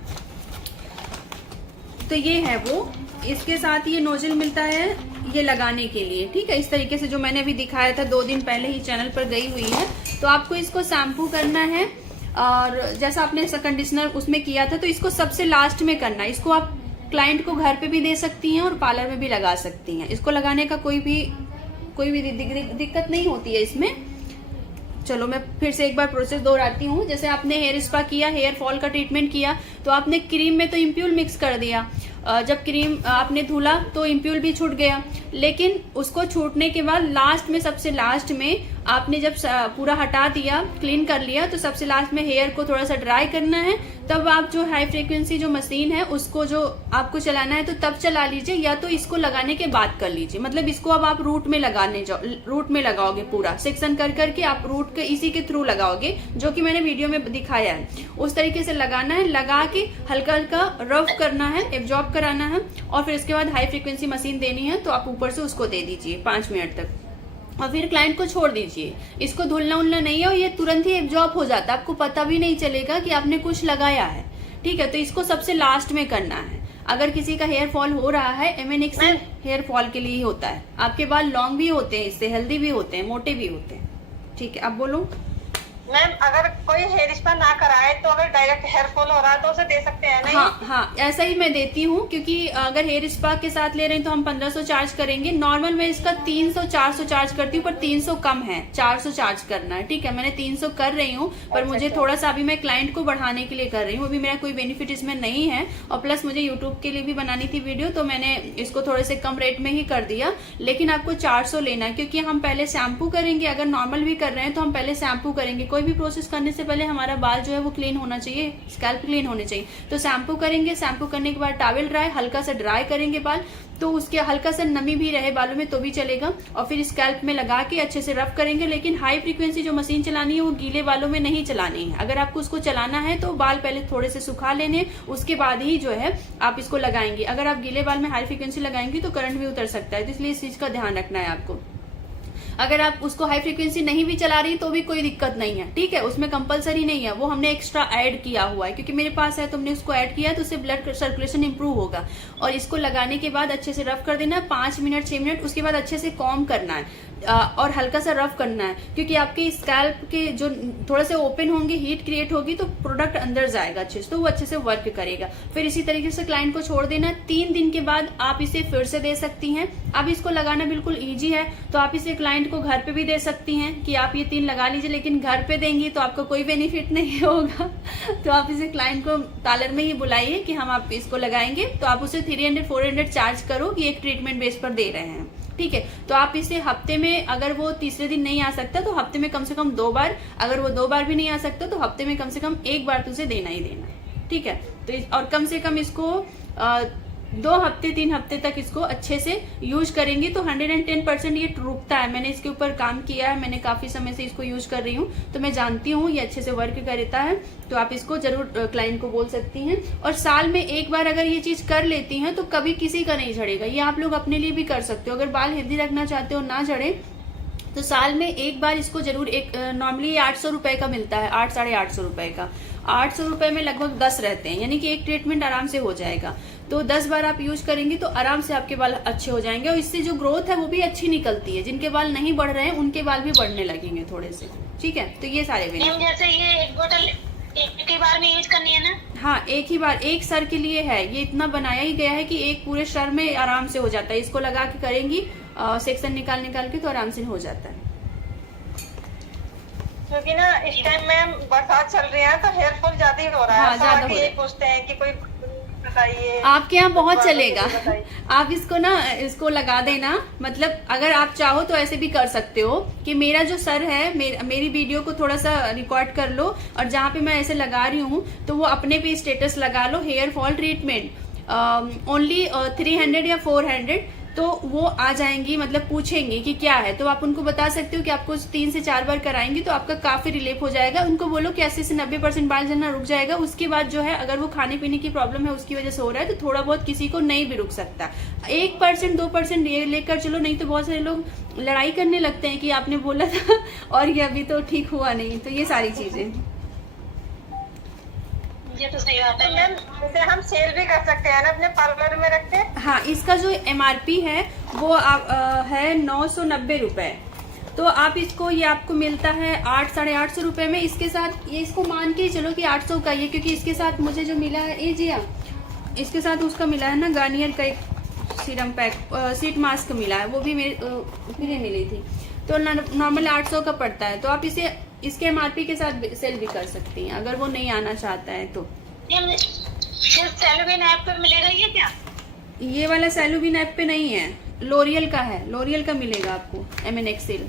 तो ये है वो, इसके साथ ये नोजल मिलता है ये लगाने के लिए। ठीक है। इस तरीके से जो मैंने अभी दिखाया था 2 दिन पहले ही चैनल पर गई हुई है। तो आपको इसको शैम्पू करना है, और जैसा आपने कंडीशनर उसमें किया था, तो इसको सबसे लास्ट में करना है। इसको आप क्लाइंट को घर पे भी दे सकती हैं और पार्लर में भी लगा सकती हैं। इसको लगाने का कोई भी दिक्कत नहीं होती है इसमें। चलो मैं फिर से एक बार प्रोसेस दोहराती हूँ। जैसे आपने हेयर स्पा किया, हेयर फॉल का ट्रीटमेंट किया, तो आपने क्रीम में तो इम्प्यूल मिक्स कर दिया। जब क्रीम आपने धुला तो इम्प्यूल भी छूट गया। लेकिन उसको छूटने के बाद लास्ट में, सबसे लास्ट में आपने जब पूरा हटा दिया, क्लीन कर लिया, तो सबसे लास्ट में हेयर को थोड़ा सा ड्राई करना है। तब आप जो हाई फ्रीक्वेंसी जो मशीन है उसको जो आपको चलाना है तो तब चला लीजिए, या तो इसको लगाने के बाद कर लीजिए। मतलब इसको अब आप रूट में रूट में लगाओगे, पूरा सेक्शन कर करके आप रूट के इसी के थ्रू लगाओगे, जो कि मैंने वीडियो में दिखाया है। उस तरीके से लगाना है, लगा के हल्का हल्का रफ करना है, एब्जॉर्ब कराना है, और फिर इसके बाद हाई फ्रीक्वेंसी मशीन देनी है तो आप ऊपर से उसको दे दीजिए 5 मिनट तक, और फिर क्लाइंट को छोड़ दीजिए। इसको धुलना उलना नहीं है, और ये तुरंत ही एब्जॉर्ब हो जाता है, आपको पता भी नहीं चलेगा कि आपने कुछ लगाया है। ठीक है। तो इसको सबसे लास्ट में करना है। अगर किसी का हेयर फॉल हो रहा है, एमिनिक्सिल हेयर फॉल के लिए होता है। आपके बाल लॉन्ग भी होते हैं, इससे हेल्दी भी होते हैं, मोटे भी होते हैं। ठीक है। अब बोलो मैम, अगर कोई हेयर स्पा ना कराए तो अगर डायरेक्ट हेयर फॉल हो रहा है तो उसे दे सकते हैं नहीं? हाँ, ऐसा ही मैं देती हूँ, क्योंकि अगर हेयर स्पा के साथ ले रहे हैं तो हम 1500 चार्ज करेंगे। नॉर्मल मैं इसका 300-400 चार्ज करती हूँ, पर 300 कम है, 400 चार्ज करना है। ठीक है। मैंने 300 कर रही हूँ, पर मुझे थोड़ा सा अभी मैं क्लाइंट को बढ़ाने के लिए कर रही हूँ। अभी मेरा कोई बेनिफिट इसमें नहीं है, और प्लस मुझे यूट्यूब के लिए भी बनानी थी वीडियो, तो मैंने इसको थोड़े से कम रेट में ही कर दिया। लेकिन आपको 400 लेना है, क्योंकि हम पहले शैम्पू करेंगे। अगर नॉर्मल भी कर रहे हैं तो हम पहले शैम्पू करेंगे। कोई भी प्रोसेस करने से पहले हमारा बाल जो है वो क्लीन होना चाहिए, स्कैल्प क्लीन होने चाहिए। तो शैम्पू करेंगे, शैम्पू करने के बाद टॉवल ड्राई, हल्का सा ड्राई करेंगे बाल, तो उसके हल्का सा नमी भी रहे बालों में तो भी चलेगा, और फिर स्कैल्प में लगा के अच्छे से रफ करेंगे। लेकिन हाई फ्रीक्वेंसी जो मशीन चलानी है वो गीले बालों में नहीं चलानी है। अगर आपको उसको चलाना है तो बाल पहले थोड़े से सुखा लेने, उसके बाद ही जो है आप इसको लगाएंगे। अगर आप गीले बाल में हाई फ्रीक्वेंसी लगाएंगे तो करंट भी उतर सकता है, तो इसलिए इस चीज का ध्यान रखना है आपको। अगर आप उसको हाई फ्रीक्वेंसी नहीं भी चला रही तो भी कोई दिक्कत नहीं है, ठीक है, उसमें कंपलसरी नहीं है, वो हमने एक्स्ट्रा ऐड किया हुआ है, क्योंकि मेरे पास है तो हमने उसको ऐड किया है, तो उससे ब्लड सर्कुलेशन इंप्रूव होगा। और इसको लगाने के बाद अच्छे से रफ कर देना है 5 मिनट 6 मिनट, उसके बाद अच्छे से कॉम्ब करना है और हल्का सा रफ करना है, क्योंकि आपके स्कैल्प के जो थोड़े से ओपन होंगे, हीट क्रिएट होगी तो प्रोडक्ट अंदर जाएगा अच्छे से, तो वो अच्छे से वर्क करेगा। फिर इसी तरीके से क्लाइंट को छोड़ देना। 3 दिन के बाद आप इसे फिर से दे सकती हैं। अब इसको लगाना बिल्कुल इजी है, तो आप इसे क्लाइंट को घर पे भी दे सकती हैं कि आप ये 3 लगा लीजिए, लेकिन घर पे देंगी तो आपको कोई बेनिफिट नहीं होगा। तो आप इसे क्लाइंट को पार्लर में ही बुलाइए कि हम आप इसको लगाएंगे, तो आप उसे 300-400 चार्ज करो कि एक ट्रीटमेंट बेस पर दे रहे हैं, ठीक है। तो आप इसे हफ्ते में, अगर वो तीसरे दिन नहीं आ सकता तो हफ्ते में कम से कम 2 बार, अगर वो 2 बार भी नहीं आ सकता तो हफ्ते में कम से कम 1 बार तो उसे देना ही देना है, ठीक है। तो और कम से कम इसको 2 हफ्ते 3 हफ्ते तक इसको अच्छे से यूज करेंगे तो 110% ये रुकता है। मैंने इसके ऊपर काम किया है, मैंने काफी समय से इसको यूज कर रही हूँ, तो मैं जानती हूँ ये अच्छे से वर्क करता है। तो आप इसको जरूर क्लाइंट को बोल सकती हैं। और साल में 1 बार अगर ये चीज कर लेती हैं तो कभी किसी का नहीं झड़ेगा। ये आप लोग अपने लिए भी कर सकते हो। अगर बाल हेल्दी रखना चाहते हो, ना झड़े, तो साल में 1 बार इसको जरूर, एक नॉर्मली 800 रुपए का मिलता है, 800-850 रुपए का। 800 रुपए में लगभग 10 रहते हैं, यानी कि एक ट्रीटमेंट आराम से हो जाएगा। तो 10 बार आप यूज करेंगे तो आराम से आपके बाल अच्छे हो जाएंगे, और इससे जो ग्रोथ है वो भी अच्छी निकलती है। जिनके बाल नहीं बढ़ रहे हैं उनके बाल भी बढ़ने लगेंगे थोड़े से, ठीक है। तो ये सारे मैम जैसे ये एक बोतल एक ही बार में यूज करनी है ना? हाँ, एक ही बार, एक सर के लिए है ये, इतना बनाया ही गया है कि एक पूरे सर में आराम से हो जाता है। इसको लगा के करेंगी सेक्शन निकाल के तो आराम से हो जाता है। क्योंकि ना इस टाइम मैम बरसात चल रही है तो हेयर फॉल ज्यादा ही हो रहा है। हाँ, ज्यादा हो रहा है। ये पूछते हैं कि कोई बताइए, आपके यहाँ बहुत बालों के चलेगा। लिए बताइए। आप इसको ना, इसको लगा देना, मतलब अगर आप चाहो तो ऐसे भी कर सकते हो कि मेरा जो सर है, मेरी वीडियो को थोड़ा सा रिकॉर्ड कर लो, और जहाँ पे मैं ऐसे लगा रही हूँ तो वो अपने पे स्टेटस लगा लो, हेयर फॉल ट्रीटमेंट ओनली 300 या 400, तो वो आ जाएंगी, मतलब पूछेंगे कि क्या है, तो आप उनको बता सकते हो कि आपको 3 से 4 बार कराएंगे तो आपका काफी रिलीफ हो जाएगा। उनको बोलो कि 80 से 90% बाल झड़ना रुक जाएगा। उसके बाद जो है, अगर वो खाने पीने की प्रॉब्लम है उसकी वजह से हो रहा है तो थोड़ा बहुत किसी को नहीं भी रुक सकता। 1% 2% ये लेकर चलो, नहीं तो बहुत सारे लोग लड़ाई करने लगते हैं कि आपने बोला था और ये अभी तो ठीक हुआ नहीं। तो ये सारी चीजें, ये तो सही बात तो है। मैम इसे हम सेल भी कर सकते हैं ना अपने पार्लर में रख के? हाँ, इसका जो MRP है वो है 990 रुपए। तो आप इसको, ये आपको मिलता है 800-850 रुपए में। इसके साथ ये, इसको मान के चलो कि 800 का ये, क्योंकि इसके साथ मुझे जो मिला है, ये जिया, इसके साथ उसका मिला है ना गार्नियर का एक सीरम पैक, सीट मास्क मिला है, वो भी मेरे मिली थी। तो नॉर्मल 800 का पड़ता है। तो आप इसे इसके MRP के साथ सेल भी कर सकती हैं अगर वो नहीं आना चाहता है तो। सिर्फ सेलोविन ऐप पे मिलेगा ये क्या? ये वाला सेलोविन ऐप पे नहीं है, लोरियल का है, लोरियल का मिलेगा आपको MNXL।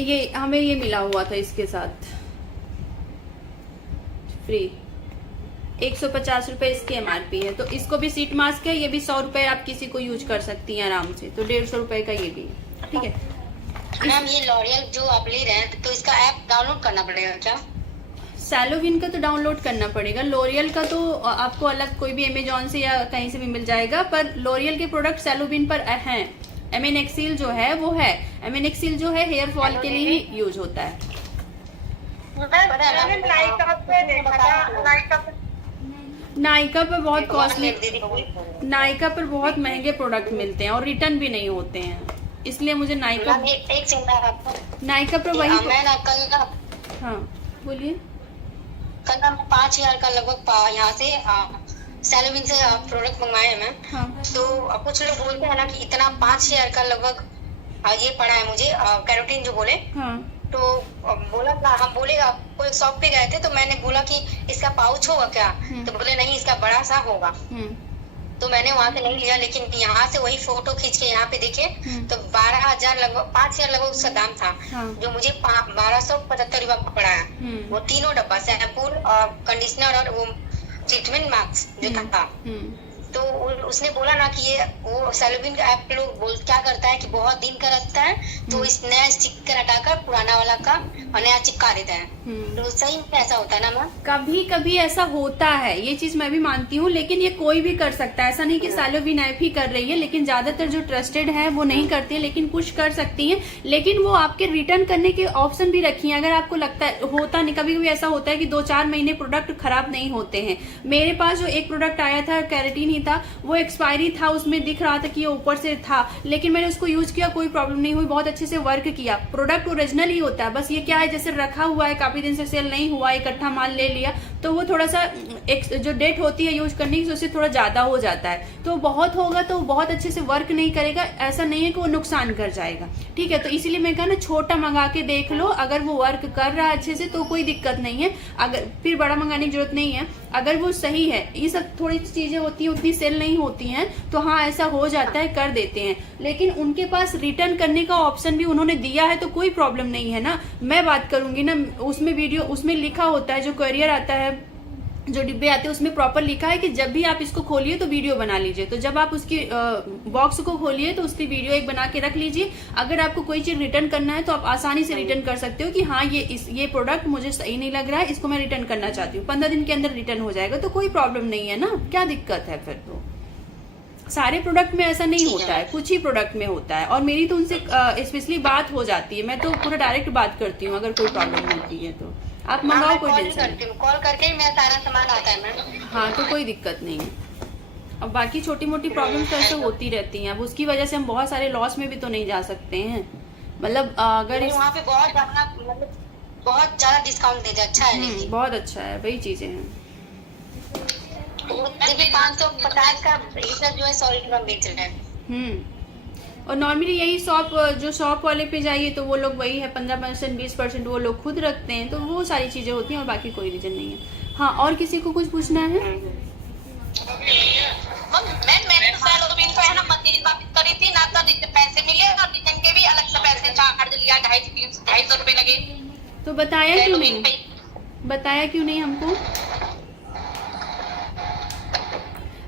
ये हमें ये मिला हुआ था इसके साथ फ्री, 150 रुपए इसकी MRP है। तो इसको भी सीट मास्क है, ये भी 100 रुपए आप किसी को यूज कर सकती हैं आराम से। तो 150 रुपए का ये भी है, ठीक है। मैम ये लॉरियल जो आप ले रहे हैं तो इसका ऐप डाउनलोड करना पड़ेगा क्या? सैलोविन का तो डाउनलोड करना पड़ेगा, लोरियल का तो आपको अलग कोई भी अमेजोन से या कहीं से भी मिल जाएगा, पर लोरियल के प्रोडक्ट सैलोविन पर हैं। MNXL जो है वो है, MNXL जो है हेयर फॉल के लिए ही यूज होता है। मैंने नायका पे देखा था, नायका पर बहुत कॉस्टली, नायका पर बहुत महंगे प्रोडक्ट मिलते हैं और रिटर्न भी नहीं होते हैं, इसलिए मुझे नायका, एक चिंता है आपको, नायका पर वही। मैं ना कल ना, हाँ बोलिए। कल ना 5000 का लगभग यहाँ से सैलोविन से प्रोडक्ट मंगवाए हैं मैम। हाँ, तो कुछ लोग बोलते हैं ना कि इतना 5000 का लगभग ये पड़ा है मुझे, कैरोटीन जो बोले। हाँ, तो बोला था, हम बोलेगा कोई शॉप पे गए थे तो मैंने बोला कि इसका पाउच होगा क्या, तो बोले नहीं इसका बड़ा सा होगा। तो मैंने वहाँ से नहीं लिया, लेकिन यहाँ से वही फोटो खींच के यहाँ पे देखे तो 12,000 लगभग 5,000 लगभग उसका दाम था। हाँ। जो मुझे 1275 रुपया का पड़ा है। वो तीनों डब्बा, शैम्पूल और कंडीशनर और वो ट्रीटमेंट मास्क जो था। तो उसने बोला ना कि ये वो सेलोबिन का आप लोग क्या करता है कि बहुत दिन का रखता है, तो इस नया स्टिकर हटाकर पुराना वाला का और नया चिपका देता है। तो सही में ऐसा होता है ना मैम? कभी कभी ऐसा होता है, ये चीज मैं भी मानती हूँ, लेकिन ये कोई भी कर सकता है, ऐसा नहीं कि सेलोबिन ऐप ही कर रही है, लेकिन ज्यादातर जो ट्रस्टेड है वो नहीं करती है, लेकिन कुछ कर सकती है। लेकिन वो आपके रिटर्न करने के ऑप्शन भी रखी है, अगर आपको लगता है होता नहीं, कभी कभी ऐसा होता है कि 2-4 महीने प्रोडक्ट खराब नहीं होते हैं। मेरे पास जो एक प्रोडक्ट आया था केराटिन ही था, वो एक्सपायरी था, उसमें दिख रहा था कि ये ऊपर से था, लेकिन मैंने उसको यूज किया, कोई प्रॉब्लम नहीं हुई, बहुत अच्छे से वर्क किया। प्रोडक्ट ओरिजिनल ही होता है, बस ये क्या है जैसे रखा हुआ है, काफी दिन से सेल नहीं हुआ, इकट्ठा माल ले लिया, तो वो थोड़ा सा जो डेट होती है यूज करने की उससे थोड़ा ज्यादा हो जाता है, तो बहुत होगा तो बहुत अच्छे से वर्क नहीं करेगा, ऐसा नहीं है कि वो नुकसान कर जाएगा। ठीक है, तो इसीलिए मैं कहा ना छोटा मंगा के देख लो, अगर वो वर्क कर रहा है अच्छे से तो कोई दिक्कत नहीं है, अगर फिर बड़ा मंगाने की जरूरत नहीं है। अगर वो सही है, ये सब थोड़ी चीजें होती है, उतनी सेल नहीं होती हैं, तो हाँ ऐसा हो जाता है, कर देते हैं, लेकिन उनके पास रिटर्न करने का ऑप्शन भी उन्होंने दिया है, तो कोई प्रॉब्लम नहीं है ना। मैं बात करूंगी ना, उसमें वीडियो उसमें लिखा होता है, जो कोरियर आता है, जो डिब्बे आते हैं उसमें प्रॉपर लिखा है कि जब भी आप इसको खोलिए तो वीडियो बना लीजिए। तो जब आप उसकी बॉक्स को खोलिए तो उसकी वीडियो एक बना के रख लीजिए। अगर आपको कोई चीज रिटर्न करना है तो आप आसानी से रिटर्न कर सकते हो कि हाँ ये प्रोडक्ट मुझे सही नहीं लग रहा है, इसको मैं रिटर्न करना चाहती हूँ, 15 दिन के अंदर रिटर्न हो जाएगा, तो कोई प्रॉब्लम नहीं है ना, क्या दिक्कत है फिर? तो सारे प्रोडक्ट में ऐसा नहीं होता है, कुछ ही प्रोडक्ट में होता है, और मेरी तो उनसे स्पेशली बात हो जाती है, मैं तो पूरा डायरेक्ट बात करती हूँ अगर कोई प्रॉब्लम होती है तो। आप मंगाओ, कोई टेंशन नहीं, कॉल करके ही मेरा सारा सामान आता है मैम। हाँ तो कोई दिक्कत नहीं है। अब बाकी छोटी मोटी प्रॉब्लम्स तो ऐसे होती रहती हैं, अब उसकी वजह से हम बहुत सारे लॉस में भी तो नहीं जा सकते हैं, मतलब अगर वहाँ पे बहुत ज्यादा डिस्काउंट देते, अच्छा है लेकिन बहुत अच्छा है, वही चीजें हैं। 550 का लीटर जो है 100 रुपये में बेच रहे हैं। और नॉर्मली यही शॉप वाले पे जाइए तो वो लोग वही है 15% 20% वो लोग खुद रखते हैं, तो वो सारी चीजें होती हैं, और बाकी कोई रीजन नहीं है। हाँ, और किसी को कुछ पूछना है? मैंने सेलोबिन को है ना मशीन वापस करी थी ना, तो पैसे मिले और रिटर्न के भी अलग से पैसे चार्ज लिया, 250 रुपए लगे। तो बताया क्यों नहीं, बताया क्यों नहीं हमको?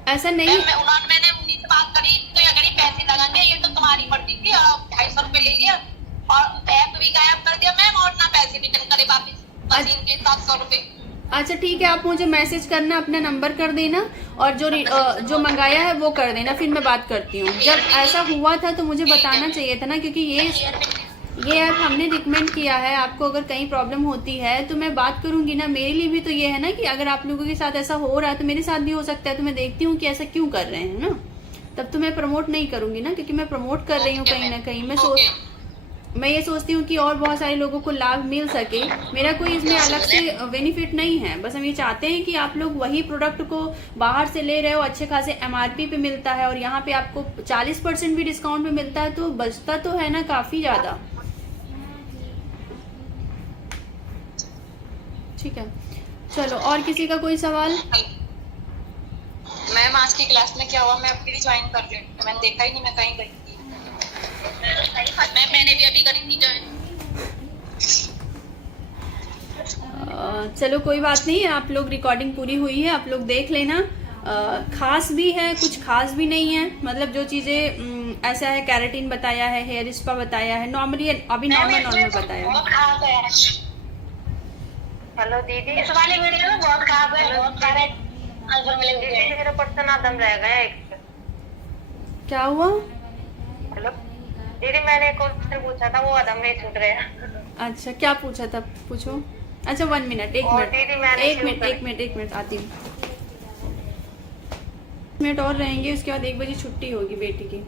ऐसा नहीं, मैंने उन्हीं से बात करी, तो अगर ये पैसे लगाएंगे ये तो तुम्हारी मर्जी थी, और 250 रुपए ले लिया और ऐप भी गायब कर दिया मैम, और ना पैसे रिटर्न करे वापस मशीन के 700 रुपए। अच्छा ठीक है, आप मुझे मैसेज करना, अपना नंबर कर देना, और जो मंगाया है वो कर देना, फिर मैं बात करती हूँ। जब ऐसा हुआ था तो मुझे बताना चाहिए था ना, क्योंकि ये ऐप हमने रिकमेंड किया है आपको, अगर कहीं प्रॉब्लम होती है तो मैं बात करूंगी ना। मेरे लिए भी तो ये है ना कि अगर आप लोगों के साथ ऐसा हो रहा है तो मेरे साथ भी हो सकता है, तो मैं देखती हूँ कि ऐसा क्यों कर रहे हैं ना, तब तो मैं प्रमोट नहीं करूंगी ना, क्योंकि मैं प्रमोट कर रही हूँ कहीं ना कहीं। मैं ये सोचती हूँ कि और बहुत सारे लोगों को लाभ मिल सके, मेरा कोई इसमें अलग से बेनिफिट नहीं है, बस हम ये चाहते हैं कि आप लोग वही प्रोडक्ट को बाहर से ले रहे हो, अच्छे खासे MRP पे मिलता है, और यहाँ पे आपको 40% भी डिस्काउंट पे मिलता है, तो बचता तो है ना काफी ज्यादा। ठीक है, चलो, और किसी का कोई सवाल? मैम आज की क्लास में क्या हुआ, मैं अभी भी ज्वाइन कर रही हूँ, मैंने देखा ही नहीं मैं कहीं गई थी। मैंने भी अभी करी थी ज्वाइन। चलो कोई बात नहीं, आप लोग रिकॉर्डिंग पूरी हुई है, आप लोग देख लेना। खास भी है, कुछ खास भी नहीं है, मतलब जो चीजें ऐसा है, केराटिन बताया है, हेयर स्पा बताया है, नॉर्मली अभी नॉर्मल बताया है। हेलो दीदी, इस वाले वीडियो में बहुत खराब है, बहुत सारे आंसर मिले हुए हैं। मेरा पर्सन आदम रह गया एक। क्या हुआ? हेलो दीदी, मैंने क्वेश्चन पूछा था, वो आदम में छूट गया। अच्छा, क्या पूछा था, पूछो। अच्छा 1 मिनट, एक मिनट आती हूँ। मिनट और रहेंगे, उसके बाद 1 बजे छुट्टी होगी बेटी की।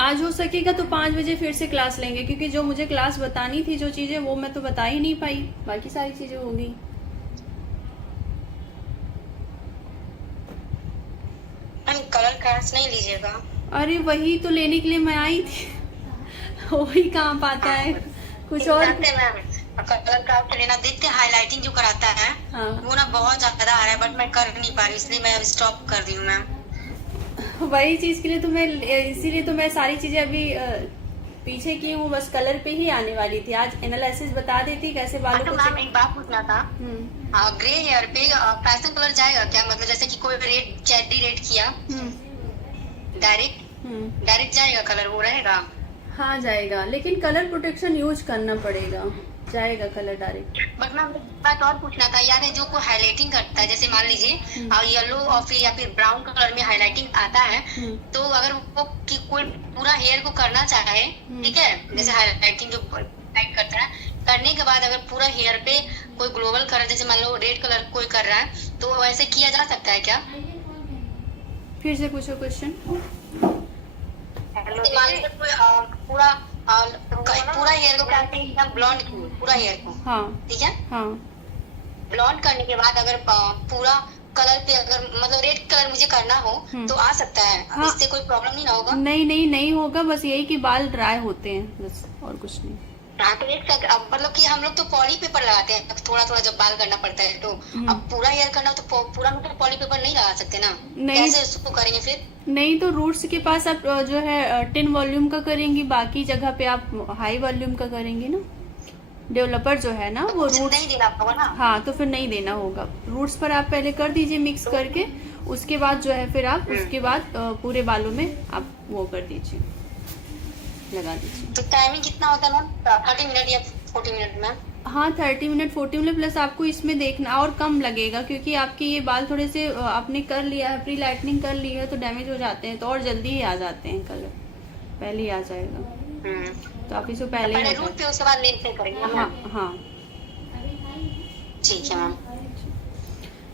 आज हो सकेगा तो 5 बजे फिर से क्लास लेंगे, क्योंकि जो मुझे क्लास बतानी थी, जो चीजें, वो मैं तो बता ही नहीं पाई, बाकी सारी चीजें हो गई। कलर कार्ड्स नहीं लीजिएगा? अरे वही तो लेने के लिए मैं आई थी, वही कहाँ पाता है, कुछ और। कलर कार्ड लेना, देखते हाईलाइटिंग जो कराता है, हाँ। वो ना बहुत ज्यादा आ रहा है, बट मैं कर नहीं पा रही, इसलिए मैं स्टॉप कर दी हूँ मैम। वही चीज के लिए तो मैं, इसीलिए तो मैं सारी चीजें अभी पीछे की वो बस कलर पे ही आने वाली थी। आज एनालिसिस बता देती कैसे बालों को मैम एक बात पूछना था, ग्रे हेयर पे पैशन कलर जाएगा क्या? मतलब जैसे कि कोई रेड चैडी रेड किया डायरेक्ट जाएगा कलर, वो रहेगा? हाँ जाएगा, लेकिन कलर प्रोटेक्शन यूज करना पड़ेगा, जाएगा कलर डायरेक्ट। बट मैम बात और पूछना था यार, जो कोई हाईलाइटिंग करता है, जैसे मान लीजिए येलो और फिर या फिर ब्राउन कलर में हाईलाइटिंग आता है, तो अगर वो कोई पूरा हेयर को करना चाहे, ठीक है, जैसे हाईलाइटिंग जो हाईलाइट करता है, करने के बाद अगर पूरा हेयर पे कोई ग्लोबल कलर, जैसे मान लो रेड कलर कोई कर रहा है, तो वैसे किया जा सकता है क्या? फिर से पूछो क्वेश्चन। पूरा हेयर को एकदम ब्लॉन्ड पूरा हेयर को, हाँ ठीक है, हाँ, ब्लॉन्ड करने के बाद अगर पूरा कलर पे अगर मतलब रेड कलर मुझे करना हो तो आ सकता है? हाँ। इससे कोई प्रॉब्लम नहीं ना होगा? नहीं होगा, बस यही कि बाल ड्राई होते हैं बस, और कुछ नहीं। हाँ, तो एक मतलब कि हम लोग तो पॉली पेपर लगाते हैं थोड़ा थोड़ा जब बाल करना पड़ता है, तो अब पूरा हेयर करना तो पूरा मतलब पॉली पेपर नहीं लगा सकते ना? नहीं, कैसे उसको करेंगे फिर? नहीं तो रूट्स के पास आप जो है 10 वॉल्यूम का करेंगी, बाकी जगह पे आप हाई वॉल्यूम का करेंगी ना। डेवलपर जो है ना वो रूट्स नहीं देना होगा ना? हाँ, तो फिर नहीं देना होगा। रूट्स पर आप पहले कर दीजिए मिक्स करके, उसके बाद जो है फिर आप उसके बाद पूरे बालों में आप वो कर दीजिए, लगा दीजिए। तो टाइमिंग कितना होता है मैम? 30 मिनट या 40 मिनट में? हाँ 30 मिनट 40 मिनट, प्लस आपको इसमें देखना और कम लगेगा, क्योंकि आपके ये बाल थोड़े से आपने कर लिया है, प्री लाइटनिंग कर ली है, तो डैमेज हो जाते हैं, तो और जल्दी ही आ जाते हैं कलर, पहले ही आ जाएगा। तो आप इसको पहले ही रूट पे, उसके बाद नेल पे करेंगे? हाँ हाँ ठीक है मैम।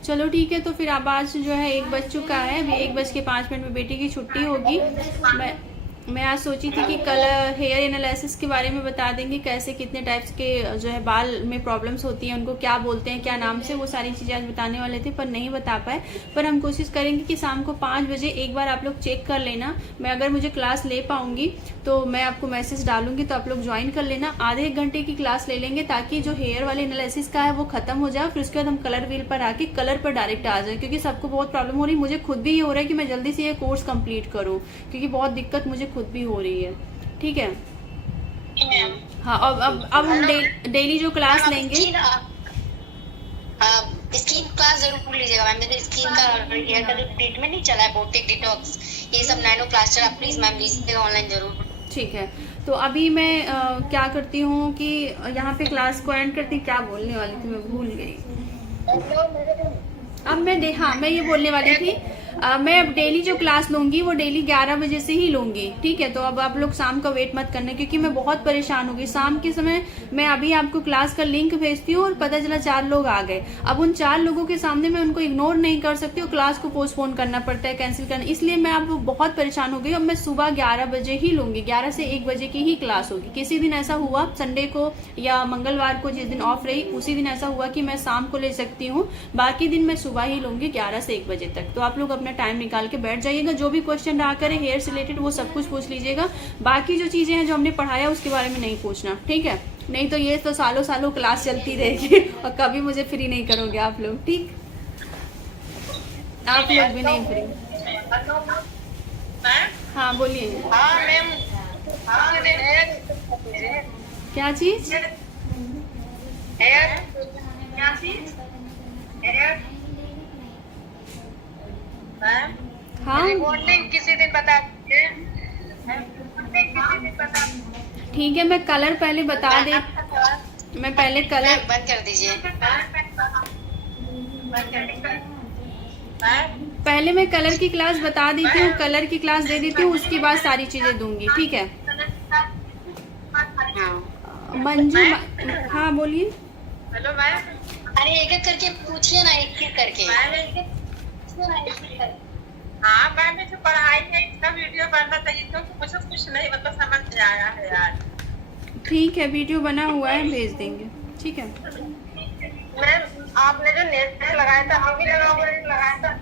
चलो ठीक है, तो फिर अब आज जो है 1 बज चुका है, अभी 1:05 में बेटी की छुट्टी होगी। मैं आज सोची थी कि कल हेयर एनालिसिस के बारे में बता देंगे, कैसे कितने टाइप्स के जो है बाल में प्रॉब्लम्स होती हैं, उनको क्या बोलते हैं, क्या नाम से, वो सारी चीजें आज बताने वाले थे पर नहीं बता पाए। पर हम कोशिश करेंगे कि शाम को 5 बजे एक बार आप लोग चेक कर लेना। मैं अगर मुझे क्लास ले पाऊंगी तो मैं आपको मैसेज डालूंगी, तो आप लोग ज्वाइन कर लेना। आधे 1 घंटे की क्लास ले लेंगे, ताकि जो हेयर वाले एनालिसिस का है वो खत्म हो जाए, फिर उसके बाद हम कलर व्हील पर आके कलर पर डायरेक्ट आ जाए, क्योंकि सबको बहुत प्रॉब्लम हो रही है। मुझे खुद भी ये हो रहा है कि मैं जल्दी से ये कोर्स कंप्लीट करूँ, क्योंकि बहुत दिक्कत मुझे खुद भी हो रही है। ठीक है, हाँ। अब हम डेली जो क्लास लेंगे, स्किन क्लास जरूर लीजिएगा मैम। मेरे स्किन का हेयर का जो ट्रीटमेंट नहीं चला है, बोटेक डिटॉक्स, ये सब नैनो प्लास्टर, आप प्लीज मैम लीजिएगा ऑनलाइन जरूर। ठीक है। तो अभी मैं क्या करती हूँ कि यहाँ पे क्लास को एंड करती, क्या बोलने वाली थी मैं भूल गई। अब मैं ये बोलने वाली थी, मैं अब डेली जो क्लास लूंगी वो डेली 11 बजे से ही लूंगी। ठीक है, तो अब आप लोग शाम का वेट मत करना, क्योंकि मैं बहुत परेशान हो गई। शाम के समय मैं अभी आपको क्लास का लिंक भेजती हूँ और पता चला 4 लोग आ गए। अब उन 4 लोगों के सामने मैं उनको इग्नोर नहीं कर सकती, और क्लास को पोस्टपोन करना पड़ता है, कैंसिल करना, इसलिए मैं अब बहुत परेशान हो गई। अब मैं सुबह 11 बजे ही लूंगी, 11 से 1 बजे की ही क्लास होगी। किसी दिन ऐसा हुआ संडे को या मंगलवार को, जिस दिन ऑफ रही उसी दिन ऐसा हुआ कि मैं शाम को ले सकती हूँ, बाकी दिन मैं सुबह ही लूंगी 11 से 1 बजे तक। तो आप लोग अपना टाइम निकाल के बैठ जाइएगा। जो भी क्वेश्चन रहा करे हेयर से रिलेटेड वो सब कुछ पूछ लीजिएगा। बाकी जो चीजें हैं जो हमने पढ़ाया उसके बारे में नहीं पूछना, ठीक है? नहीं तो ये तो सालों सालों क्लास चलती रहेगी और कभी मुझे फ्री नहीं करोगे आप लोग, ठीक? आप लोग भी नहीं फ्री। हाँ बोलिए। हाँ मैम, क्या चीज? हाँ किसी दिन बता दीजिए। ठीक है, मैं कलर पहले बता दे, मैं पहले कलर बंद कर दीजिए। पहले मैं कलर की क्लास बता देती हूँ, कलर की क्लास दे देती हूँ, उसके बाद सारी चीजें दूंगी, ठीक है? मंजू, हाँ बोलिए। Hello ma'am. अरे एक एक करके पूछिए ना, एक एक करके। हाँ मैम, जो पढ़ाई है इसका वीडियो बनना चाहिए, क्योंकि मुझे कुछ नहीं मतलब समझ में आया है यार। ठीक है, वीडियो बना हुआ है, भेज देंगे, ठीक है? मैम आपने जो नेल लगाया था अभी लगाया था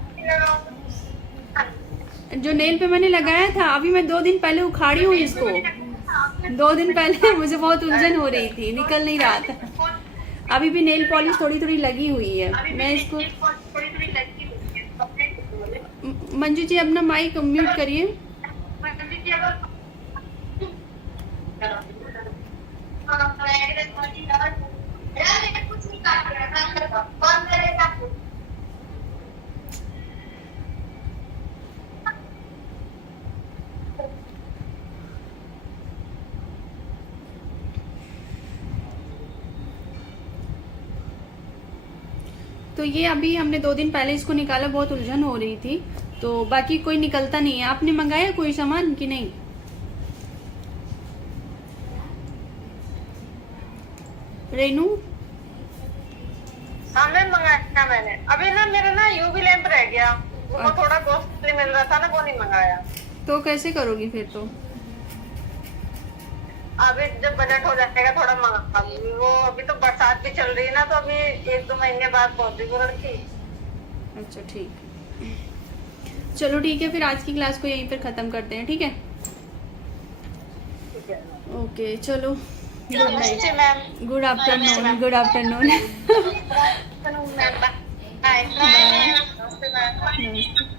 जो नेल पे मैंने लगाया था, अभी मैं 2 दिन पहले उखाड़ी हूँ इसको। 2 दिन पहले मुझे बहुत उलझन हो रही थी, निकल नहीं रहा था। अभी भी नेल पॉलिश थोड़ी थोड़ी लगी हुई है। मैं इसको, मंजू जी अपना माइक म्यूट करिए। कौन करेगा? तो ये अभी हमने 2 दिन पहले इसको निकाला, बहुत उलझन हो रही थी, तो बाकी कोई निकलता नहीं है। आपने मंगाया कोई सामान कि नहीं? रेनू हाँ मैम मंगाया मैंने। अभी ना मेरा ना यूवी लैंप रह गया, वो थोड़ा कॉस्टली मिल रहा था ना, वो नहीं मंगाया। तो कैसे करोगी फिर? तो अभी जब बजट हो जाएगा थोड़ा मंगा लूंगी। वो अभी तो बरसात भी चल रही है ना, तो अभी 1-2 महीने बाद पहुंचेगी वो लड़की। अच्छा ठीक, चलो ठीक है, फिर आज की क्लास को यहीं पर खत्म करते हैं, ठीक है? ठीक है। ओके चलो, गुड नमस्ते night, ma'am. Good afternoon, good afternoon. Ma'am bye. नमस्ते मैम।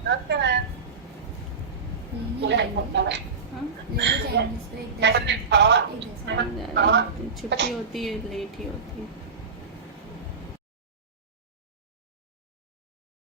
नमस्ते मैम। लेके जाएंगे इसको एक दिन। छुट्टी होती है, लेट ही होती है।